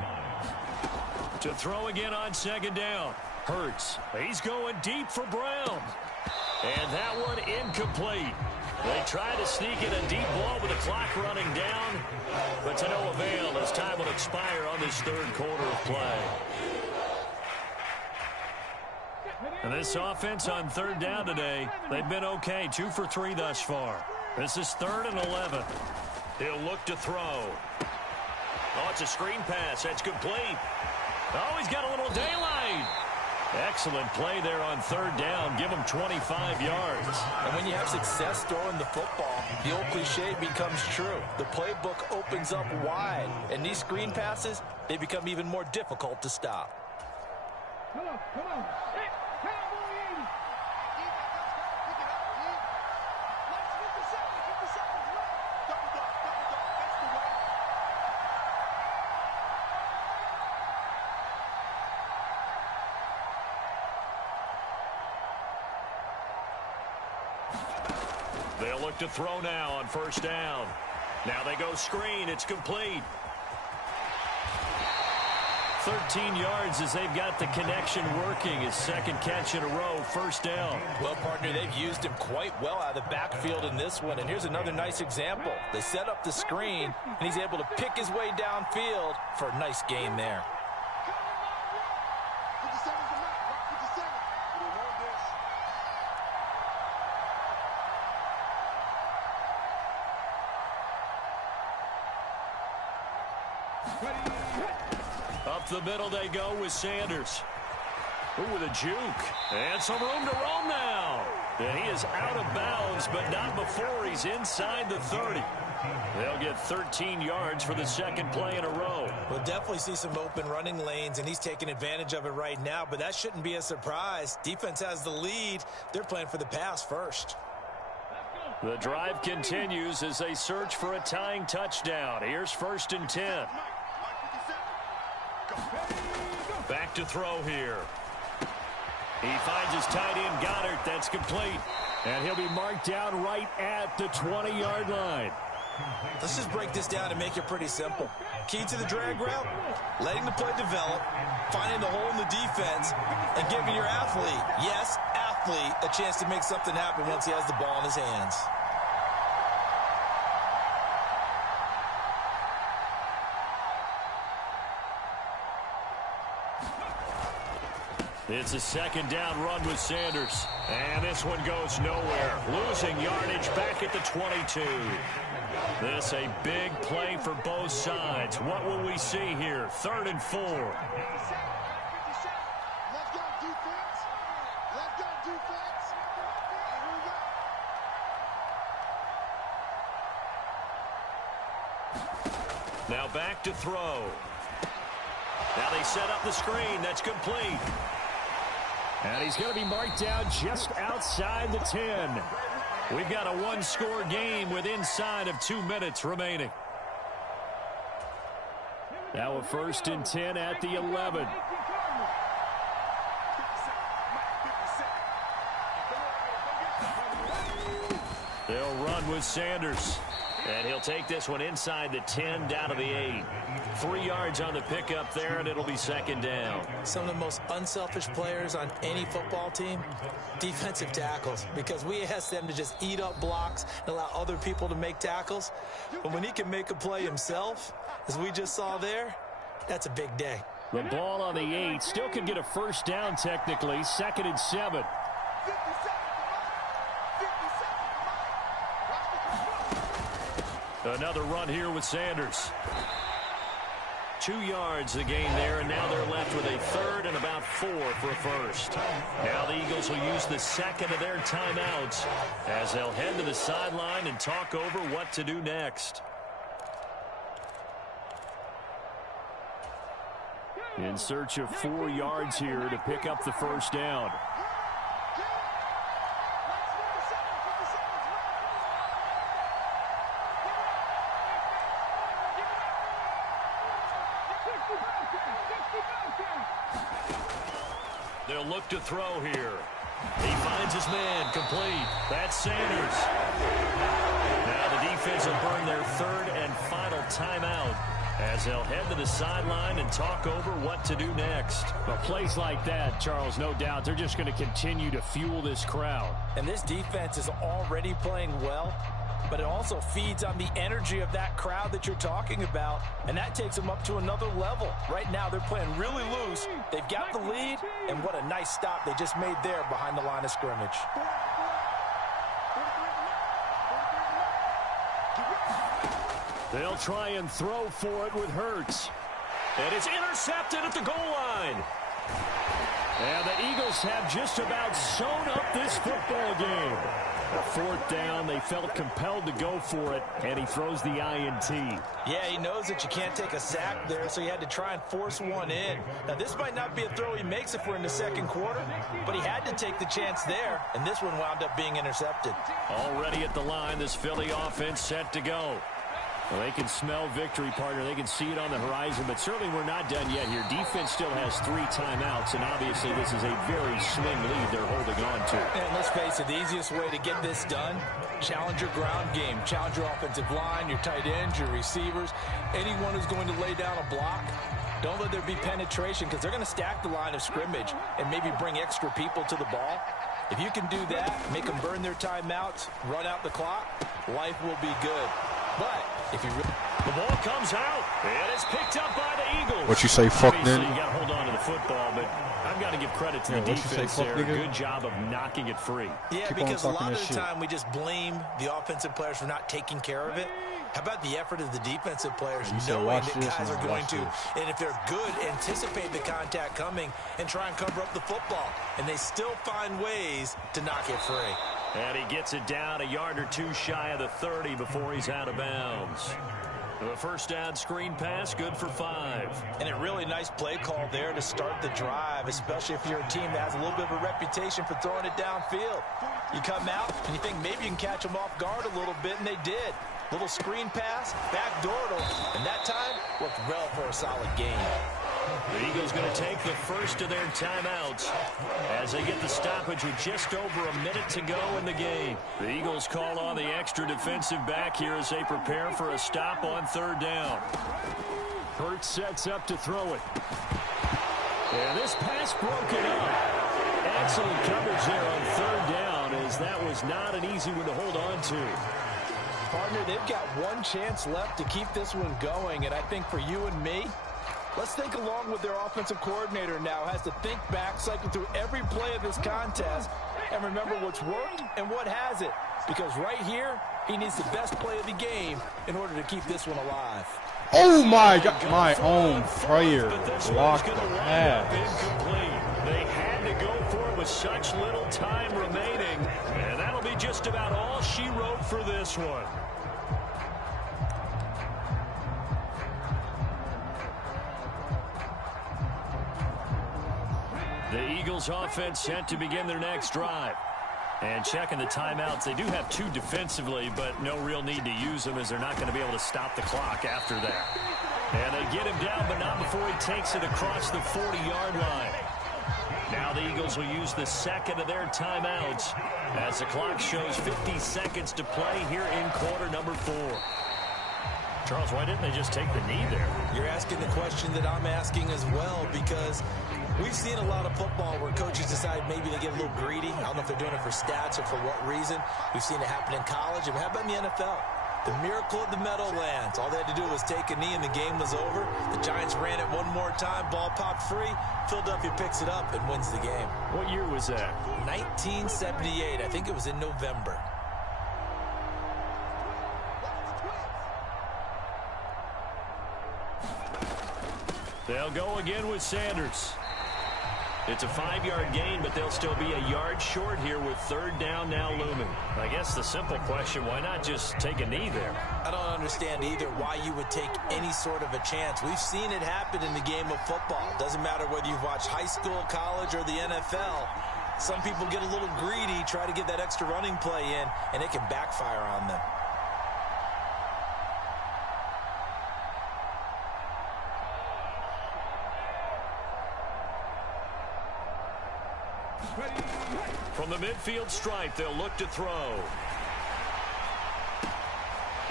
To throw again on second down. Hurts. He's going deep for Brown. And that one incomplete. They try to sneak in a deep ball with the clock running down, but to no avail as time will expire on this third quarter of play. And this offense on third down today, they've been okay. 2 for 3 thus far. This is 3rd and 11. He'll look to throw. Oh, it's a screen pass. That's complete. Oh, he's got a little daylight. Excellent play there on third down. Give him 25 yards. And when you have success throwing the football, the old cliche becomes true. The playbook opens up wide. And these screen passes, they become even more difficult to stop. Come on, come on. Hey, Cowboy 80. They'll look to throw now on first down. Now they go screen. It's complete. 13 yards as they've got the connection working. His second catch in a row, first down. Well, partner, they've used him quite well out of the backfield in this one. And here's another nice example. They set up the screen, and he's able to pick his way downfield for a nice gain there. Up the middle they go with Sanders. Ooh, with a juke. And some room to roam now. And he is out of bounds, but not before he's inside the 30. They'll get 13 yards for the second play in a row. We'll definitely see some open running lanes, and he's taking advantage of it right now, but that shouldn't be a surprise. Defense has the lead. They're playing for the pass first. The drive continues as they search for a tying touchdown. Here's 1st and 10. Back to throw here. He finds his tight end, Goddard. That's complete. And he'll be marked down right at the 20-yard line. Let's just break this down and make it pretty simple. Key to the drag route, letting the play develop, finding the hole in the defense, and giving your athlete, yes, athlete, a chance to make something happen once he has the ball in his hands. It's a second down run with Sanders. And this one goes nowhere. Losing yardage back at the 22. This a big play for both sides. What will we see here? 3rd and 4. Let's go defense. Let's go defense. And here we go. Now back to throw. Now they set up the screen. That's complete. And he's going to be marked down just outside the 10. We've got a one-score game with inside of 2 minutes remaining. Now a 1st and 10 at the 11. They'll run with Sanders. And he'll take this one inside the 10 down to the 8. 3 yards on the pickup there, and it'll be second down. Some of the most unselfish players on any football team, defensive tackles, because we ask them to just eat up blocks and allow other people to make tackles. But when he can make a play himself, as we just saw there, that's a big day. The ball on the 8 still could get a first down technically. 2nd and 7. Another run here with Sanders. 2 yards the gain there, and now they're left with a 3rd and about 4 for a first. Now the Eagles will use the second of their timeouts as they'll head to the sideline and talk over what to do next. In search of 4 yards here to pick up the first down. They'll look to throw here. He finds his man, complete. That's Sanders. Now the defense will bring timeout as they'll head to the sideline and talk over what to do next. Well, plays like that, Charles, no doubt, they're just going to continue to fuel this crowd. And this defense is already playing well, but it also feeds on the energy of that crowd that you're talking about, and that takes them up to another level. Right now, they're playing really loose. They've got the lead, and what a nice stop they just made there behind the line of scrimmage. They'll try and throw for it with Hurts. And it's intercepted at the goal line. And the Eagles have just about sewn up this football game. A fourth down, they felt compelled to go for it, and he throws the INT. Yeah, he knows that you can't take a sack there, so he had to try and force one in. Now, this might not be a throw he makes if we're in the second quarter, but he had to take the chance there, and this one wound up being intercepted. Already at the line, this Philly offense set to go. Well, they can smell victory, partner. They can see it on the horizon, but certainly we're not done yet here. Defense still has 3 timeouts, and obviously this is a very slim lead they're holding on to. And let's face it, the easiest way to get this done, challenge your ground game. Challenge your offensive line, your tight ends, your receivers, anyone who's going to lay down a block. Don't let there be penetration because they're going to stack the line of scrimmage and maybe bring extra people to the ball. If you can do that, make them burn their timeouts, run out the clock, life will be good. But if you the ball comes out, and it's picked up by the Eagles. What you say, fuck Obviously, nigga? you got to hold on to the football, but I've got to give credit to the defense there. A good job of knocking it free. Yeah, because a lot of the time we just blame the offensive players for not taking care of it. How about the effort of the defensive players knowing that guys are going to, and if they're good, anticipate the contact coming and try and cover up the football. And they still find ways to knock it free. And he gets it down a yard or two shy of the 30 before he's out of bounds. The first down screen pass, good for 5. And a really nice play call there to start the drive, especially if you're a team that has a little bit of a reputation for throwing it downfield. You come out and you think maybe you can catch them off guard a little bit, and they did. Little screen pass, backdoor them, and that time worked well for a solid gain. The Eagles going to take the first of their timeouts as they get the stoppage with just over a minute to go in the game. The Eagles call on the extra defensive back here as they prepare for a stop on 3rd down. Hurts sets up to throw it. And this pass broken up. Excellent coverage there on 3rd down, as that was not an easy one to hold on to. Partner, they've got one chance left to keep this one going, and I think for you and me, let's think along with their offensive coordinator now. Has to think back, cycle through every play of this contest, and remember what's worked and what hasn't. Because right here, he needs the best play of the game in order to keep this one alive. Oh, my God. My own prayer blocked the pass. They had to go for it with such little time remaining, and that'll be just about all she wrote for this one. The Eagles offense set to begin their next drive. And checking the timeouts, they do have 2 defensively, but no real need to use them as they're not going to be able to stop the clock after that. And they get him down, but not before he takes it across the 40-yard line. Now the Eagles will use the second of their timeouts as the clock shows 50 seconds to play here in quarter number 4. Charles, why didn't they just take the knee there? You're asking the question that I'm asking as well, because we've seen a lot of football where coaches decide maybe they get a little greedy. I don't know if they're doing it for stats or for what reason. We've seen it happen in college. And how about in the NFL? The miracle of the Meadowlands. All they had to do was take a knee and the game was over. The Giants ran it one more time. Ball popped free. Philadelphia picks it up and wins the game. What year was that? 1978. I think it was in November. They'll go again with Sanders. It's a 5-yard gain, but they'll still be a yard short here with 3rd down now looming. I guess the simple question, why not just take a knee there? I don't understand either why you would take any sort of a chance. We've seen it happen in the game of football. It doesn't matter whether you've watched high school, college, or the NFL. Some people get a little greedy, try to get that extra running play in, and it can backfire on them. From the midfield stripe, they'll look to throw.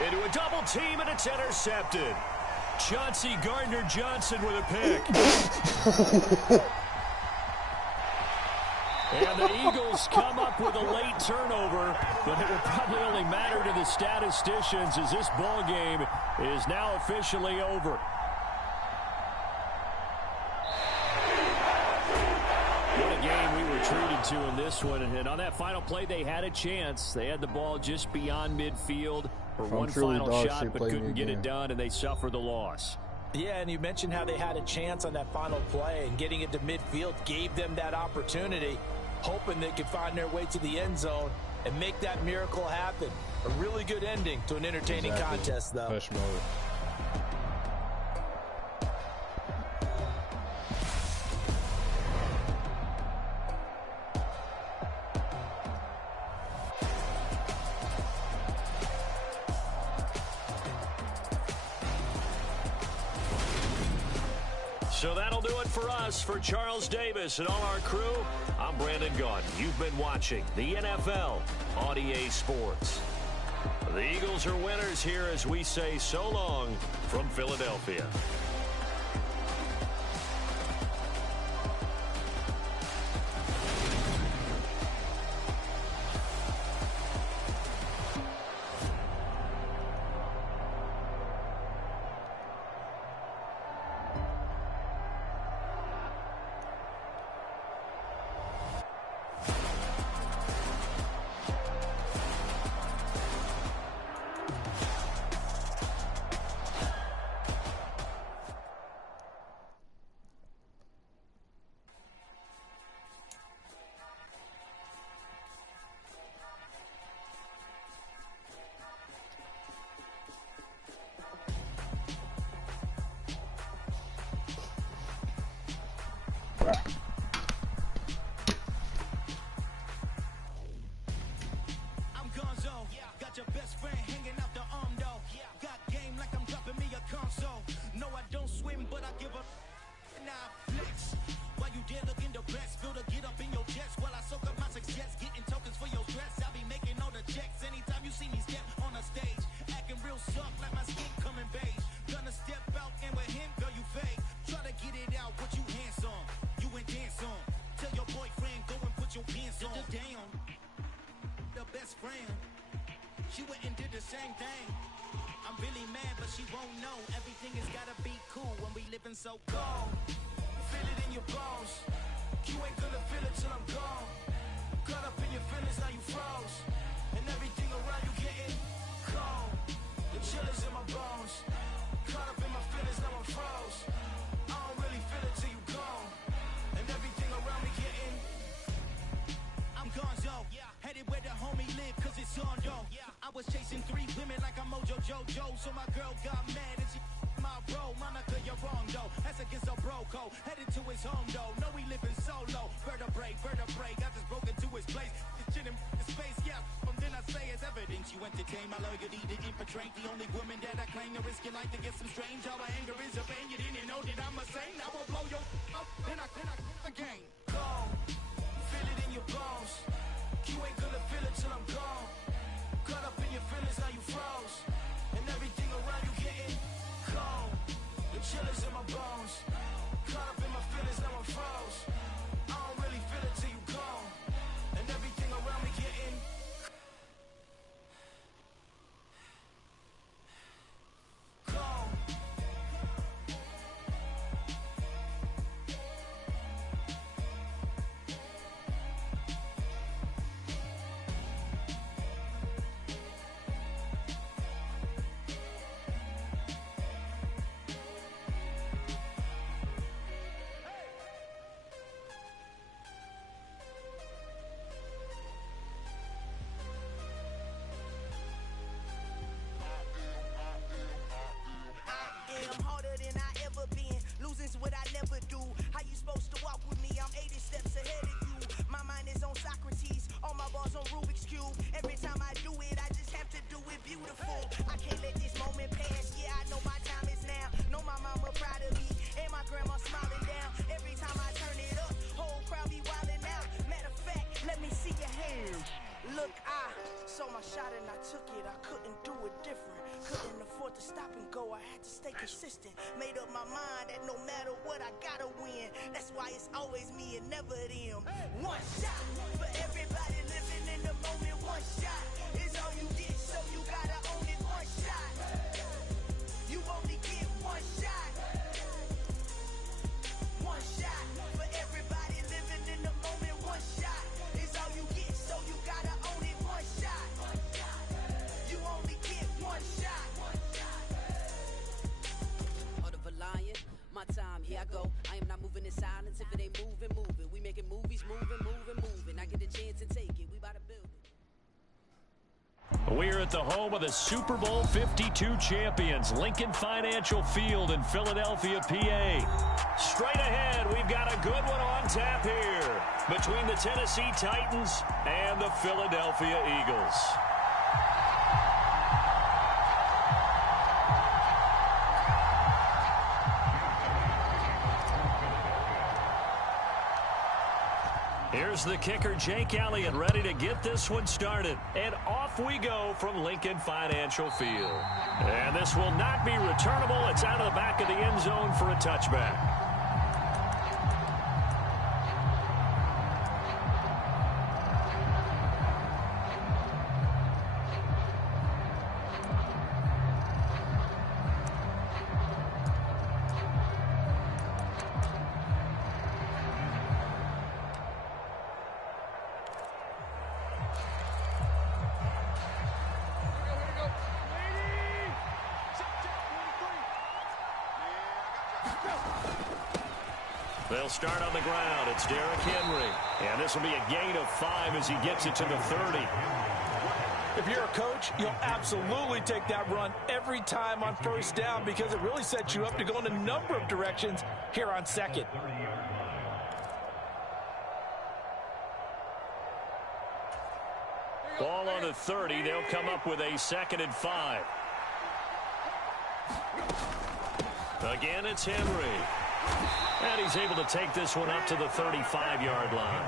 Into a double team, and it's intercepted. Chauncey Gardner-Johnson with a pick. And the Eagles come up with a late turnover, but it will probably only matter to the statisticians as this ball game is now officially over. What a game we were treated to in this one. And on that final play, they had a chance. They had the ball just beyond midfield for one final shot, but couldn't get it done, and they suffered the loss. Yeah, and you mentioned how they had a chance on that final play, and getting it to midfield gave them that opportunity, hoping they could find their way to the end zone and make that miracle happen. A really good ending to an entertaining contest, though. Push mode. So that'll do it for us. For Charles Davis and all our crew, I'm Brandon Gaudin. You've been watching the NFL on EA Sports. The Eagles are winners here as we say so long from Philadelphia. She went and did the same thing. I'm really mad, but she won't know. Everything has gotta be cool when we living so cold. Feel it in your bones. You ain't gonna feel it till I'm gone. Caught up in your feelings, now you froze. And everything around you getting cold. The chill is in my bones. Caught up in my feelings, now I'm froze. I don't really feel it till you gone. And everything around me getting I'm gonzo. Headed where the homie live, cause it's on, yo. I was chasing 3 women like I'm Mojo Jojo, so my girl got mad and she my bro. Monica, you're wrong, though. That's against a bro code. Headed to his home, though. No, we living solo. Vertebrae. I just broke into his place. It's shit in his face, yeah. From then I say it's evidence you entertain my loyalty to infiltrate. The only woman that I claim to risk your life to get some strange. All my anger is a pain. You didn't know that I'm a saint. I will blow your up, then I again. Go. Feel it in your bones. You ain't gonna feel it till I'm gone. Caught up in your feelings, now you froze. And everything around you getting cold. The chill is in my bones. Caught up in my feelings, now I'm froze. I don't really feel it till you gone. And everything around me getting cold. couldn't do it different. Couldn't afford to stop and go, I had to stay consistent. Made up my mind that no matter what, I gotta win. That's why it's always me and never them. One shot for everybody living in the moment. One shot is all you get, so you gotta own it. One shot, you only get one shot. One shot for everybody living in the moment. One shot is all you get, so you gotta own it. One shot, you only get one shot. Heart of a lion, my time, here I go. I am not moving in silence. If it ain't moving, moving. We making movies, moving. I get a chance to take it. We about to build it. We're at the home of the Super Bowl 52 champions, Lincoln Financial Field in Philadelphia, PA. Straight ahead, we've got a good one on tap here between the Tennessee Titans and the Philadelphia Eagles. Here's the kicker, Jake Elliott, ready to get this one started. And off we go from Lincoln Financial Field. And this will not be returnable. It's out of the back of the end zone for a touchback. They'll start on the ground. It's Derrick Henry. And this will be a gain of 5 as he gets it to the 30. If you're a coach, you'll absolutely take that run every time on first down because it really sets you up to go in a number of directions here on second. Ball on the 30. They'll come up with a 2nd and 5. Again, it's Henry. And he's able to take this one up to the 35-yard line.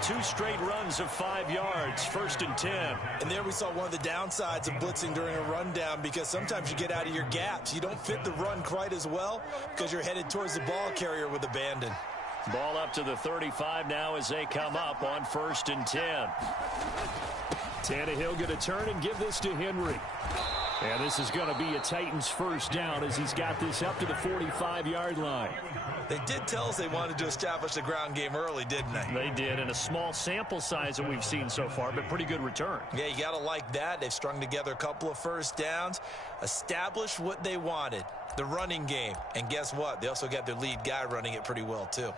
2 straight runs of 5 yards, 1st and 10. And there we saw one of the downsides of blitzing during a rundown because sometimes you get out of your gaps. You don't fit the run quite as well because you're headed towards the ball carrier with abandon. Ball up to the 35 now as they come up on 1st and 10. Tannehill going to turn and give this to Henry. And this is going to be a Titans first down as he's got this up to the 45-yard line. They did tell us they wanted to establish the ground game early, didn't they? They did, in a small sample size that we've seen so far, but pretty good return. Yeah, you got to like that. They've strung together a couple of first downs, established what they wanted, the running game. And guess what? They also got their lead guy running it pretty well, too.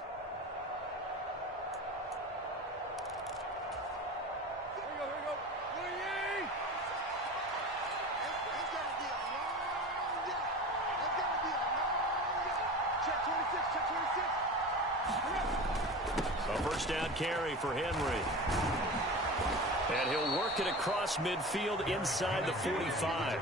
Down carry for Henry. And he'll work it across midfield inside the 45.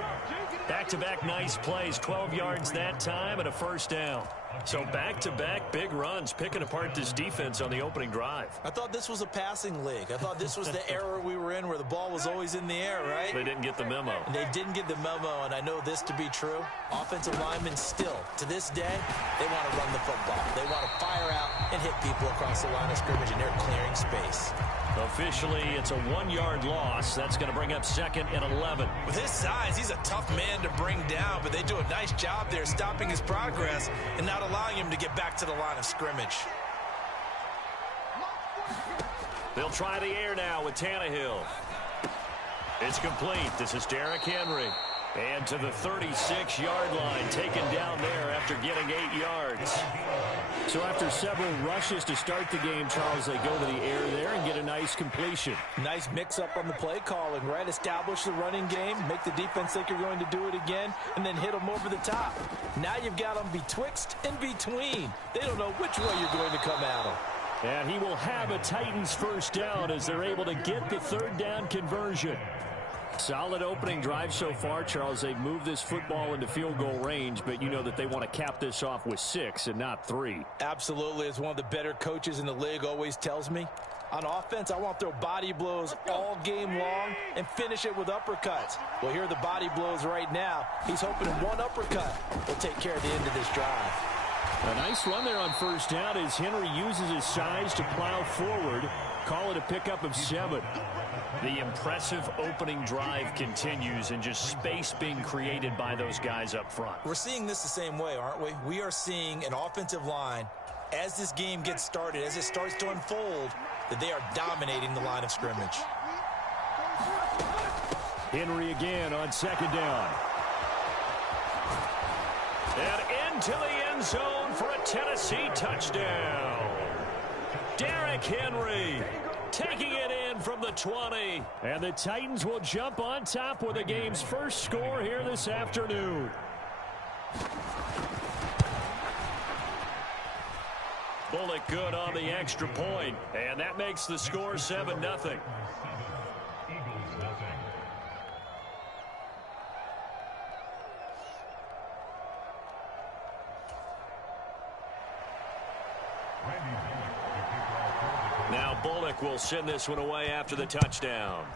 Back-to-back nice plays, 12 yards that time and a first down. So back-to-back big runs, picking apart this defense on the opening drive. I thought this was a passing league. I thought this was the era we were in where the ball was always in the air, right? They didn't get the memo. And they didn't get the memo, and I know this to be true. Offensive linemen still, to this day, they want to run the football. They want to fire out and hit people across the line of scrimmage, and they're clearing space. Officially, it's a 1-yard loss. That's going to bring up 2nd and 11. With his size, he's a tough man to bring down, but they do a nice job there stopping his progress and not allowing him to get back to the line of scrimmage. They'll try the air now with Tannehill. It's complete. This is Derrick Henry. And to the 36-yard line, taken down there after getting 8 yards. So after several rushes to start the game, Charles, they go to the air there and get a nice completion. Nice mix-up on the play calling, right? Establish the running game, make the defense think you're going to do it again, and then hit them over the top. Now you've got them betwixt and between. They don't know which way you're going to come at them. And he will have a Titans first down as they're able to get the 3rd down conversion. Solid opening drive so far, Charles. They've moved this football into field goal range, but you know that they want to cap this off with 6 and not 3. Absolutely. As one of the better coaches in the league always tells me, On offense, I want to throw body blows all game long and finish it with uppercuts. Well, here are the body blows right now. He's hoping one uppercut will take care of the end of this drive. A nice run there on first down as Henry uses his size to plow forward. Call it a pickup of 7. The impressive opening drive continues and just space being created by those guys up front. We're seeing this the same way, aren't we? We are seeing an offensive line, as this game gets started, as it starts to unfold, that they are dominating the line of scrimmage. Henry again on second down. And into the end zone for a Tennessee touchdown. Derrick Henry taking it in from the 20. And the Titans will jump on top with the game's first score here this afternoon. Bullock good on the extra point, and that makes the score 7-0. Now Bullock will send this one away after the touchdown.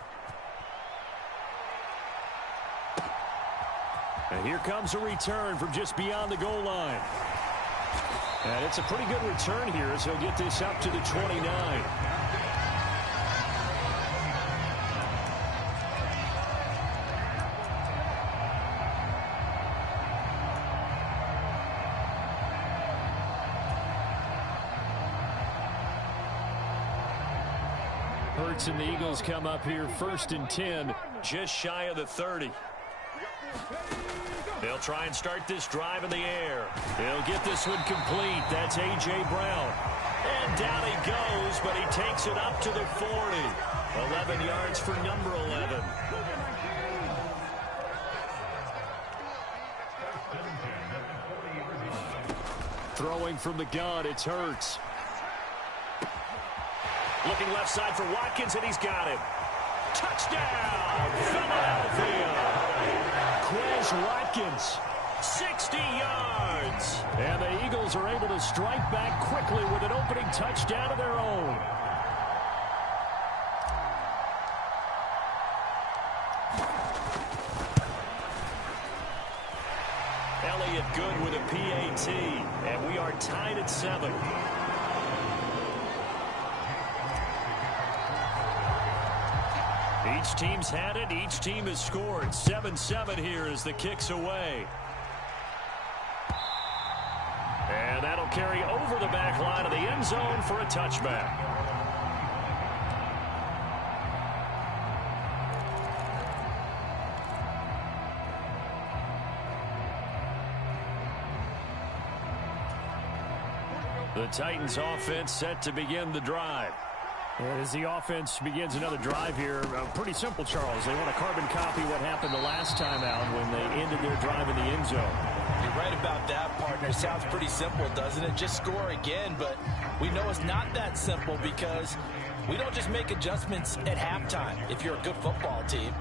And here comes a return from just beyond the goal line. And it's a pretty good return here as he'll get this up to the 29. Hurts and the Eagles come up here 1st and 10, just shy of the 30. They'll try and start this drive in the air. He'll get this one complete. That's A.J. Brown. And down he goes, but he takes it up to the 40. 11 yards for number 11. Throwing from the gun, it's Hurts. Looking left side for Watkins, and he's got him. Touchdown, Philadelphia. Quez Watkins, 60 yards. And the Eagles are able to strike back quickly with an opening touchdown of their own. Elliott good with a PAT, and we are tied at 7. Each team's had it. Each team has scored. 7-7 here as the kick's away. And that'll carry over the back line of the end zone for a touchback. The Titans offense set to begin the drive. And as the offense begins another drive here, pretty simple, Charles. They want to carbon copy what happened the last time out when they ended their drive in the end zone. You're right about that, partner. Sounds pretty simple, doesn't it? Just score again, but we know it's not that simple because we don't just make adjustments at halftime if you're a good football team.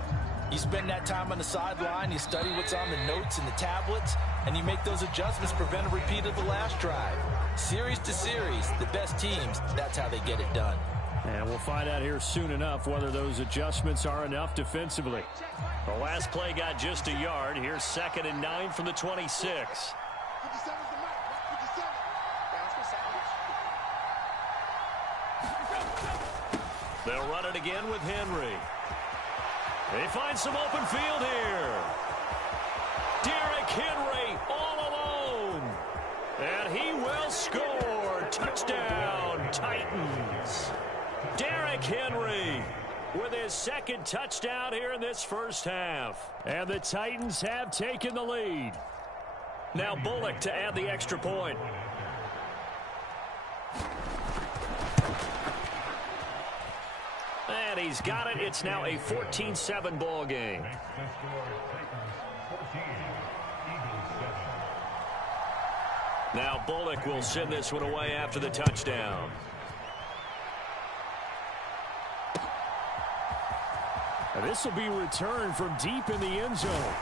You spend that time on the sideline, you study what's on the notes and the tablets, and you make those adjustments, prevent a repeat of the last drive. Series to series, the best teams, that's how they get it done. And we'll find out here soon enough whether those adjustments are enough defensively. The last play got just a yard. Here's 2nd and 9 from the 26. They'll run it again with Henry. They find some open field here. Derrick Henry all alone. And he will score. Touchdown, Titans. Derrick Henry with his 2nd touchdown here in this first half. And the Titans have taken the lead. Now Bullock to add the extra point. And he's got it. It's now a 14-7 ball game. Now Bullock will send this one away after the touchdown. And this will be returned from deep in the end zone.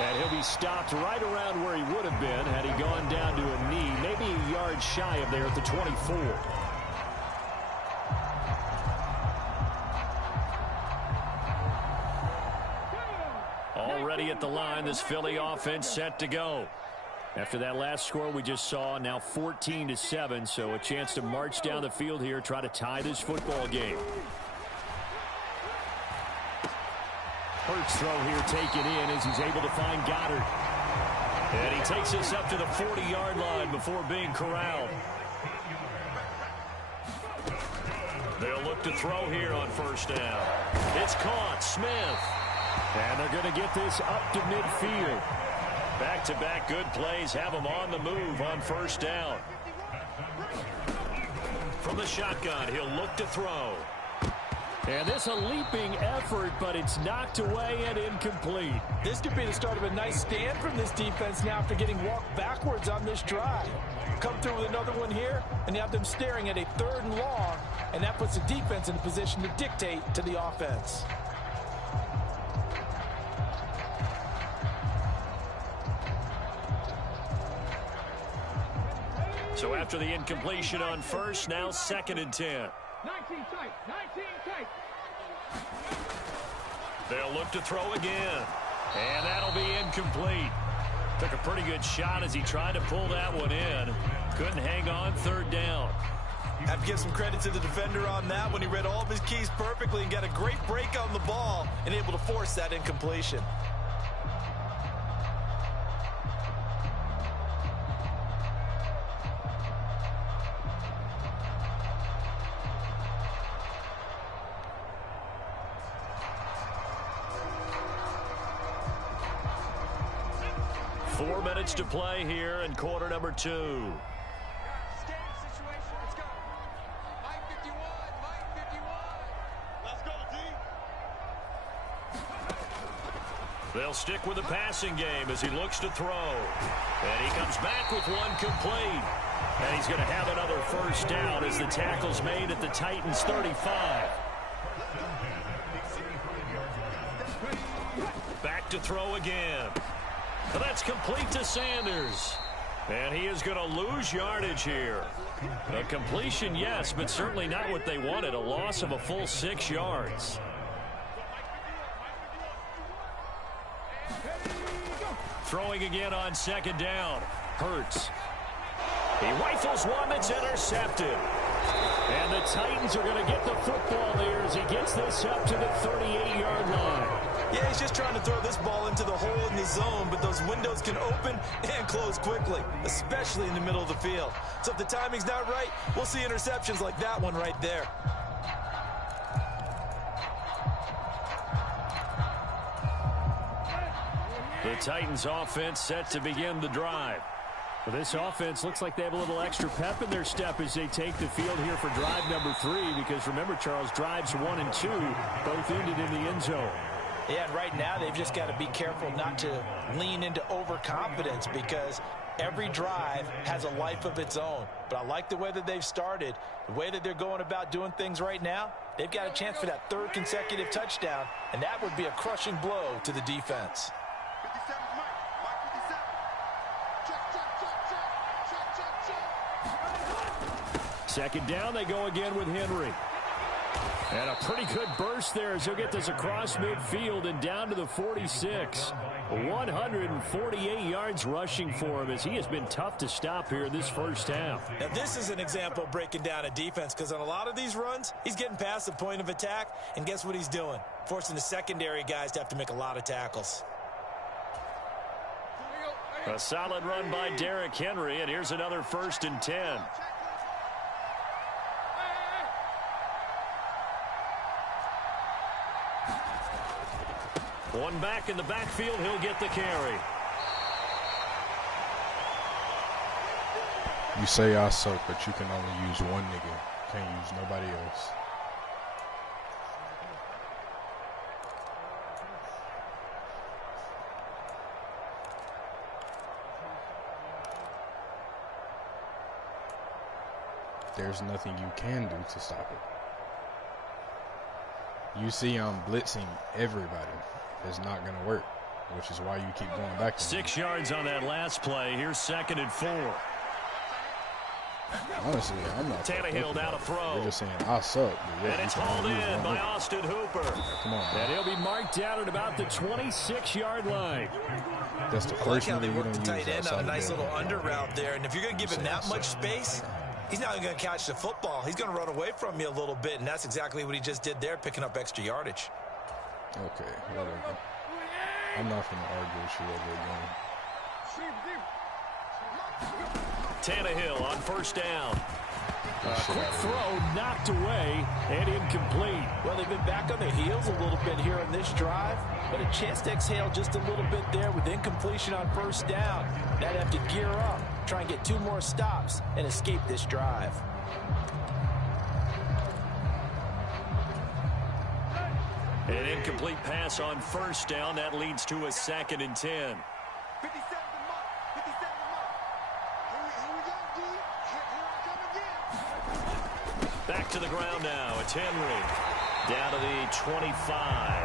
And he'll be stopped right around where he would have been had he gone down to a knee, maybe a yard shy of there at the 24. ready at the line. This Philly offense set to go. After that last score we just saw, now 14-7, so a chance to march down the field here, try to tie this football game. Hurts throw here taken in as he's able to find Goddard. And he takes us up to the 40-yard line before being corralled. They'll look to throw here on first down. It's caught. Smith. And they're going to get this up to midfield. Back-to-back good plays have them on the move on first down. From the shotgun, he'll look to throw. And this a leaping effort, but it's knocked away and incomplete. This could be the start of a nice stand from this defense now after getting walked backwards on this drive. Come through with another one here, and you have them staring at a 3rd and long, and that puts the defense in a position to dictate to the offense. So after the incompletion on first, now 2nd and 10. 19 tight, 19 tight. They'll look to throw again. And that'll be incomplete. Took a pretty good shot as he tried to pull that one in. Couldn't hang on 3rd down. Have to give some credit to the defender on that when he read all of his keys perfectly and got a great break on the ball and able to force that incompletion. To play here in quarter number 2. They'll stick with the passing game as he looks to throw. And he comes back with one complete. And he's going to have another first down as the tackle's made at the Titans 35. Back to throw again. Well, that's complete to Sanders. And he is going to lose yardage here. A completion, yes, but certainly not what they wanted. A loss of a full 6 yards. Throwing again on 2nd down. Hurts. He rifles one that's intercepted. And the Titans are going to get the football there as he gets this up to the 38-yard line. Yeah, he's just trying to throw this ball into the hole in the zone, but those windows can open and close quickly, especially in the middle of the field. So if the timing's not right, we'll see interceptions like that one right there. The Titans offense set to begin the drive. Well, this offense looks like they have a little extra pep in their step as they take the field here for drive number 3, because remember, Charles, drives 1 and 2 both ended in the end zone. Yeah, and right now they've just got to be careful not to lean into overconfidence, because every drive has a life of its own. But I like the way that they've started, the way that they're going about doing things right now. They've got a chance for that 3rd consecutive touchdown, and that would be a crushing blow to the defense. 57, Mike 57. Check. 2nd down, they go again with Henry. And a pretty good burst there as he'll get this across midfield and down to the 46. 148 yards rushing for him as he has been tough to stop here this first half. Now this is an example of breaking down a defense, because on a lot of these runs, he's getting past the point of attack, and guess what he's doing? Forcing the secondary guys to have to make a lot of tackles. A solid run by Derrick Henry, and here's another 1st and 10. One back in the backfield, he'll get the carry. You say I suck, but you can only use one nigga. Can't use nobody else. There's nothing you can do to stop it. You see I'm blitzing everybody. It's not going to work, which is why you keep going back. 6 yards on that last play. Here's 2nd and 4. Honestly, I'm not. Tannehill down to throw. We're just saying I suck. And it's hauled in by Austin Hooper. Come on. And he'll be marked down at about the 26-yard line. That's the first I like how they work the tight end on a nice little under route there. And if you're going to give him that much space, he's not going to catch the football. He's going to run away from you a little bit, and that's exactly what he just did there, picking up extra yardage. Okay, whatever. I'm not going to argue with you over again. Tannehill on first down. Quick throw knocked away and incomplete. Well, they've been back on their heels a little bit here on this drive, but a chance to exhale just a little bit there with incompletion on first down. They'd have to gear up, try and get 2 more stops, and escape this drive. An incomplete pass on first down. That leads to a 2nd and 10. Back to the ground now. It's Henry. Down to the 25.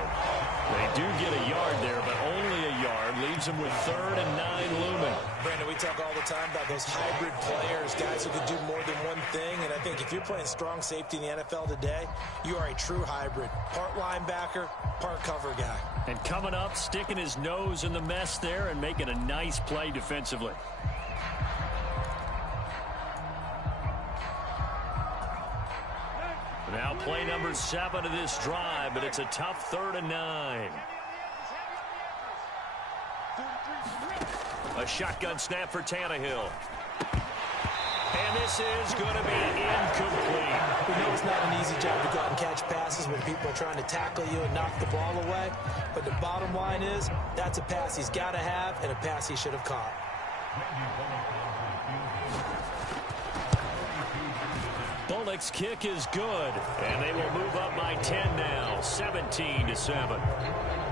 They do get a yard there, but only a yard. Leaves them with 3rd and 9 looming. Brandon, we talk all the time about those hybrid players, guys who can do more than one thing. And I think if you're playing strong safety in the NFL today, you are a true hybrid. Part linebacker, part cover guy. And coming up, sticking his nose in the mess there and making a nice play defensively. Now play number 7 of this drive, but it's a tough 3rd and 9. A shotgun snap for Tannehill. And this is going to be incomplete. We know it's not an easy job to go out and catch passes when people are trying to tackle you and knock the ball away. But the bottom line is, that's a pass he's got to have and a pass he should have caught. Bullock's kick is good, and they will move up by 10 now, 17-7.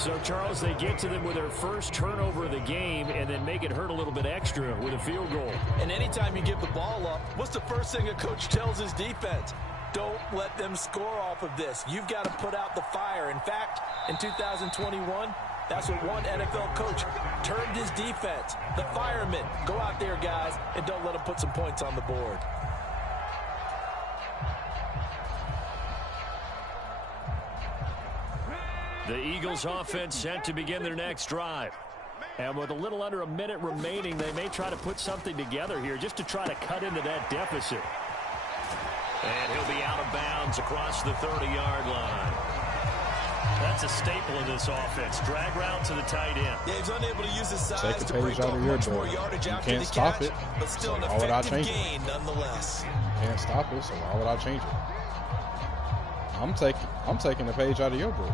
So, Charles, they get to them with their first turnover of the game and then make it hurt a little bit extra with a field goal. And anytime you give the ball up, what's the first thing a coach tells his defense? Don't let them score off of this. You've got to put out the fire. In fact, in 2021, that's what one NFL coach termed his defense. The firemen. Go out there, guys, and don't let them put some points on the board. The Eagles offense set to begin their next drive. And with a little under a minute remaining, they may try to put something together here just to try to cut into that deficit. And he'll be out of bounds across the 30-yard line. That's a staple of this offense. Drag route to the tight end. Yeah, he's unable to use his size Take to a break page out off of your much more book. yardage You after can't the stop catch, it. but still So an why would I effective change it? gain nonetheless. You can't stop it, so why would I change it? I'm taking a page out of your book.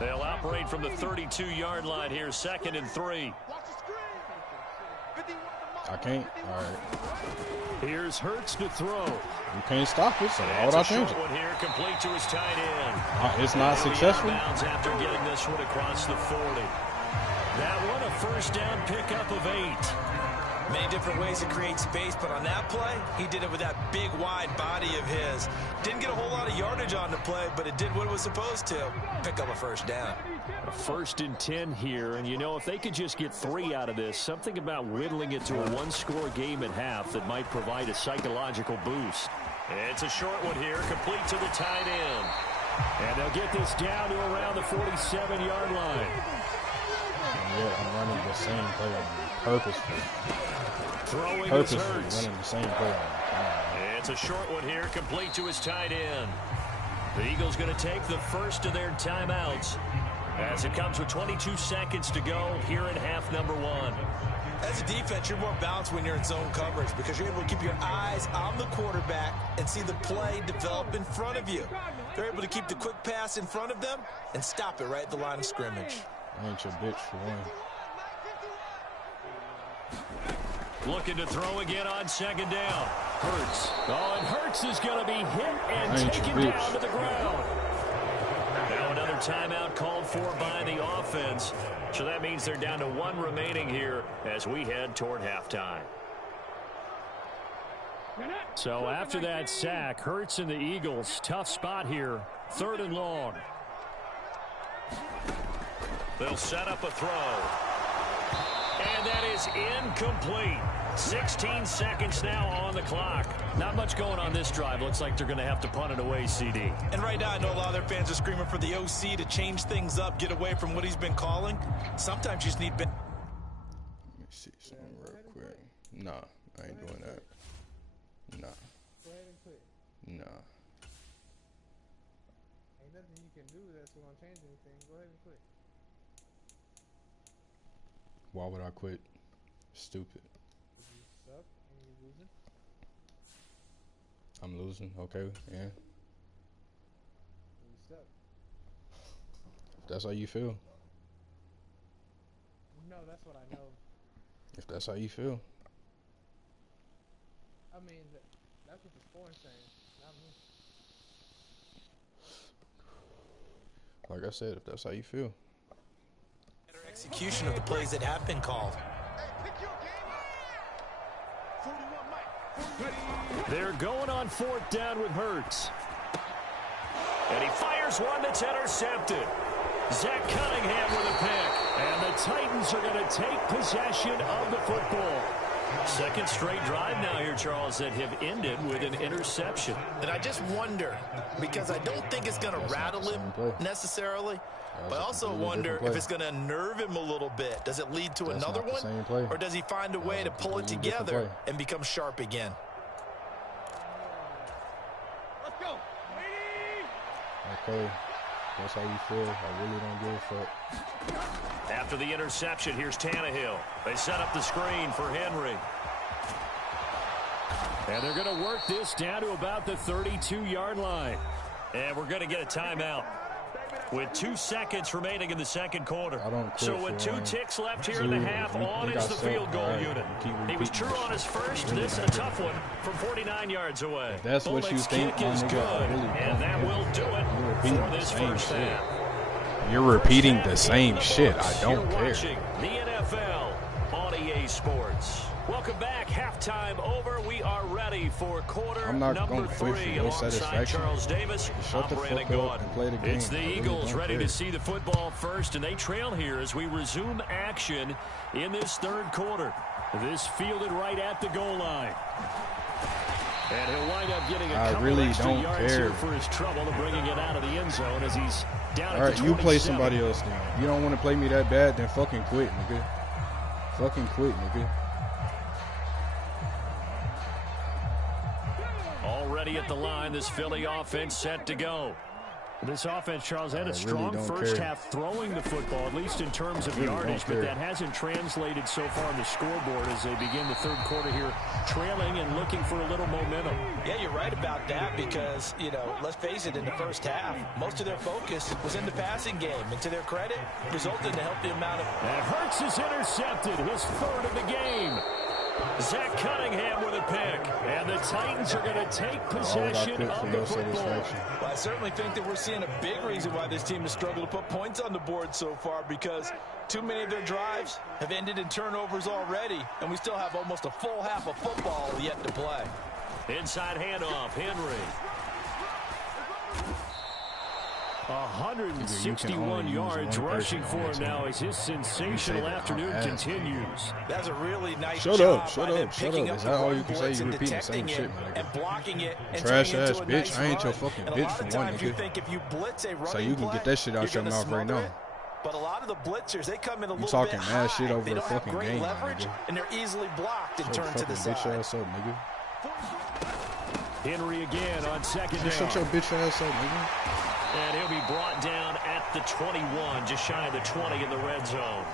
They'll operate from the 32-yard line here, 2nd and 3. I can't. All right. Here's Hurts to throw. You can't stop it, so why would I change it? One here, complete to his tight end. It's not successful. After getting this one across the 40. That one a first down pickup of 8. Many different ways to create space, but on that play, he did it with that big, wide body of his. Didn't get a whole lot of yardage on the play, but it did what it was supposed to. Pick up a first down. A 1st and 10 here, and you know, if they could just get 3 out of this, something about whittling it to a one-score game at half that might provide a psychological boost. It's a short one here, complete to the tight end. And they'll get this down to around the 47-yard line. And yet I'm running the same play on purposefully. Throwing Purposefully Hurts. running the same play on. It's a short one here, complete to his tight end. The Eagles going to take the first of their timeouts as it comes with 22 seconds to go here in half number 1. As a defense, you're more balanced when you're in zone coverage because you're able to keep your eyes on the quarterback and see the play develop in front of you. They're able to keep the quick pass in front of them and stop it right at the line of scrimmage. Ain't your bitch for one. Looking to throw again on 2nd down. Hurts. Oh, and Hurts is going to be hit and taken down to the ground. Now another timeout called for by the offense. So that means they're down to 1 remaining here as we head toward halftime. So after that sack, Hurts and the Eagles, tough spot here, 3rd and long. They'll set up a throw. And that is incomplete. 16 seconds now on the clock. Not much going on this drive. Looks like they're going to have to punt it away, CD. And right now, I know a lot of their fans are screaming for the OC to change things up, get away from what he's been calling. Sometimes you just need... Let me see something real quick. Nah, I ain't doing that. Nah. Go ahead and quit. Nah. Ain't nothing you can do that's going to change anything. Go ahead and quit. Why would I quit? Stupid. You suck and you're losing. I'm losing, okay, yeah. You suck. If that's how you feel. No, that's what I know. If that's how you feel. I mean, that's what the score's saying, not me. Like I said, if that's how you feel. Better execution of the plays that have been called. They're going on 4th down with Hurts. And he fires one that's intercepted. Zach Cunningham with a pick. And the Titans are going to take possession of the football. Second straight drive now here, Charles, that have ended with an interception. And I just wonder, because I don't think it's going to rattle him necessarily, but I also wonder if it's going to unnerve him a little bit. Does it lead to another one? Or does he find a way to pull it together and become sharp again? Let's go. Okay. That's how you feel. I really don't give a fuck. After the interception, here's Tannehill. They set up the screen for Henry. And they're going to work this down to about the 32-yard line. And we're going to get a timeout with 2 seconds remaining in the second quarter. So with 2 ticks left here in the half, on is the field goal unit. He was true on his first. This a tough one from 49 yards away. That's what you think, kick is good, and that will do it for this first half. You're repeating the same shit. I don't care. Watching the NFL on EA Sports. Welcome back. Halftime over. We are ready for quarter number 3 alongside Charles Davis. I'm Brandon Gordon. It's the Eagles ready to see the football first, and they trail here as we resume action in this third quarter. This fielded right at the goal line. And he'll wind up getting a couple extra yards here for his trouble of bringing it out of the end zone as he's down at the 27. You play somebody else now. You don't want to play me that bad, then fucking quit, nigga. Fucking quit, nigga. Already at the line, this Philly offense set to go. This offense, Charles, had a strong first half throwing the football, at least in terms of yardage, but that hasn't translated so far on the scoreboard as they begin the third quarter here, trailing and looking for a little momentum. Yeah, you're right about that because, you know, let's face it, in the first half, most of their focus was in the passing game, and to their credit, resulted in a healthy amount of... And Hurts is intercepted, his third of the game. Zach Cunningham with a pick, and the Titans are going to take possession of the football. Well, I certainly think that we're seeing a big reason why this team has struggled to put points on the board so far, because too many of their drives have ended in turnovers already, and we still have almost a full half of football yet to play. Inside handoff, Henry. 161 yards rushing for him now as his sensational afternoon continues. That's a really nice job. Shut up. Is that all you can say? You repeating the same shit, man. And blocking it. Trash ass bitch. I ain't your fucking bitch for one, nigga. So you can get that shit out your mouth right now. But a lot of the blitzers, they come in a little bit talking mad shit over the fucking game, leverage, and they're easily blocked and turned to the side. Bitch ass up, nigga. Henry again on second down. Shut your bitch ass up, nigga. And he'll be brought down at the 21, just shy of the 20 in the red zone.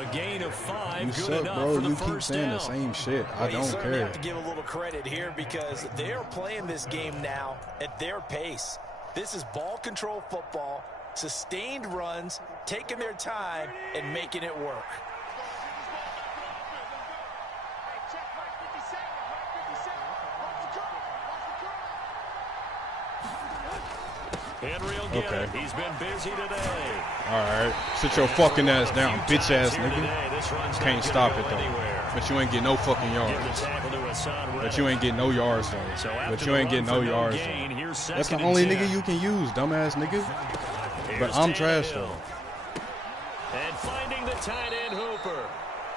A gain of 5, good enough for the first down. You keep saying the same shit. I don't care. You have to give a little credit here because they're playing this game now at their pace. This is ball control football, sustained runs, taking their time, and making it work. Henry will get it. He's been busy today. All right. Sit your fucking ass down, bitch ass nigga. Can't stop it, though. But you ain't getting no fucking yards. But you ain't getting no yards, though. But you ain't getting no yards, though. That's the only nigga you can use, dumbass nigga. But I'm trash, though. And finding the tight end, Hooper.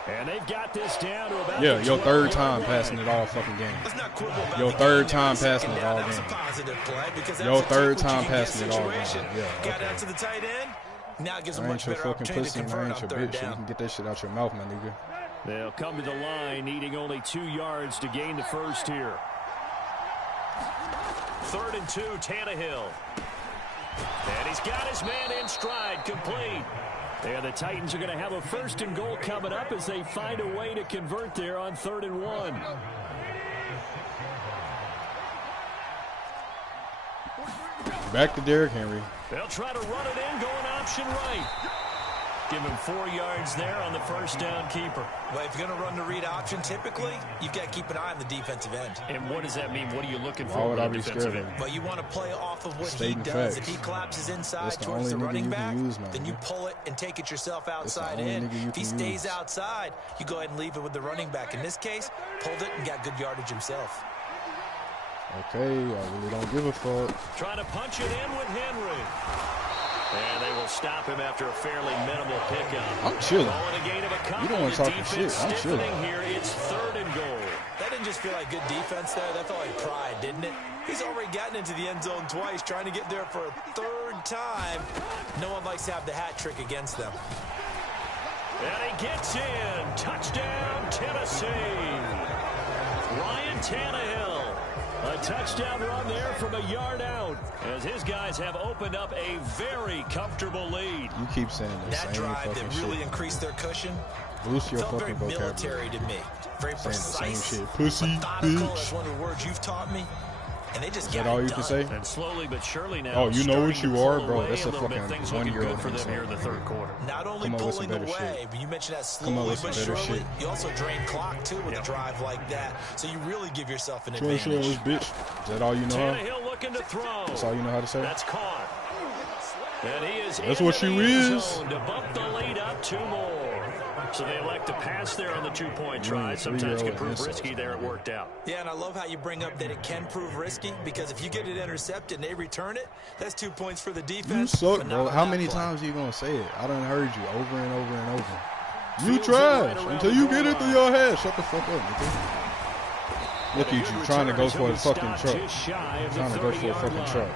And they've got this down to about your third time passing it all fucking game. Your third time passing it all game. Your third time passing it all game. Yeah, got out to the tight end. Now gives I ain't your fucking pussy and I ain't your bitch, so you can get that shit out your mouth, my nigga. They'll come to the line, needing only 2 yards to gain the first here. 3rd and 2, Tannehill. And he's got his man in stride, complete. And the Titans are going to have a 1st and goal coming up as they find a way to convert there on 3rd and 1. Back to Derrick Henry. They'll try to run it in, going option right. Give him 4 yards there on the first down keeper. Well, if you're going to run the read option, typically, you've got to keep an eye on the defensive end. And what does that mean? What are you looking for? Why would I be scared of him? Well, you want to play off of what he does. If he collapses inside towards the running back, then you pull it and take it yourself outside in. If he stays outside, you go ahead and leave it with the running back. In this case, pulled it and got good yardage himself. Okay, I really don't give a fuck. Trying to punch it in with Henry. And they will stop him after a fairly minimal pickup. I'm chilling. You don't want to talk shit. I'm chilling. Here, it's 3rd and goal. That didn't just feel like good defense there. That felt like pride, didn't it? He's already gotten into the end zone twice, trying to get there for a 3rd time. No one likes to have the hat trick against them. And he gets in. Touchdown, Tennessee. Ryan Tannehill. A touchdown run there from a yard out as his guys have opened up a very comfortable lead. You keep saying this. That drive that really increased their cushion boost your felt fucking very vocabulary. military to me. Very precise, same shit. Pussy, methodical. bitch. That's one of the words you've taught me. And they just Is that all you can say? And slowly but surely now. Oh, you know what you are, bro. That's a fucking things 1 year old for them here in the 3rd quarter. Not only pulling away, but you mentioned that slowly but surely. You also drain clock too with a drive like that. So you really give yourself an advantage. Bitch. Is that all you know? Tannehill looking to throw. That's all you know how to say? That's caught. And he is That's what she is. To bump the lead up 2 more. So they elect to pass there on the 2-point try. Sometimes can prove risky there. It worked out. Yeah, and I love how you bring up that it can prove risky because if you get it intercepted and they return it, that's 2 points for the defense. You suck, bro. How many times are you going to say it? I done heard you over and over and over. You trash until you get it through your head. Shut the fuck up, nigga. Look at you trying to go for a fucking truck. Trying to go for a fucking truck.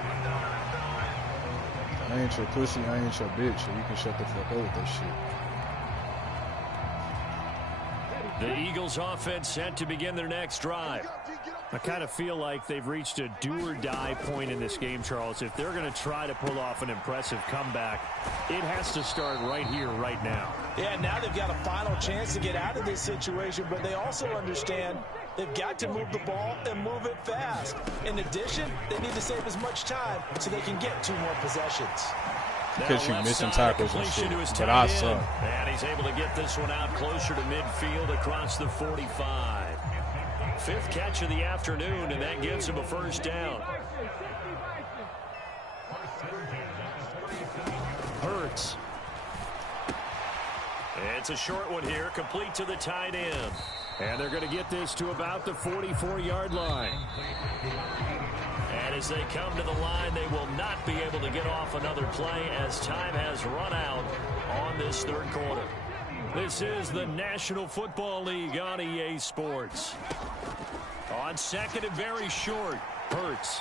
I ain't your pussy, I ain't your bitch, so you can shut the fuck up with that shit. The Eagles offense set to begin their next drive. I kind of feel like they've reached a do-or-die point in this game, Charles. If they're going to try to pull off an impressive comeback, it has to start right here, right now. Yeah, now they've got a final chance to get out of this situation, but they also understand they've got to move the ball and move it fast. In addition, they need to save as much time so they can get 2 more possessions. Because you're missing tackles and shit, but I suck. And he's able to get this one out closer to midfield across the 45. 5th catch of the afternoon, and that gives him a 1st down. Hurts. It's a short one here, complete to the tight end. And they're going to get this to about the 44-yard line. And as they come to the line, they will not be able to get off another play as time has run out on this 3rd quarter. This is the National Football League on EA Sports. On 2nd and very short, Hurts.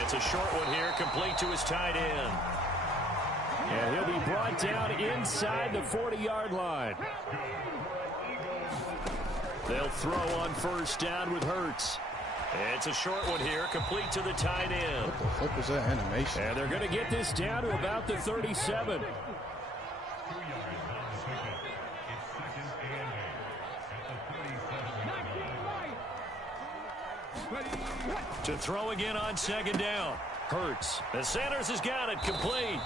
It's a short one here, complete to his tight end. And he'll be brought down inside the 40-yard line. They'll throw on 1st down with Hurts. It's a short one here, complete to the tight end. What the fuck was that animation? And they're going to get this down to about the 37. To throw again on 2nd down. Hurts. The Sanders has got it complete.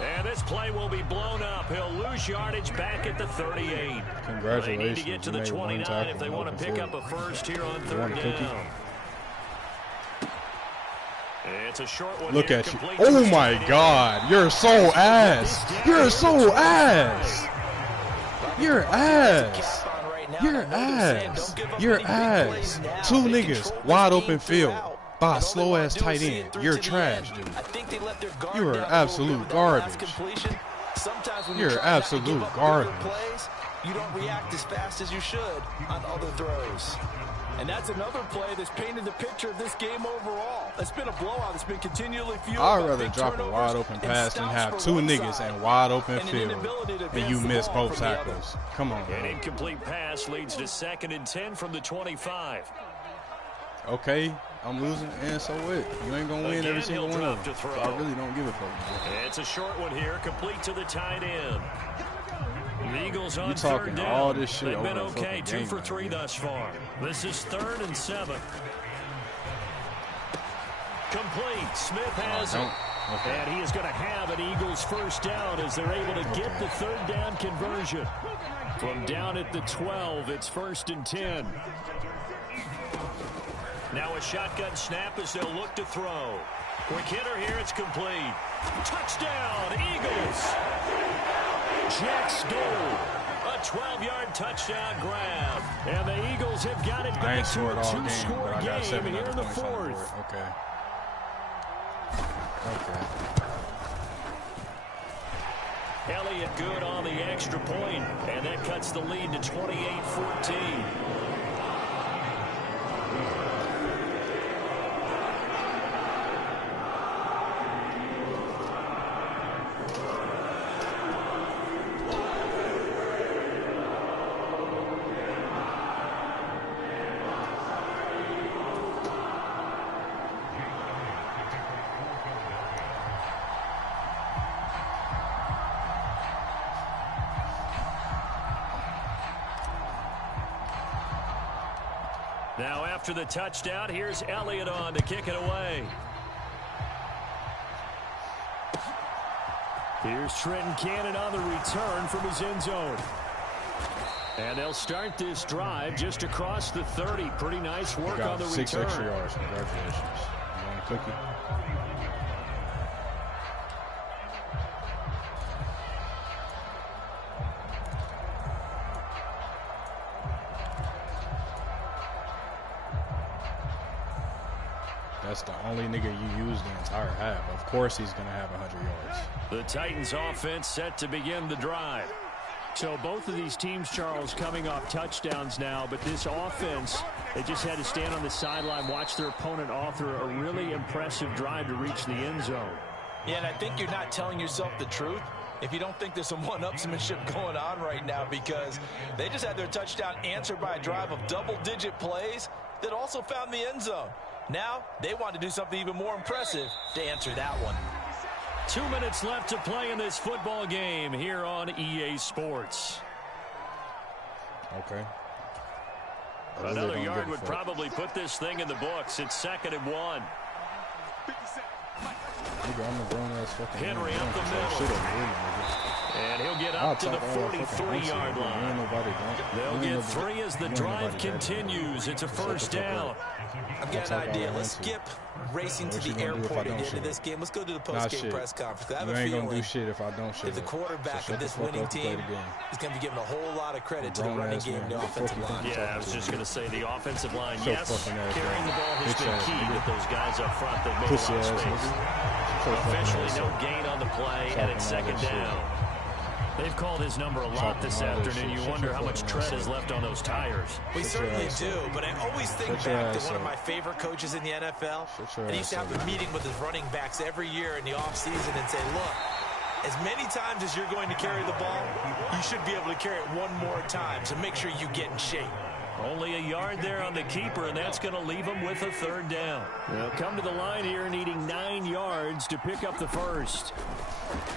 And this play will be blown up. He'll lose yardage back at the 38. Congratulations. They need to get to the 29 if they want to pick up a 1st here on 3rd down. It's a short one. Look at you. Oh my God. You're so ass. You're so ass. You're ass. You're ass. You're ass. 2 niggas, wide open field, by a slow ass tight end. You're trash, dude. You are absolute garbage. You're absolute garbage. you don't react as fast as you should on other throws. And that's another play that's painted the picture of this game overall. It's been a blowout. It's been continually fueled. I'd rather drop a wide open pass than have two niggas in wide open field and you miss both tackles. Come on, man. An incomplete pass leads to 2nd and 10 from the 25. Okay, I'm losing, and so what? You ain't gonna win every single one of them. So I really don't give a fuck. It's a short one here, complete to the tight end. The Eagles on you talking 3rd down. All this shit They've over been okay, 2 for 3 man. thus far. This is 3rd and 7. Complete. Smith has it. Okay. And he is going to have an Eagles first down as they're able to get the 3rd down conversion. From down at the 12, it's 1st and 10. Now a shotgun snap as they'll look to throw. Quick hitter here, it's complete. Touchdown, Eagles! Jack Stoll, a 12-yard touchdown grab. And the Eagles have got it back to a 2-score game here in the 4th. Okay. Elliott good on the extra point, and that cuts the lead to 28-14. Now after the touchdown, here's Elliott on to kick it away. Here's Trenton Cannon on the return from his end zone. And they'll start this drive just across the 30. Pretty nice work on the return. 6 extra yards. Congratulations. You want a cookie? That's the only nigga you use the entire half. Of course he's going to have 100 yards. The Titans offense set to begin the drive. So both of these teams, Charles, coming off touchdowns now, but this offense, they just had to stand on the sideline, watch their opponent author a really impressive drive to reach the end zone. Yeah, and I think you're not telling yourself the truth if you don't think there's some one-upsmanship going on right now, because they just had their touchdown answered by a drive of double-digit plays that also found the end zone. Now they want to do something even more impressive to answer that one. 2 minutes left to play in this football game here on EA Sports. Okay. Another yard would probably put this thing in the books. It's 2nd and 1. Henry up the middle. And he'll get up to the 43-yard line. They'll get 3 as the drive continues. It's a first down. I've got an idea. Let's skip racing to the airport at the end of this game. Let's go to the post-game press conference. I have a feeling gonna do shit if I don't show the quarterback of this winning team is going to be given a whole lot of credit to the running game and the offensive line. Yeah, I was just going to say the offensive line, yes, carrying the ball has been key with those guys up front that made a lot of space. Officially no gain on the play, and it's 2nd down. They've called his number a lot this afternoon. You wonder how much tread is left on those tires. We certainly do, but I always think back to one of my favorite coaches in the NFL. And he used to have a meeting with his running backs every year in the offseason and say, look, as many times as you're going to carry the ball, you should be able to carry it one more time, so make sure you get in shape. Only a yard there on the keeper, and that's going to leave him with a 3rd down. They'll come to the line here needing 9 yards to pick up the first.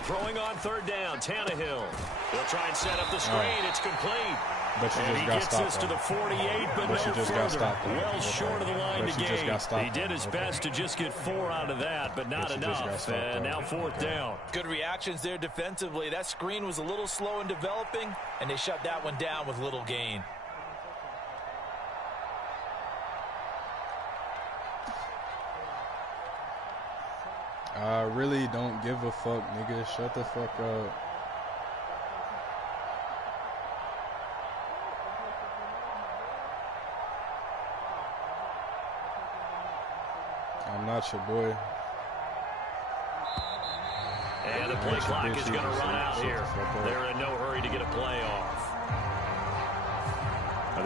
Throwing on 3rd down, Tannehill. They'll try and set up the screen. It's complete. And he gets us to the 48, but no further. Well short of the line to gain. He did his best to just get 4 out of that, but not enough. And now 4th down. Good reactions there defensively. That screen was a little slow in developing, and they shut that one down with little gain. I really don't give a fuck, nigga. Shut the fuck up. I'm not your boy. And the play clock is going to run out here. They're in no hurry to get a play off.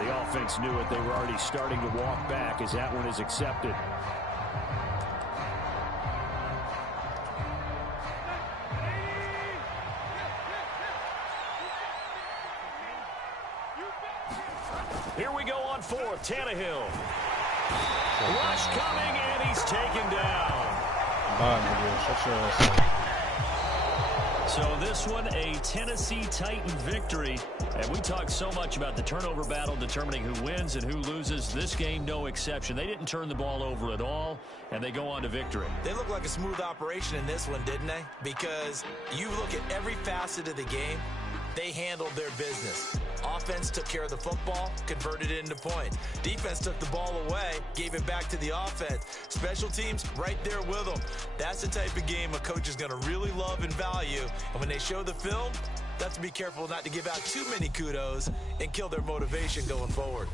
The offense knew it. They were already starting to walk back as that one is accepted. Here we go on fourth. Tannehill. Rush coming, and he's taken down. Bye, nigga. Shut your ass up. So this one, a Tennessee Titan victory. And we talked so much about the turnover battle determining who wins and who loses. This game, no exception. They didn't turn the ball over at all, and they go on to victory. They look like a smooth operation in this one, didn't they? Because you look at every facet of the game, they handled their business. Offense took care of the football, converted it into points. Defense took the ball away, gave it back to the offense. Special teams, right there with them. That's the type of game a coach is going to really love and value. And when they show the film, they have to be careful not to give out too many kudos and kill their motivation going forward.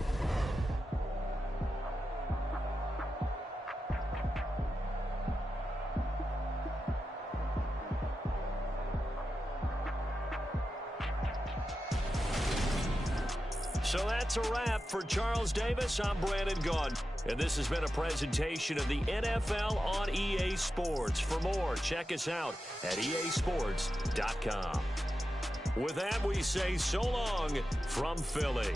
So that's a wrap for Charles Davis. I'm Brandon Gaudin, and this has been a presentation of the NFL on EA Sports. For more, check us out at easports.com. With that, we say so long from Philly.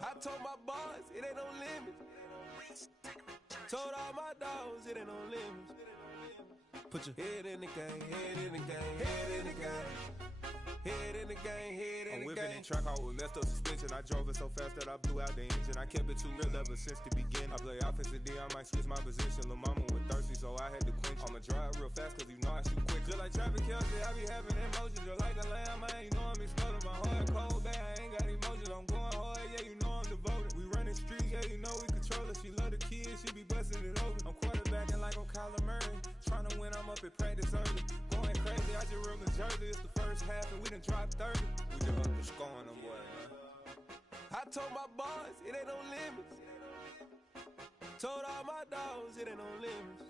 I told my boys, it ain't no limits. Told all my dogs, it ain't no limits. Put your head in the game, head in the game, head in the game. Head in the game, head in the game. I'm whipping in track out with messed up suspension. I drove it so fast that I blew out the engine. I kept it too real ever since the beginning. I play offensive D, I might switch my position. Lil' mama was thirsty, so I had to quench. I'ma drive real fast, cause you know I shoot quick. Just like Travis Kelce, I be having emotions. Just like a lamb, man, you know I'm exploding. My heart cold, bad, I ain't got emotions. I'm going hard, yeah, you know I'm devoted. We running streets, yeah, you know we control it. She love the kids, she be busting it over. I'm quarterbacking like I'm Kyler Murray. Trying to win, I'm up at practice early. Going crazy, I just rolled the jersey. It's the first half and we done dropped 30. We just up the score on them boys, man. I told my boys, it ain't no limits. Told all my dogs, it ain't no limits.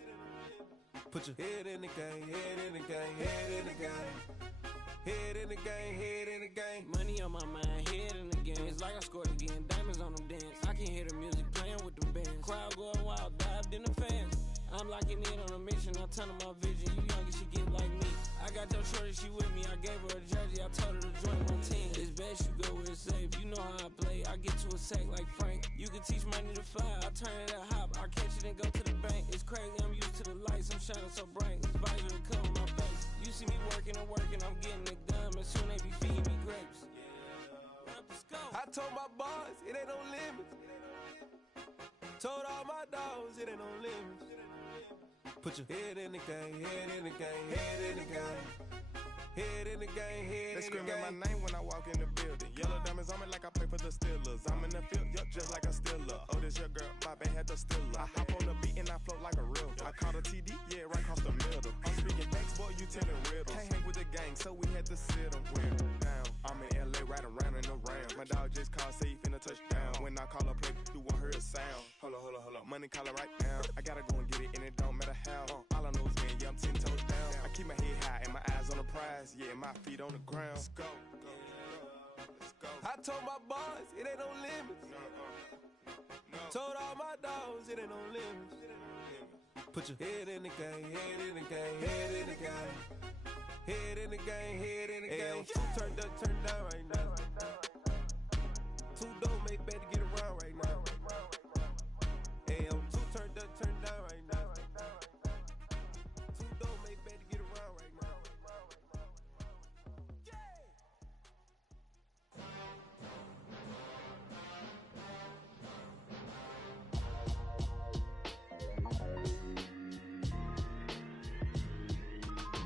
Put your head in the game, head in the game, head in the game. Head in the game, head in the game. Money on my mind, head in the game. It's like I scored again, diamonds on them dance. I can hear the music playing with them bands. Crowd going wild, dived in the fans. I'm locking in on a mission, I'm turning my vision. You young and she get like me. I got your shorty, she with me. I gave her a jersey, I told her to join my team. It's best you go where it's safe. You know how I play, I get to a sack like Frank. You can teach money to fly, I turn it to hop. I catch it and go to the bank. It's crazy, I'm used to the lights, I'm shining so bright. This visor to cover my face. You see me working and working, I'm getting it done. But soon they be feeding me grapes. I told my boys, it ain't no limits. Told all my dogs, it ain't no limits. Put your head in the game, head in the game, head in the game. Head in the game, head in the game. They screaming my name when I walk in the building. Yellow diamonds on me like I play for the Steelers. I'm in the field, yup, just like a Steeler. Oh, this your girl, my band had the Steeler. I hop on the beat and I float like a real. I caught a TD, yeah, right across the middle. I'm speaking facts, boy, you telling riddles. Can't hang with the gang, so we had to sit them down. I'm in LA, riding around and around. My dog just called, say he finna touchdown. When I call a play, you won't hear a sound. Hold up, money caller right now. I gotta go and get it, and it don't matter how. All I know is win, yeah, I'm 10 toes down. I keep my head high and my eyes on the prize. Yeah, my feet on the ground. Let's go. I told my boys, it ain't no limits. Told all my dogs, it ain't no limits. Put your head in the game, head in the game, head in the game. Head in the game, head in the game. Two turned up, turned down right now. Two don't make bad to get around right now. Hey, two turned up, turned down right now. Two don't make bad to get around right now.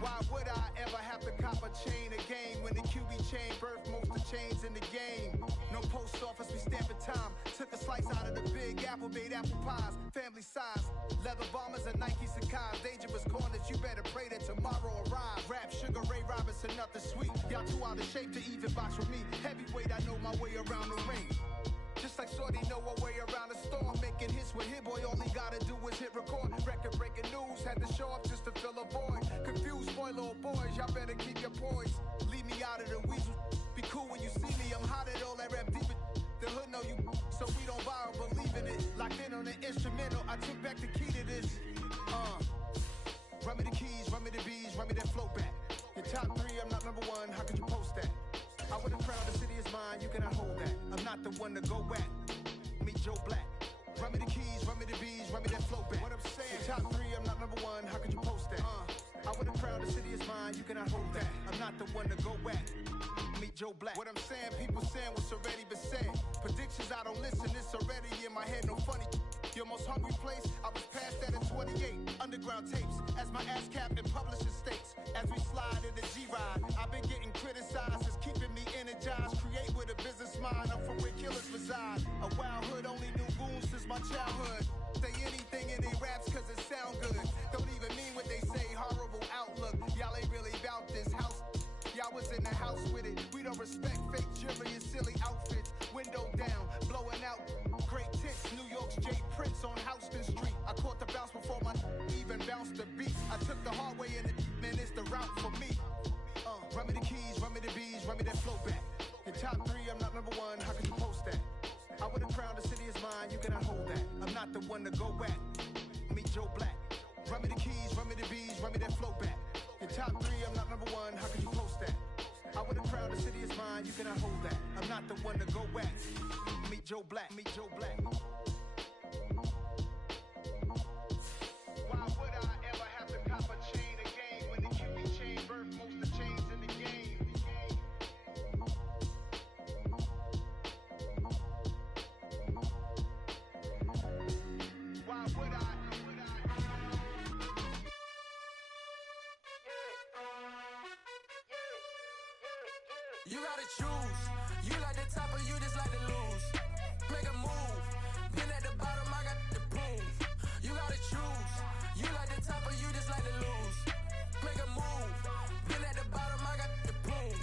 Why would I ever have to cop a chain again when the QB chain birthed most of the chains in the game? No post office, we stamping time. Took a slice out of the big apple, made apple pies. Family size, leather bombers and Nike Sacai's. Dangerous corners, you better pray that tomorrow arrives. Rap, Sugar Ray Robinson, nothing sweet. Y'all too out of shape to even box with me. Heavyweight, I know my way around the ring. Just like Shorty know her way around the storm. Making hits with Hit Boy, all he gotta do is hit record. Record breaking news, had to show up just to fill a void. Confused boy, little boys, y'all better keep your poise. Leave me out of the weasel. Be cool when you see me, I'm hot at all that rap deep. The hood know you, so we don't borrow, believe in it. Locked in on the instrumental, I took back the key to this. Run me the keys, run me the bees, run me that flow back. Your top 3, I'm not number 1, how could you post that? I would have crowned the city is mine, you cannot hold that. I'm not the one to go at. Meet Joe Black. Run me the keys, run me the bees, run me that flow back. What I'm saying, your top 3, I'm not number 1, how could you post that? I would have crowned the city is mine, you cannot hold that. I'm not the one to go at. Meet Joe Black. What I'm saying, people saying what's already been said. Predictions, I don't listen, it's already in my head, no funny. Your most hungry place, I was past that in 28. Underground tapes, as my ass cap in publishing states. As we slide in the G-Ride, I've been getting criticized, it's keeping me energized. Create with a business mind, I'm from where killers reside. A wild hood, only knew goons since my childhood. Say anything in they raps cause it sound good. Don't even mean what they say, horrible outlook. Y'all ain't really about this house. Y'all was in the house with it. We don't respect fake jewelry and silly outfits. Window down, blowing out. Great tits, New York's J. Prince on Houston Street. I caught the bounce before my even bounced the beat. I took the hard way in it, man, it's the route for me. Run me the keys, run me the bees, run me that flow back. Your top 3, I'm not number 1, how could you post that? I would have crowned the city is mine, you cannot hold that. I'm not the one to go at. Meet Joe Black. Run me the keys, run me the bees, run me that flow back. Your top 3, I'm not number 1, how could you post that? I would have crowned the city is mine, you cannot hold that. I'm not the one to go at. Meet Joe Black, meet Joe Black. Why would I ever have to cop a chain again when the cutie chain birthed most of the chains in the game? Why would I? You gotta choose. You like the top or you just like to lose. Make a move. Been at the bottom, I got the proof. You gotta choose. You like the top or you just like to lose. Make a move. Been at the bottom, I got the proof.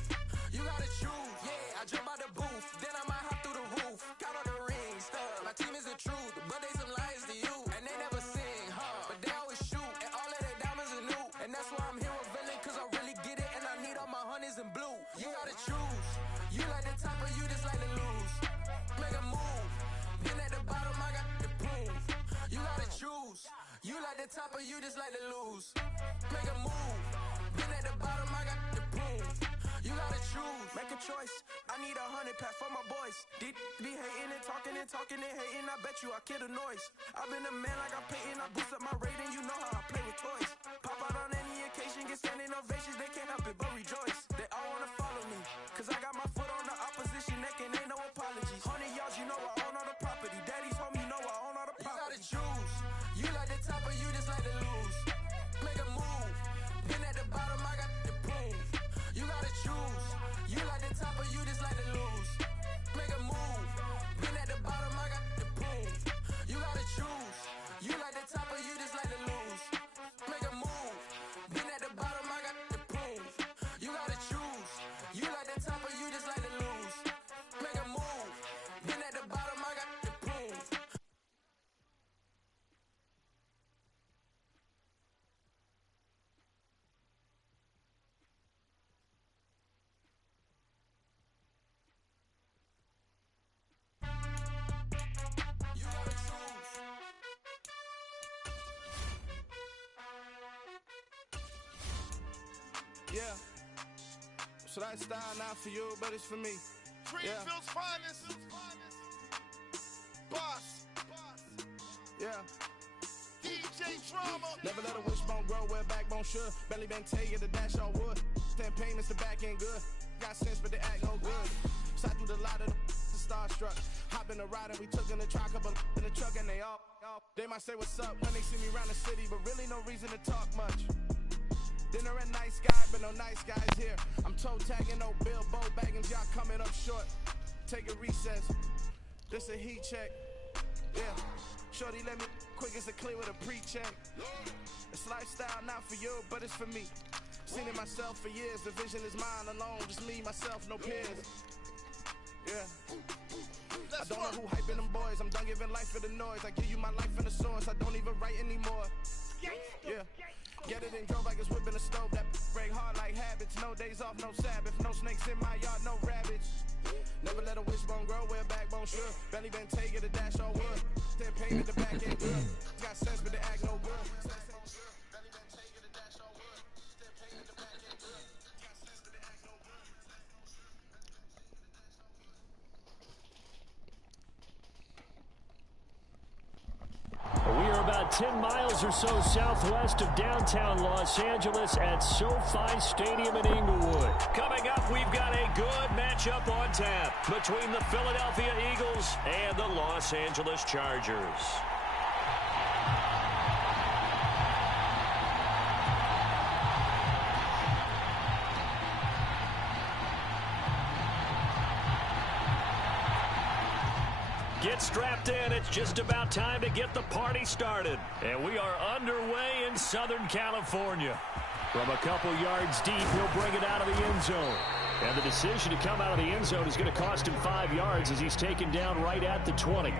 You gotta choose. Yeah, I jump out the booth. Then I might hop through the roof. Count on the rings, stuff. My team is the truth, but they some liars to you. And they never sing, but they always shoot. And all of their diamonds are new. And that's why I'm here with villain, cause I really get it. And I need all my honeys in blue. You gotta choose. You like the top or you just like to lose. Make a move. Been at the bottom, I got the proof. You gotta choose. You like the top or you just like to lose. Make a move. Been at the bottom, I got the proof. You gotta choose. Make a choice. I need 100 pack for my boys. Be hating and talking and hating. I bet you I kill the noise. I've been a man like I'm Peyton. I boost up my rating. You know how I play with toys. Pop out on any occasion, get standing ovations. They can't help it but rejoice. They all wanna follow me, cause I got my foot on the opposition neck and ain't no apologies. 100 yards, you know I own all the property. Daddy's home, you know I own all the property. You gotta choose. You like the top or you just like to lose. Make a move. Been at the bottom, I got the proof. You gotta choose. You like the top or you just like to lose. Make a move. Been at the bottom, I got the proof. You gotta choose. You like the top or you just like to lose. Make a move. Been at the bottom, I got the proof. You gotta choose. You like the top or you just like to lose. Make a move. Been at the bottom, I got the proof. You gotta choose. Yeah. So that style not for you, but it's for me. Greenfield's finest. Boss. Yeah. DJ Drama. Never let a wishbone grow where backbone should. Belly been taking the dash on wood. 10 payments, the back end good. Got sense, but they act no good. Side through the lot of the starstruck. Hop in the ride and we took in the truck, couple in the truck and they all. They might say what's up when they see me around the city, but really no reason to talk much. Dinner and nice guy, but no nice guys here. I'm toe tagging, no billboard baggins, y'all coming up short. take a recess. This a heat check. Yeah. Shorty let me quick as a clear with a pre-check. It's lifestyle not for you, but it's for me. Seen it myself for years. The vision is mine alone. Just me, myself, no peers. Yeah. I don't know who hyping them boys. I'm done giving life for the noise. I give you my life in the source. I don't even write anymore. Yeah. Get it and drove like it's whipping a stove. That break hard like habits. No days off, no Sabbath. No snakes in my yard, no rabbits. Never let a wishbone grow where a backbone should. Belly been taking a dash all wood. Then painted the back end good. Got sense but they act no good. We are about 10 miles or so southwest of downtown Los Angeles at SoFi Stadium in Inglewood. Coming up, we've got a good matchup on tap between the Philadelphia Eagles and the Los Angeles Chargers. Get strapped in. It's just about time to get the party started. And we are underway in Southern California. From a couple yards deep, he'll bring it out of the end zone. And the decision to come out of the end zone is going to cost him 5 yards as he's taken down right at the 20.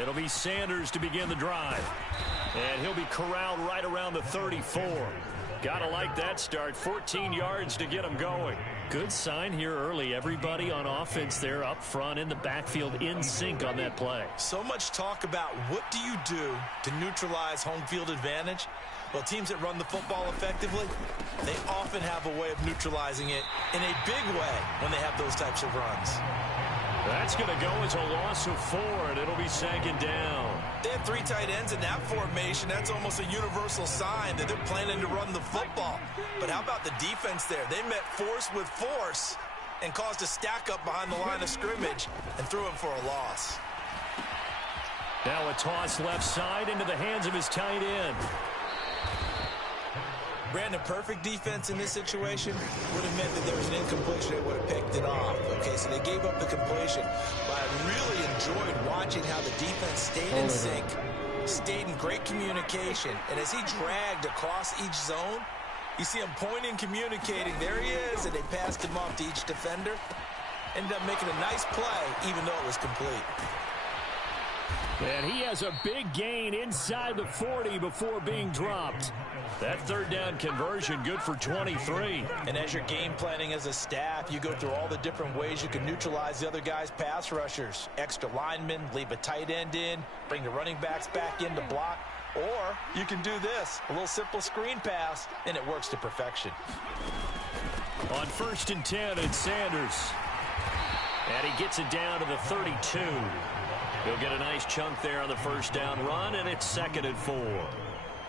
It'll be Sanders to begin the drive. And he'll be corralled right around the 34. Gotta like that start. 14 yards to get him going. Good sign here early. Everybody on offense there up front in the backfield in sync on that play. So much talk about what do you do to neutralize home field advantage? Well, teams that run the football effectively, they often have a way of neutralizing it in a big way when they have those types of runs. That's going to go as a loss of 4, and it'll be second down. They had 3 tight ends in that formation. That's almost a universal sign that they're planning to run the football. But how about the defense there? They met force with force and caused a stack up behind the line of scrimmage and threw him for a loss. Now a toss left side into the hands of his tight end. Brandon, perfect defense in this situation would have meant that there was an incompletion. They would have picked it off. Okay, so they gave up the completion. But I really enjoyed watching how the defense stayed in sync, stayed in great communication. And as he dragged across each zone, you see him pointing, communicating. There he is, and they passed him off to each defender. Ended up making a nice play, even though it was complete. And he has a big gain inside the 40 before being dropped. That third down conversion good for 23. And as you're game planning as a staff, you go through all the different ways you can neutralize the other guy's pass rushers. Extra linemen, leave a tight end in, bring the running backs back in to block. Or you can do this, a little simple screen pass, and it works to perfection. On 1st and 10, it's Sanders. And he gets it down to the 32. He'll get a nice chunk there on the first down run, and it's 2nd and 4.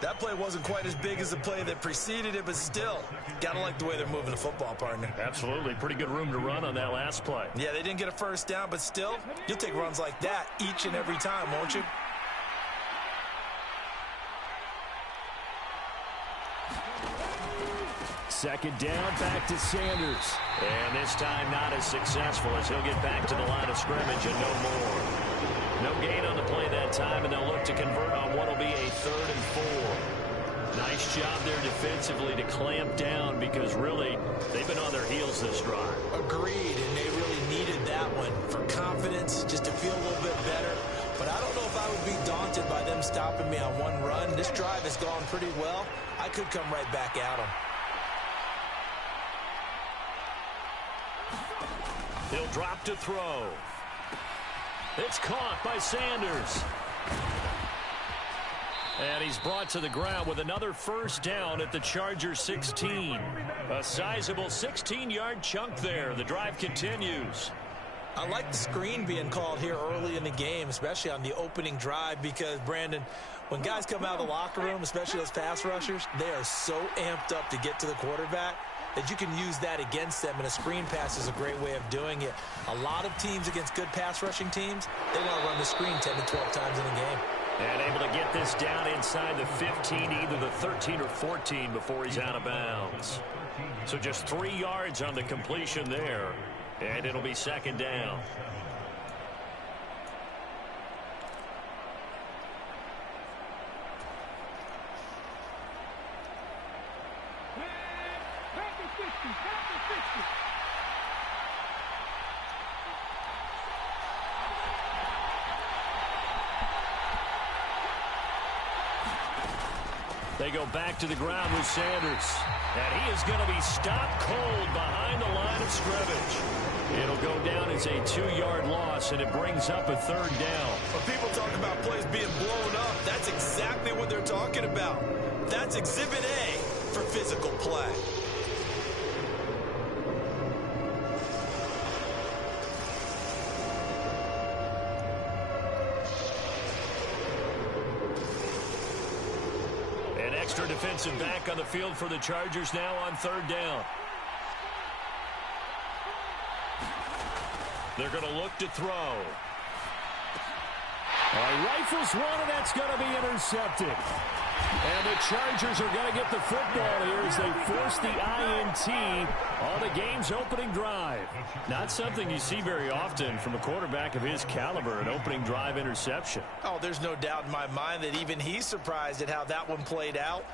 That play wasn't quite as big as the play that preceded it, but still, gotta like the way they're moving the football, partner. Absolutely. Pretty good room to run on that last play. Yeah, they didn't get a first down, but still, you'll take runs like that each and every time, won't you? Second down, back to Sanders. And this time not as successful as he'll get back to the line of scrimmage and no more. No gain on the play that time, and they'll look to convert on what will be a 3rd and 4. Nice job there defensively to clamp down because really they've been on their heels this drive. Agreed, and they really needed that one for confidence, just to feel a little bit better. But I don't know if I would be daunted by them stopping me on one run. This drive has gone pretty well. I could come right back at them. He'll drop to throw. It's caught by Sanders. And he's brought to the ground with another first down at the Chargers 16. A sizable 16-yard chunk there. The drive continues. I like the screen being called here early in the game, especially on the opening drive, because, Brandon, when guys come out of the locker room, especially those pass rushers, they are so amped up to get to the quarterback. that you can use that against them, and a screen pass is a great way of doing it. A lot of teams against good pass rushing teams, they want to run the screen 10 to 12 times in a game. And able to get this down inside the 15, either the 13 or 14 before he's out of bounds. So just 3 yards on the completion there, and it'll be second down. They go back to the ground with Sanders. And he is going to be stopped cold behind the line of scrimmage. It'll go down as a 2-yard loss, and it brings up a third down. When people talk about plays being blown up, that's exactly what they're talking about. That's Exhibit A for physical play. Extra defensive back on the field for the Chargers now on third down. They're going to look to throw. Rifles one, and that's going to be intercepted. And the Chargers are going to get the football here as they force the INT on the game's opening drive. Not something you see very often from a quarterback of his caliber, an opening drive interception. Oh, there's no doubt in my mind that even he's surprised at how that one played out.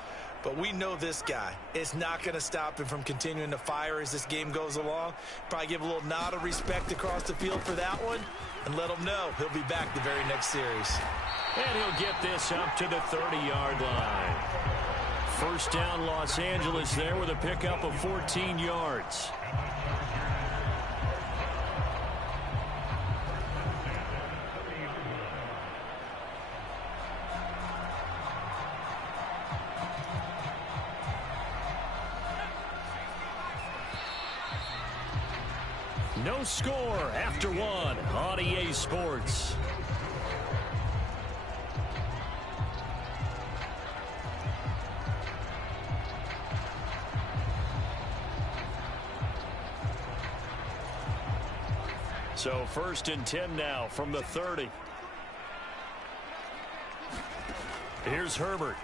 But we know this guy. It's not going to stop him from continuing to fire as this game goes along. Probably give a little nod of respect across the field for that one and let him know he'll be back the very next series. And he'll get this up to the 30-yard line. First down, Los Angeles there with a pickup of 14 yards. No score after one on EA Sports. So 1st and 10 now from the 30. Here's Herbert.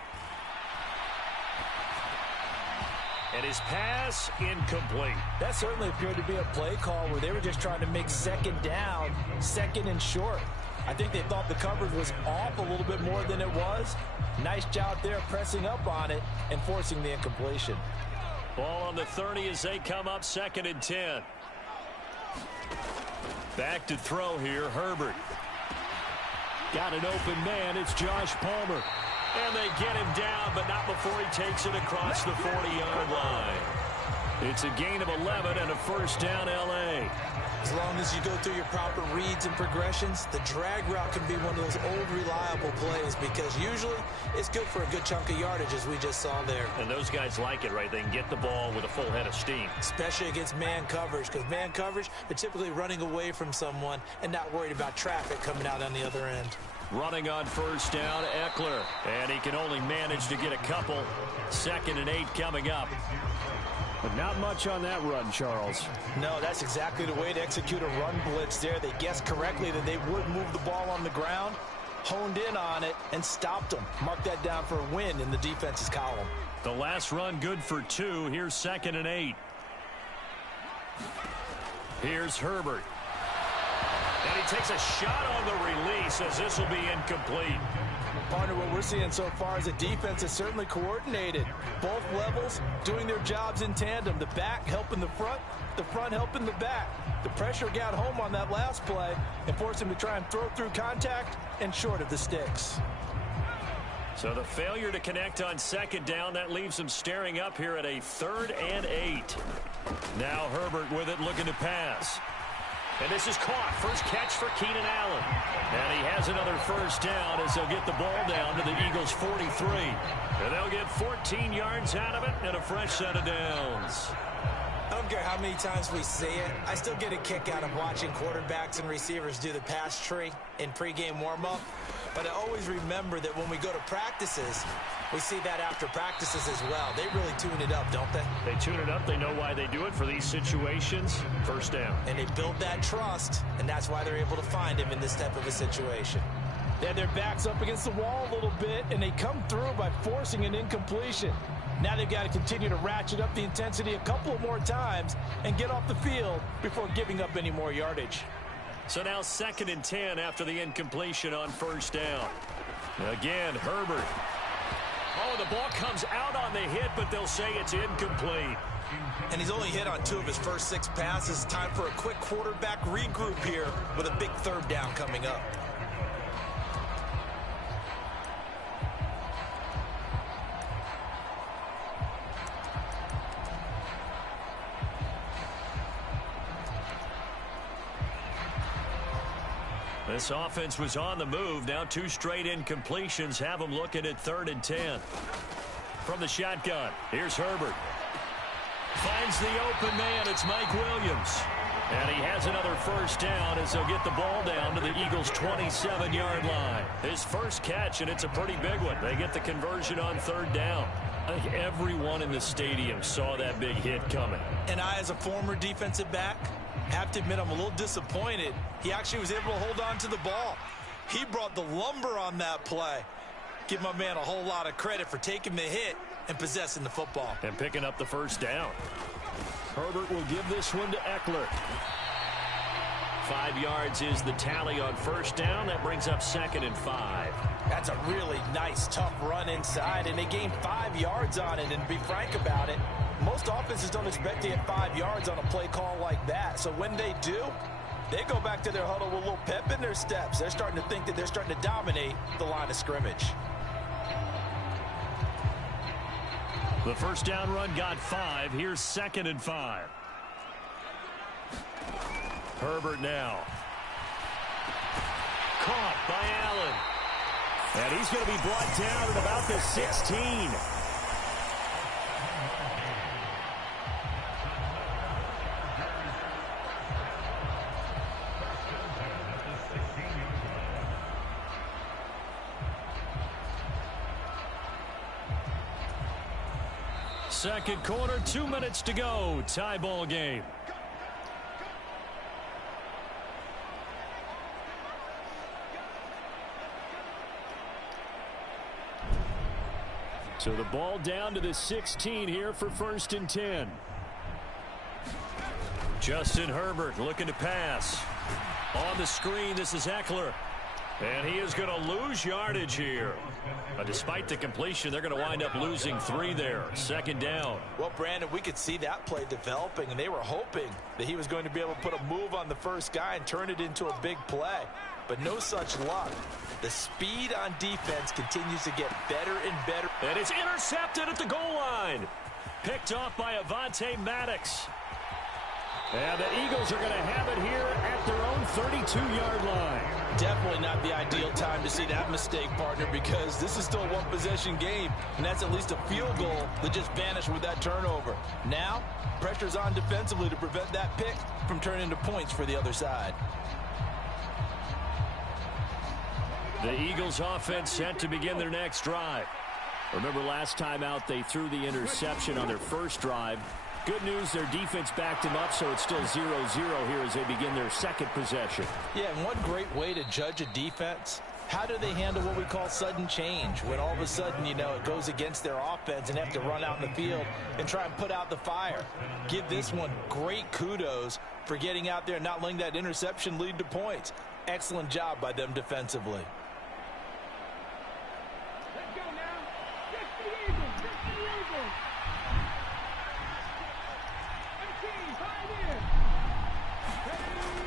And his pass incomplete. That certainly appeared to be a play call where they were just trying to make second down, second and short. I think they thought the coverage was off a little bit more than it was. Nice job there pressing up on it and forcing the incompletion. Ball on the 30 as they come up 2nd and 10. Back to throw here, Herbert. Got an open man, it's Josh Palmer. And they get him down, but not before he takes it across the 40-yard line. It's a gain of 11 and a first down, L.A. As long as you go through your proper reads and progressions, the drag route can be one of those old reliable plays because usually it's good for a good chunk of yardage, as we just saw there. And those guys like it, right? They can get the ball with a full head of steam. Especially against man coverage, because man coverage, they're typically running away from someone and not worried about traffic coming out on the other end. Running on first down, Eckler. And he can only manage to get a couple. 2nd and 8 coming up. But not much on that run, Charles. No, that's exactly the way to execute a run blitz there. They guessed correctly that they would move the ball on the ground, honed in on it, and stopped them. Mark that down for a win in the defense's column. The last run good for 2. Here's 2nd and 8. Here's Herbert. And he takes a shot on the release as this will be incomplete. Partner, what we're seeing so far is a defense that's certainly coordinated. Both levels doing their jobs in tandem. The back helping the front helping the back. The pressure got home on that last play and forced him to try and throw through contact and short of the sticks. So the failure to connect on 2nd down, that leaves him staring up here at a 3rd and 8. Now Herbert with it, looking to pass. And this is caught. First catch for Keenan Allen. And he has another first down as they'll get the ball down to the Eagles' 43. And they'll get 14 yards out of it and a fresh set of downs. I don't care how many times we see it. I still get a kick out of watching quarterbacks and receivers do the pass tree in pregame warm-up. But I always remember that when we go to practices, we see that after practices as well. They really tune it up, don't they? They tune it up. They know why they do it for these situations. First down. And they build that trust, and that's why they're able to find him in this type of a situation. They have their backs up against the wall a little bit, and they come through by forcing an incompletion. Now they've got to continue to ratchet up the intensity a couple of more times and get off the field before giving up any more yardage. So now 2nd and 10 after the incompletion on first down. Again, Herbert. Oh, the ball comes out on the hit, but they'll say it's incomplete. And he's only hit on 2 of his first 6 passes. Time for a quick quarterback regroup here with a big 3rd down coming up. This offense was on the move. Now 2 straight incompletions have them looking at 3rd and 10. From the shotgun, here's Herbert. Finds the open man. It's Mike Williams. And he has another first down as they'll get the ball down to the Eagles' 27-yard line. His first catch, and it's a pretty big one. They get the conversion on 3rd down. I think everyone in the stadium saw that big hit coming. And I, as a former defensive back, have to admit I'm a little disappointed. He actually was able to hold on to the ball. He brought the lumber on that play. Give my man a whole lot of credit for taking the hit and possessing the football. And picking up the first down. Herbert will give this one to Eckler. 5 yards is the tally on first down. That brings up 2nd and 5. That's a really nice, tough run inside, and they gained 5 yards on it. And to be frank about it, most offenses don't expect to get 5 yards on a play call like that. So when they do, they go back to their huddle with a little pep in their steps. They're starting to think that they're starting to dominate the line of scrimmage. The first down run got 5. Here's 2nd and 5. Herbert now. Caught by Allen. And he's going to be brought down at about the 16. Second quarter, 2 minutes to go. Tie ball game. So the ball down to the 16 here for 1st and 10. Justin Herbert looking to pass. On the screen, this is Eckler. And he is going to lose yardage here. But despite the completion, they're going to wind up losing 3 there. 2nd down. Well, Brandon, we could see that play developing, and they were hoping that he was going to be able to put a move on the first guy and turn it into a big play. But no such luck. The speed on defense continues to get better and better. And it's intercepted at the goal line. Picked off by Avonte Maddox. And the Eagles are going to have it here at their own 32-yard line. Definitely not the ideal time to see that mistake, partner, because this is still a one-possession game, and that's at least a field goal that just vanished with that turnover. Now, pressure's on defensively to prevent that pick from turning into points for the other side. The Eagles offense set to begin their next drive. Remember last time out they threw the interception on their first drive. Good news, their defense backed them up, so it's still 0-0 here as they begin their second possession. Yeah, and one great way to judge a defense, how do they handle what we call sudden change? When all of a sudden, you know, it goes against their offense and they have to run out in the field and try and put out the fire. Give this one great kudos for getting out there and not letting that interception lead to points. Excellent job by them defensively.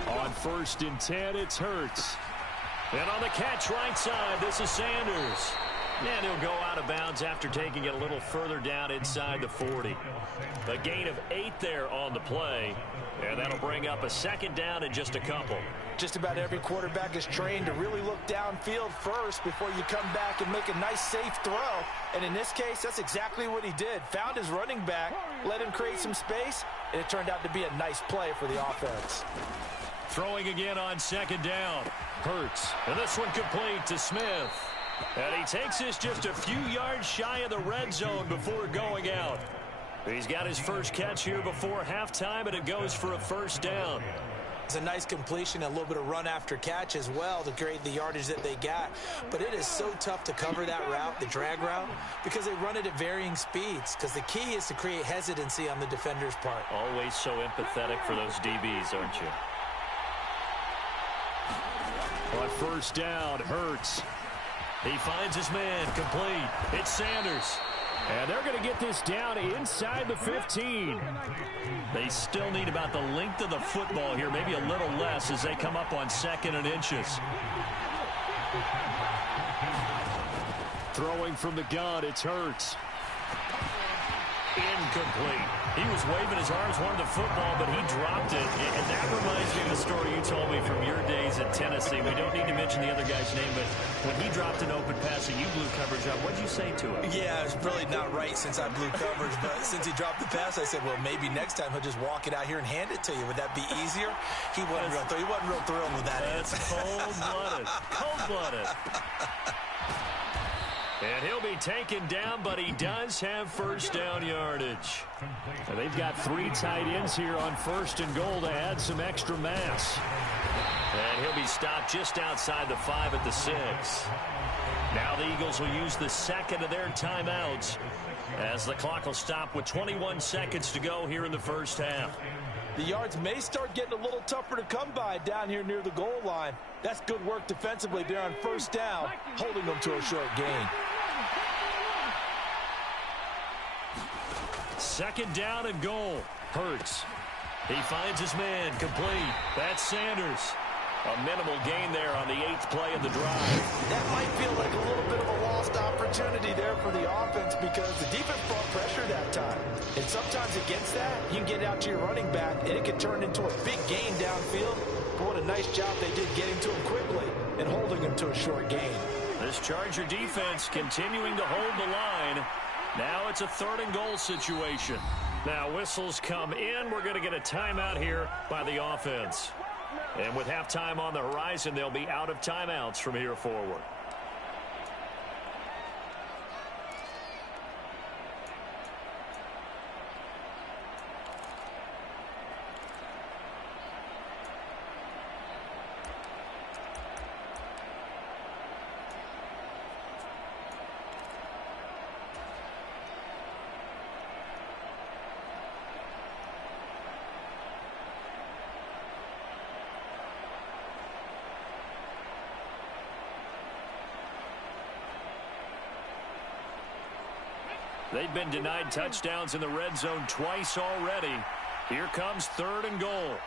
On 1st and 10, it's Hurts. And on the catch right side, this is Sanders. And he'll go out of bounds after taking it a little further down inside the 40. A gain of 8 there on the play. And that'll bring up a second down in just a couple. Just about every quarterback is trained to really look downfield first before you come back and make a nice, safe throw. And in this case, that's exactly what he did. Found his running back, let him create some space, and it turned out to be a nice play for the offense. Throwing again on second down. Hurts. And this one complete to Smith. And he takes this just a few yards shy of the red zone before going out. He's got his first catch here before halftime, and it goes for a first down. It's a nice completion, a little bit of run after catch as well to create the yardage that they got. But it is so tough to cover that route, the drag route, because they run it at varying speeds. Because the key is to create hesitancy on the defender's part. Always so empathetic for those DBs, aren't you? On first down, Hurts. He finds his man, complete. It's Sanders. And they're going to get this down inside the 15. They still need about the length of the football here, maybe a little less as they come up on 2nd and inches. Throwing from the gun, it's Hurts. Incomplete. He was waving his arms, wanted the football, but he dropped it. And that reminds me of the story you told me from your days at Tennessee. We don't need to mention the other guy's name, but when he dropped an open pass and you blew coverage up, what did you say to him? Yeah, it's really not right since I blew coverage, but since he dropped the pass, I said, well, maybe next time he'll just walk it out here and hand it to you. Would that be easier? He wasn't real thrilled with that answer. That's cold-blooded. Cold-blooded. And he'll be taken down, but he does have first down yardage. And they've got 3 tight ends here on 1st and goal to add some extra mass. And he'll be stopped just outside the 5 at the 6. Now the Eagles will use the second of their timeouts as the clock will stop with 21 seconds to go here in the first half. The yards may start getting a little tougher to come by down here near the goal line. That's good work defensively there on first down, holding them to a short gain. 2nd down and goal. Hurts. He finds his man, complete. That's Sanders. A minimal gain there on the 8th play of the drive. That might feel like a little bit of a lost opportunity there for the offense because the defense brought pressure that time. And sometimes against that, you can get out to your running back, and it can turn into a big gain downfield. But what a nice job they did getting to him quickly and holding him to a short gain. This Charger defense continuing to hold the line. Now it's a 3rd and goal situation. Now whistles come in. We're going to get a timeout here by the offense. And with halftime on the horizon, they'll be out of timeouts from here forward. They've been denied touchdowns in the red zone twice already. Here comes 3rd and goal.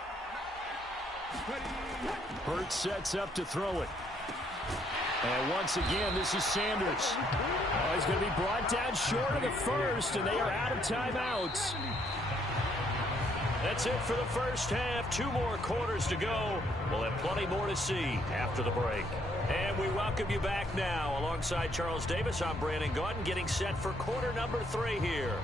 Hurts sets up to throw it. And once again, this is Sanders. Oh, he's going to be brought down short of the 1st, and they are out of timeouts. That's it for the first half. 2 more quarters to go. We'll have plenty more to see after the break. And we welcome you back now. Alongside Charles Davis, I'm Brandon Gaudin, getting set for quarter number 3 here.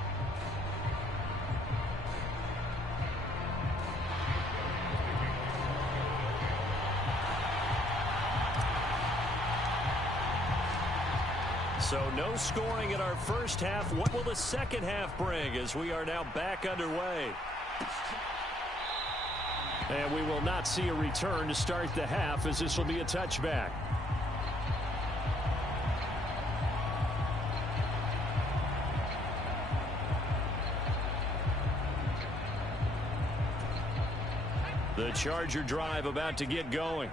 So no scoring in our first half. What will the second half bring as we are now back underway? And we will not see a return to start the half as this will be a touchback. The Charger drive about to get going.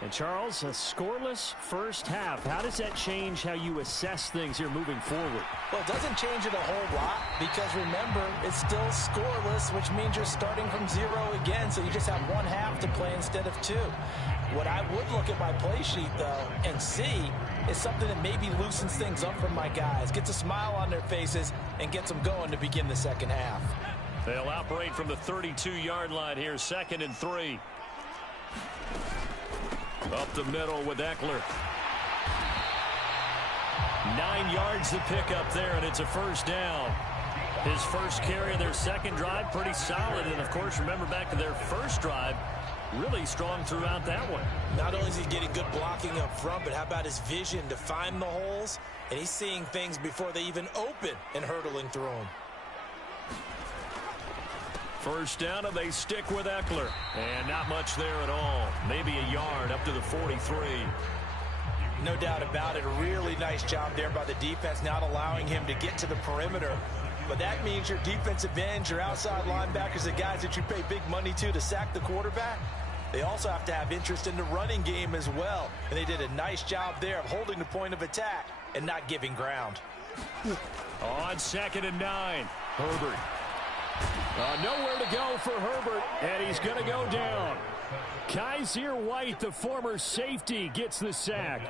And Charles, a scoreless first half. How does that change how you assess things here moving forward? Well, it doesn't change it a whole lot because remember, it's still scoreless, which means you're starting from 0 again, so you just have 1 half to play instead of 2. What I would look at my play sheet, though, and see is something that maybe loosens things up for my guys, gets a smile on their faces, and gets them going to begin the second half. They'll operate from the 32-yard line here, 2nd and 3. Up the middle with Eckler. 9 yards to pick up there, and it's a first down. His first carry of their second drive, pretty solid. And, of course, remember back to their first drive, really strong throughout that one. Not only is he getting good blocking up front, but how about his vision to find the holes? And he's seeing things before they even open and hurtling through them. First down, and they stick with Eckler. And not much there at all. Maybe a yard up to the 43. No doubt about it. A really nice job there by the defense, not allowing him to get to the perimeter. But that means your defensive ends, your outside linebackers, the guys that you pay big money to sack the quarterback, they also have to have interest in the running game as well. And they did a nice job there of holding the point of attack and not giving ground. On 2nd and 9, Herbert. Nowhere to go for Herbert, and he's going to go down. Kaiser White, the former safety, gets the sack.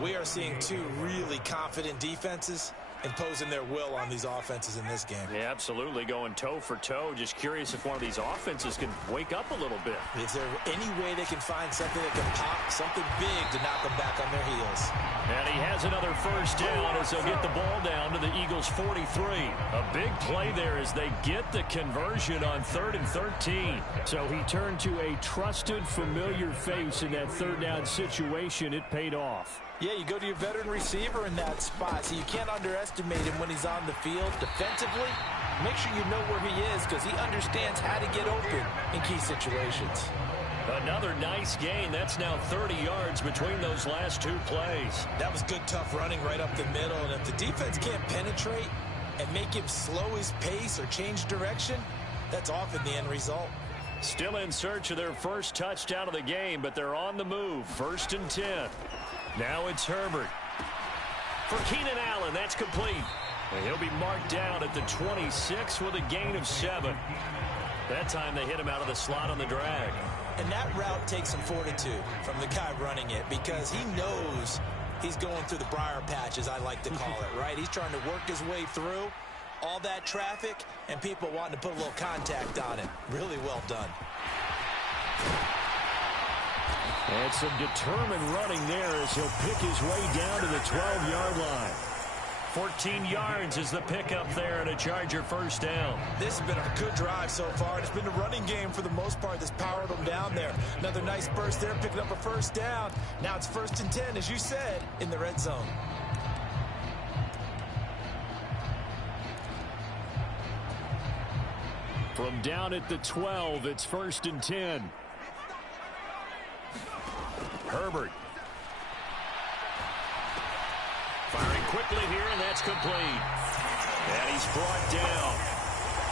We are seeing two really confident defenses imposing their will on these offenses in this game. Yeah, absolutely, going toe for toe. Just curious if one of these offenses can wake up a little bit. Is there any way they can find something that can pop, something big to knock them back on their heels? And he has another first down as they'll get the ball down to the Eagles' 43. A big play there as they get the conversion on 3rd and 13. So he turned to a trusted, familiar face in that third down situation. It paid off. Yeah, you go to your veteran receiver in that spot, so you can't underestimate him when he's on the field. Defensively, make sure you know where he is because he understands how to get open in key situations. Another nice gain. That's now 30 yards between those last two plays. That was good, tough running right up the middle, and if the defense can't penetrate and make him slow his pace or change direction, that's often the end result. Still in search of their first touchdown of the game, but they're on the move. 1st and 10. Now it's Herbert. For Keenan Allen, that's complete. And he'll be marked down at the 26 with a gain of 7. That time they hit him out of the slot on the drag. And that route takes some fortitude from the guy running it because he knows he's going through the briar patch, as I like to call it, right? He's trying to work his way through all that traffic and people wanting to put a little contact on it. Really well done. And some determined running there as he'll pick his way down to the 12-yard line. 14 yards is the pickup there and a Charger first down. This has been a good drive so far. It's been the running game for the most part that's powered them down there. Another nice burst there, picking up a first down. Now it's 1st and 10, as you said, in the red zone. From down at the 12, it's 1st and 10. Herbert. Firing quickly here, and that's complete. And he's brought down.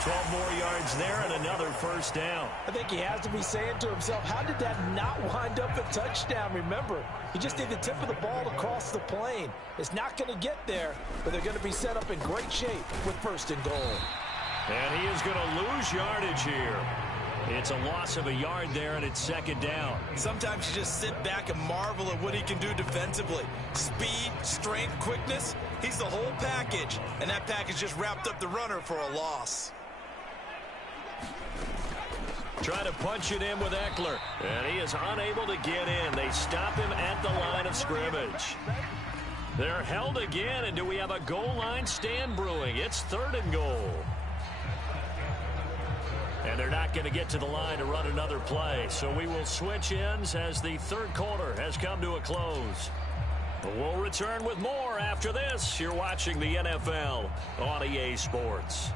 12 more yards there and another first down. I think he has to be saying to himself, how did that not wind up a touchdown? Remember, he just need the tip of the ball to cross the plane. It's not going to get there, but they're going to be set up in great shape with 1st and goal. And he is going to lose yardage here. It's a loss of a yard there, and it's 2nd down. Sometimes you just sit back and marvel at what he can do defensively. Speed, strength, quickness, he's the whole package. And that package just wrapped up the runner for a loss. Try to punch it in with Eckler, and he is unable to get in. They stop him at the line of scrimmage. They're held again, and do we have a goal line stand brewing? It's 3rd and goal. And they're not going to get to the line to run another play. So we will switch ends as the third quarter has come to a close. We'll return with more after this. You're watching the NFL on EA Sports.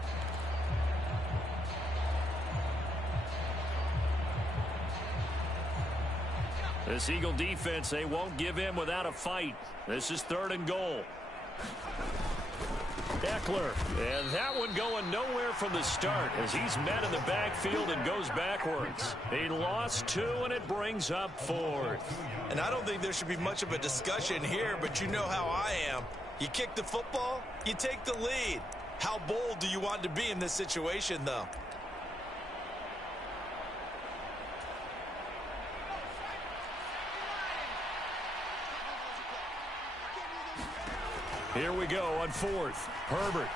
This Eagle defense, they won't give in without a fight. This is 3rd and goal. Eckler, and that one going nowhere from the start as he's met in the backfield and goes backwards. He lost 2, and it brings up 4th. And I don't think there should be much of a discussion here, but you know how I am. You kick the football, you take the lead. How bold do you want to be in this situation, though? Here we go on 4th. Herbert.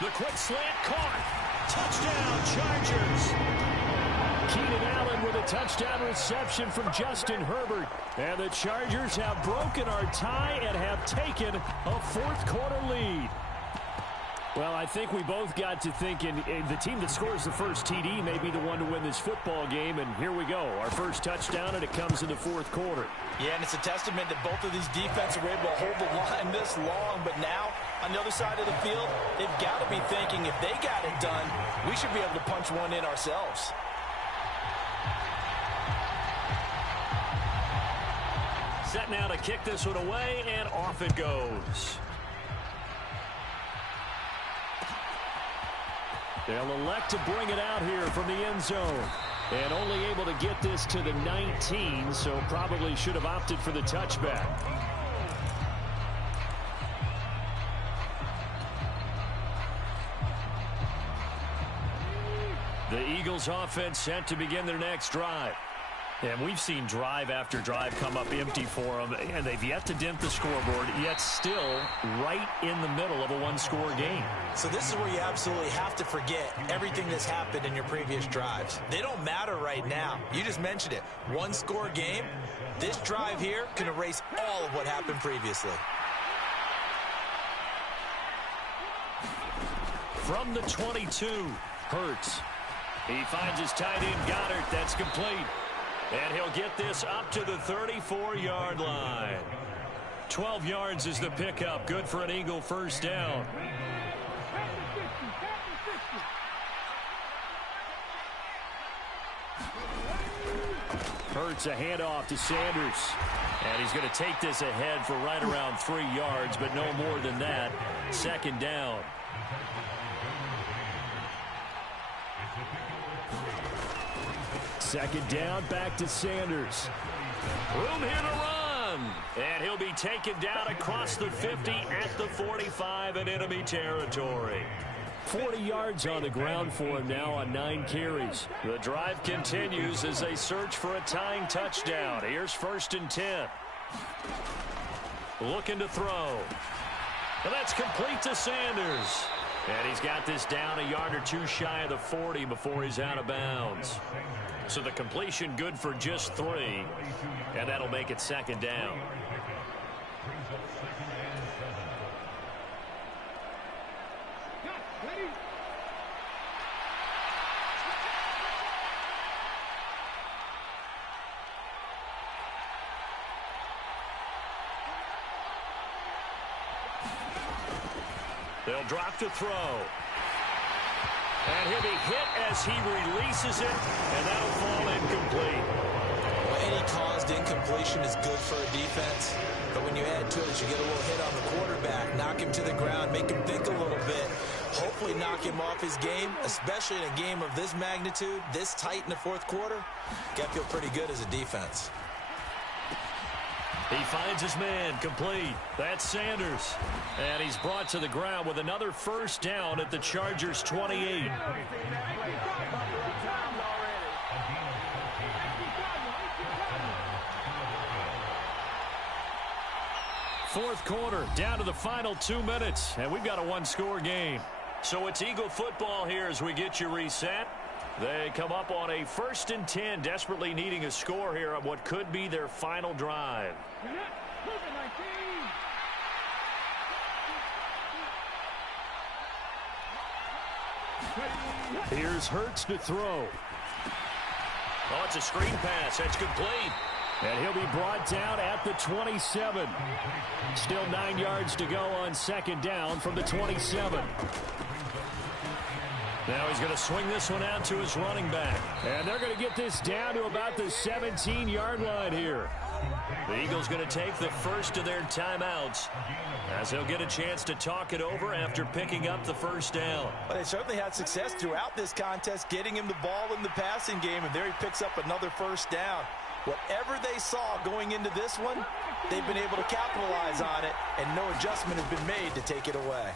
The quick slant caught. Touchdown, Chargers. Keenan Allen with a touchdown reception from Justin Herbert. And the Chargers have broken our tie and have taken a fourth-quarter lead. Well, I think we both got to thinking the team that scores the first TD may be the one to win this football game. And here we go. Our first touchdown, and it comes in the fourth quarter. Yeah, and it's a testament that both of these defenses were able to hold the line this long. But now, on the other side of the field, they've got to be thinking if they got it done, we should be able to punch one in ourselves. Set now to kick this one away, and off it goes. They'll elect to bring it out here from the end zone. And only able to get this to the 19, so probably should have opted for the touchback. The Eagles offense set to begin their next drive. And we've seen drive after drive come up empty for them, and they've yet to dent the scoreboard, yet still right in the middle of a one-score game. So this is where you absolutely have to forget everything that's happened in your previous drives. They don't matter right now. You just mentioned it. One-score game. This drive here can erase all of what happened previously. From the 22, Hurts. He finds his tight end, Goddard. That's complete. And he'll get this up to the 34-yard line. 12 yards is the pickup. Good for an Eagle first down. Hurts a handoff to Sanders. And he's going to take this ahead for right around 3 yards, but no more than that. Second down. Second down, back to Sanders. Room here to run. And he'll be taken down across the 50 at the 45 in enemy territory. 40 yards on the ground for him now on 9 carries. The drive continues as they search for a tying touchdown. Here's 1st and 10. Looking to throw. And that's complete to Sanders. And he's got this down a yard or two shy of the 40 before he's out of bounds. So the completion good for just 3, and that'll make it second down. They'll drop to throw. And he'll be hit as he releases it, and that'll fall incomplete. Well, any caused incompletion is good for a defense, but when you add to it, you get a little hit on the quarterback, knock him to the ground, make him think a little bit, hopefully knock him off his game, especially in a game of this magnitude, this tight in the fourth quarter. Got to feel pretty good as a defense. He finds his man, complete. That's Sanders. And he's brought to the ground with another first down at the Chargers' 28. Fourth quarter, down to the final 2 minutes, and we've got a one-score game. So it's Eagle football here as we get you reset. They come up on a 1st and 10, desperately needing a score here on what could be their final drive. Here's Hurts to throw. Oh, it's a screen pass. That's complete. And he'll be brought down at the 27. Still 9 yards to go on second down from the 27. Now he's going to swing this one out to his running back. And they're going to get this down to about the 17-yard line here. The Eagles going to take the first of their timeouts as they'll get a chance to talk it over after picking up the first down. Well, they certainly had success throughout this contest getting him the ball in the passing game, and there he picks up another first down. Whatever they saw going into this one, they've been able to capitalize on it, and no adjustment has been made to take it away.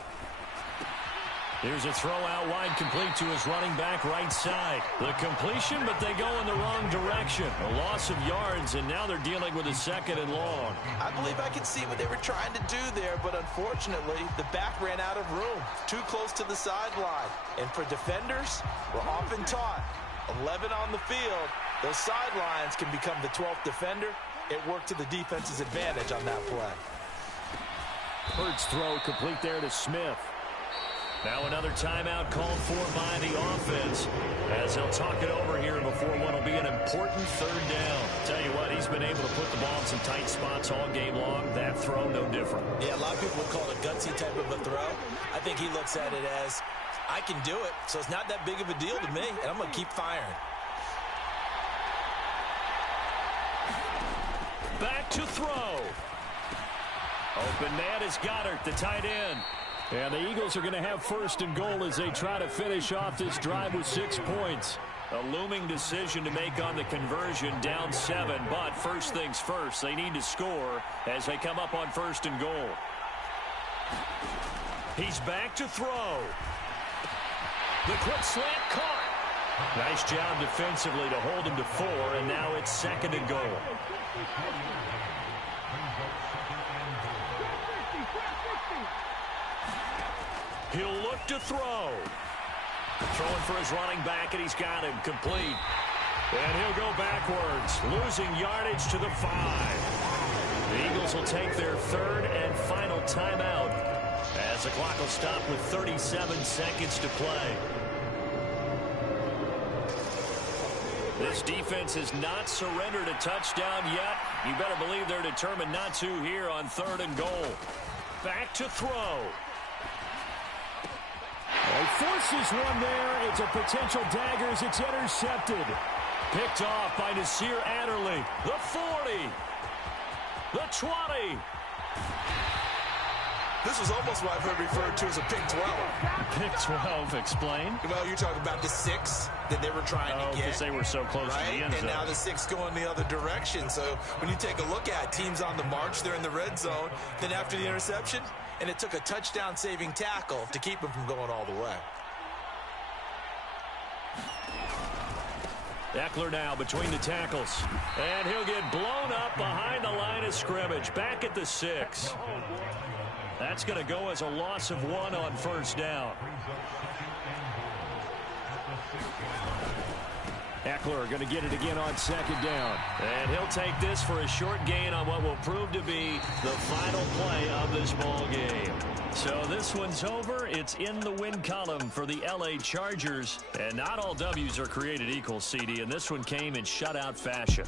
Here's a throw out wide, complete to his running back right side. The completion, but they go in the wrong direction. A loss of yards, and now they're dealing with a 2nd and long. I believe I can see what they were trying to do there, but unfortunately, the back ran out of room. Too close to the sideline. And for defenders, we're often taught, 11 on the field, those sidelines can become the 12th defender. It worked to the defense's advantage on that play. Hurts throw complete there to Smith. Now another timeout called for by the offense as they'll talk it over here before what will be an important 3rd down. Tell you what, he's been able to put the ball in some tight spots all game long. That throw, no different. Yeah, a lot of people would call it a gutsy type of a throw. I think he looks at it as, I can do it, so it's not that big of a deal to me, and I'm going to keep firing. Back to throw. Open man is Goddard, the tight end. And the Eagles are going to have 1st and goal as they try to finish off this drive with 6 points. A looming decision to make on the conversion, down 7. But first things first, they need to score as they come up on 1st and goal. He's back to throw. The quick slant caught. Nice job defensively to hold him to 4, and now it's 2nd and goal. He'll look to throw. Throwing for his running back, and he's got him complete. And he'll go backwards, losing yardage to the 5. The Eagles will take their 3rd and final timeout as the clock will stop with 37 seconds to play. This defense has not surrendered a touchdown yet. You better believe they're determined not to here on 3rd and goal. Back to throw. He forces one there. It's a potential dagger as it's intercepted. Picked off by Nasir Adderley. The 40. The 20. This was almost what I've heard referred to as a pick 12. Pick 12, explain. Well, you're talking about the 6 that they were trying to get. Because they were so close to the end zone. And now the 6 going the other direction. So when you take a look at teams on the march, they're in the red zone. Then after the interception, and it took a touchdown-saving tackle to keep him from going all the way. Eckler now between the tackles. And he'll get blown up behind the line of scrimmage. Back at the 6. That's going to go as a loss of 1 on 1st down. Eckler going to get it again on 2nd down. And he'll take this for a short gain on what will prove to be the final play of this ball game. So this one's over. It's in the win column for the LA Chargers. And not all W's are created equal, CD, and this one came in shutout fashion.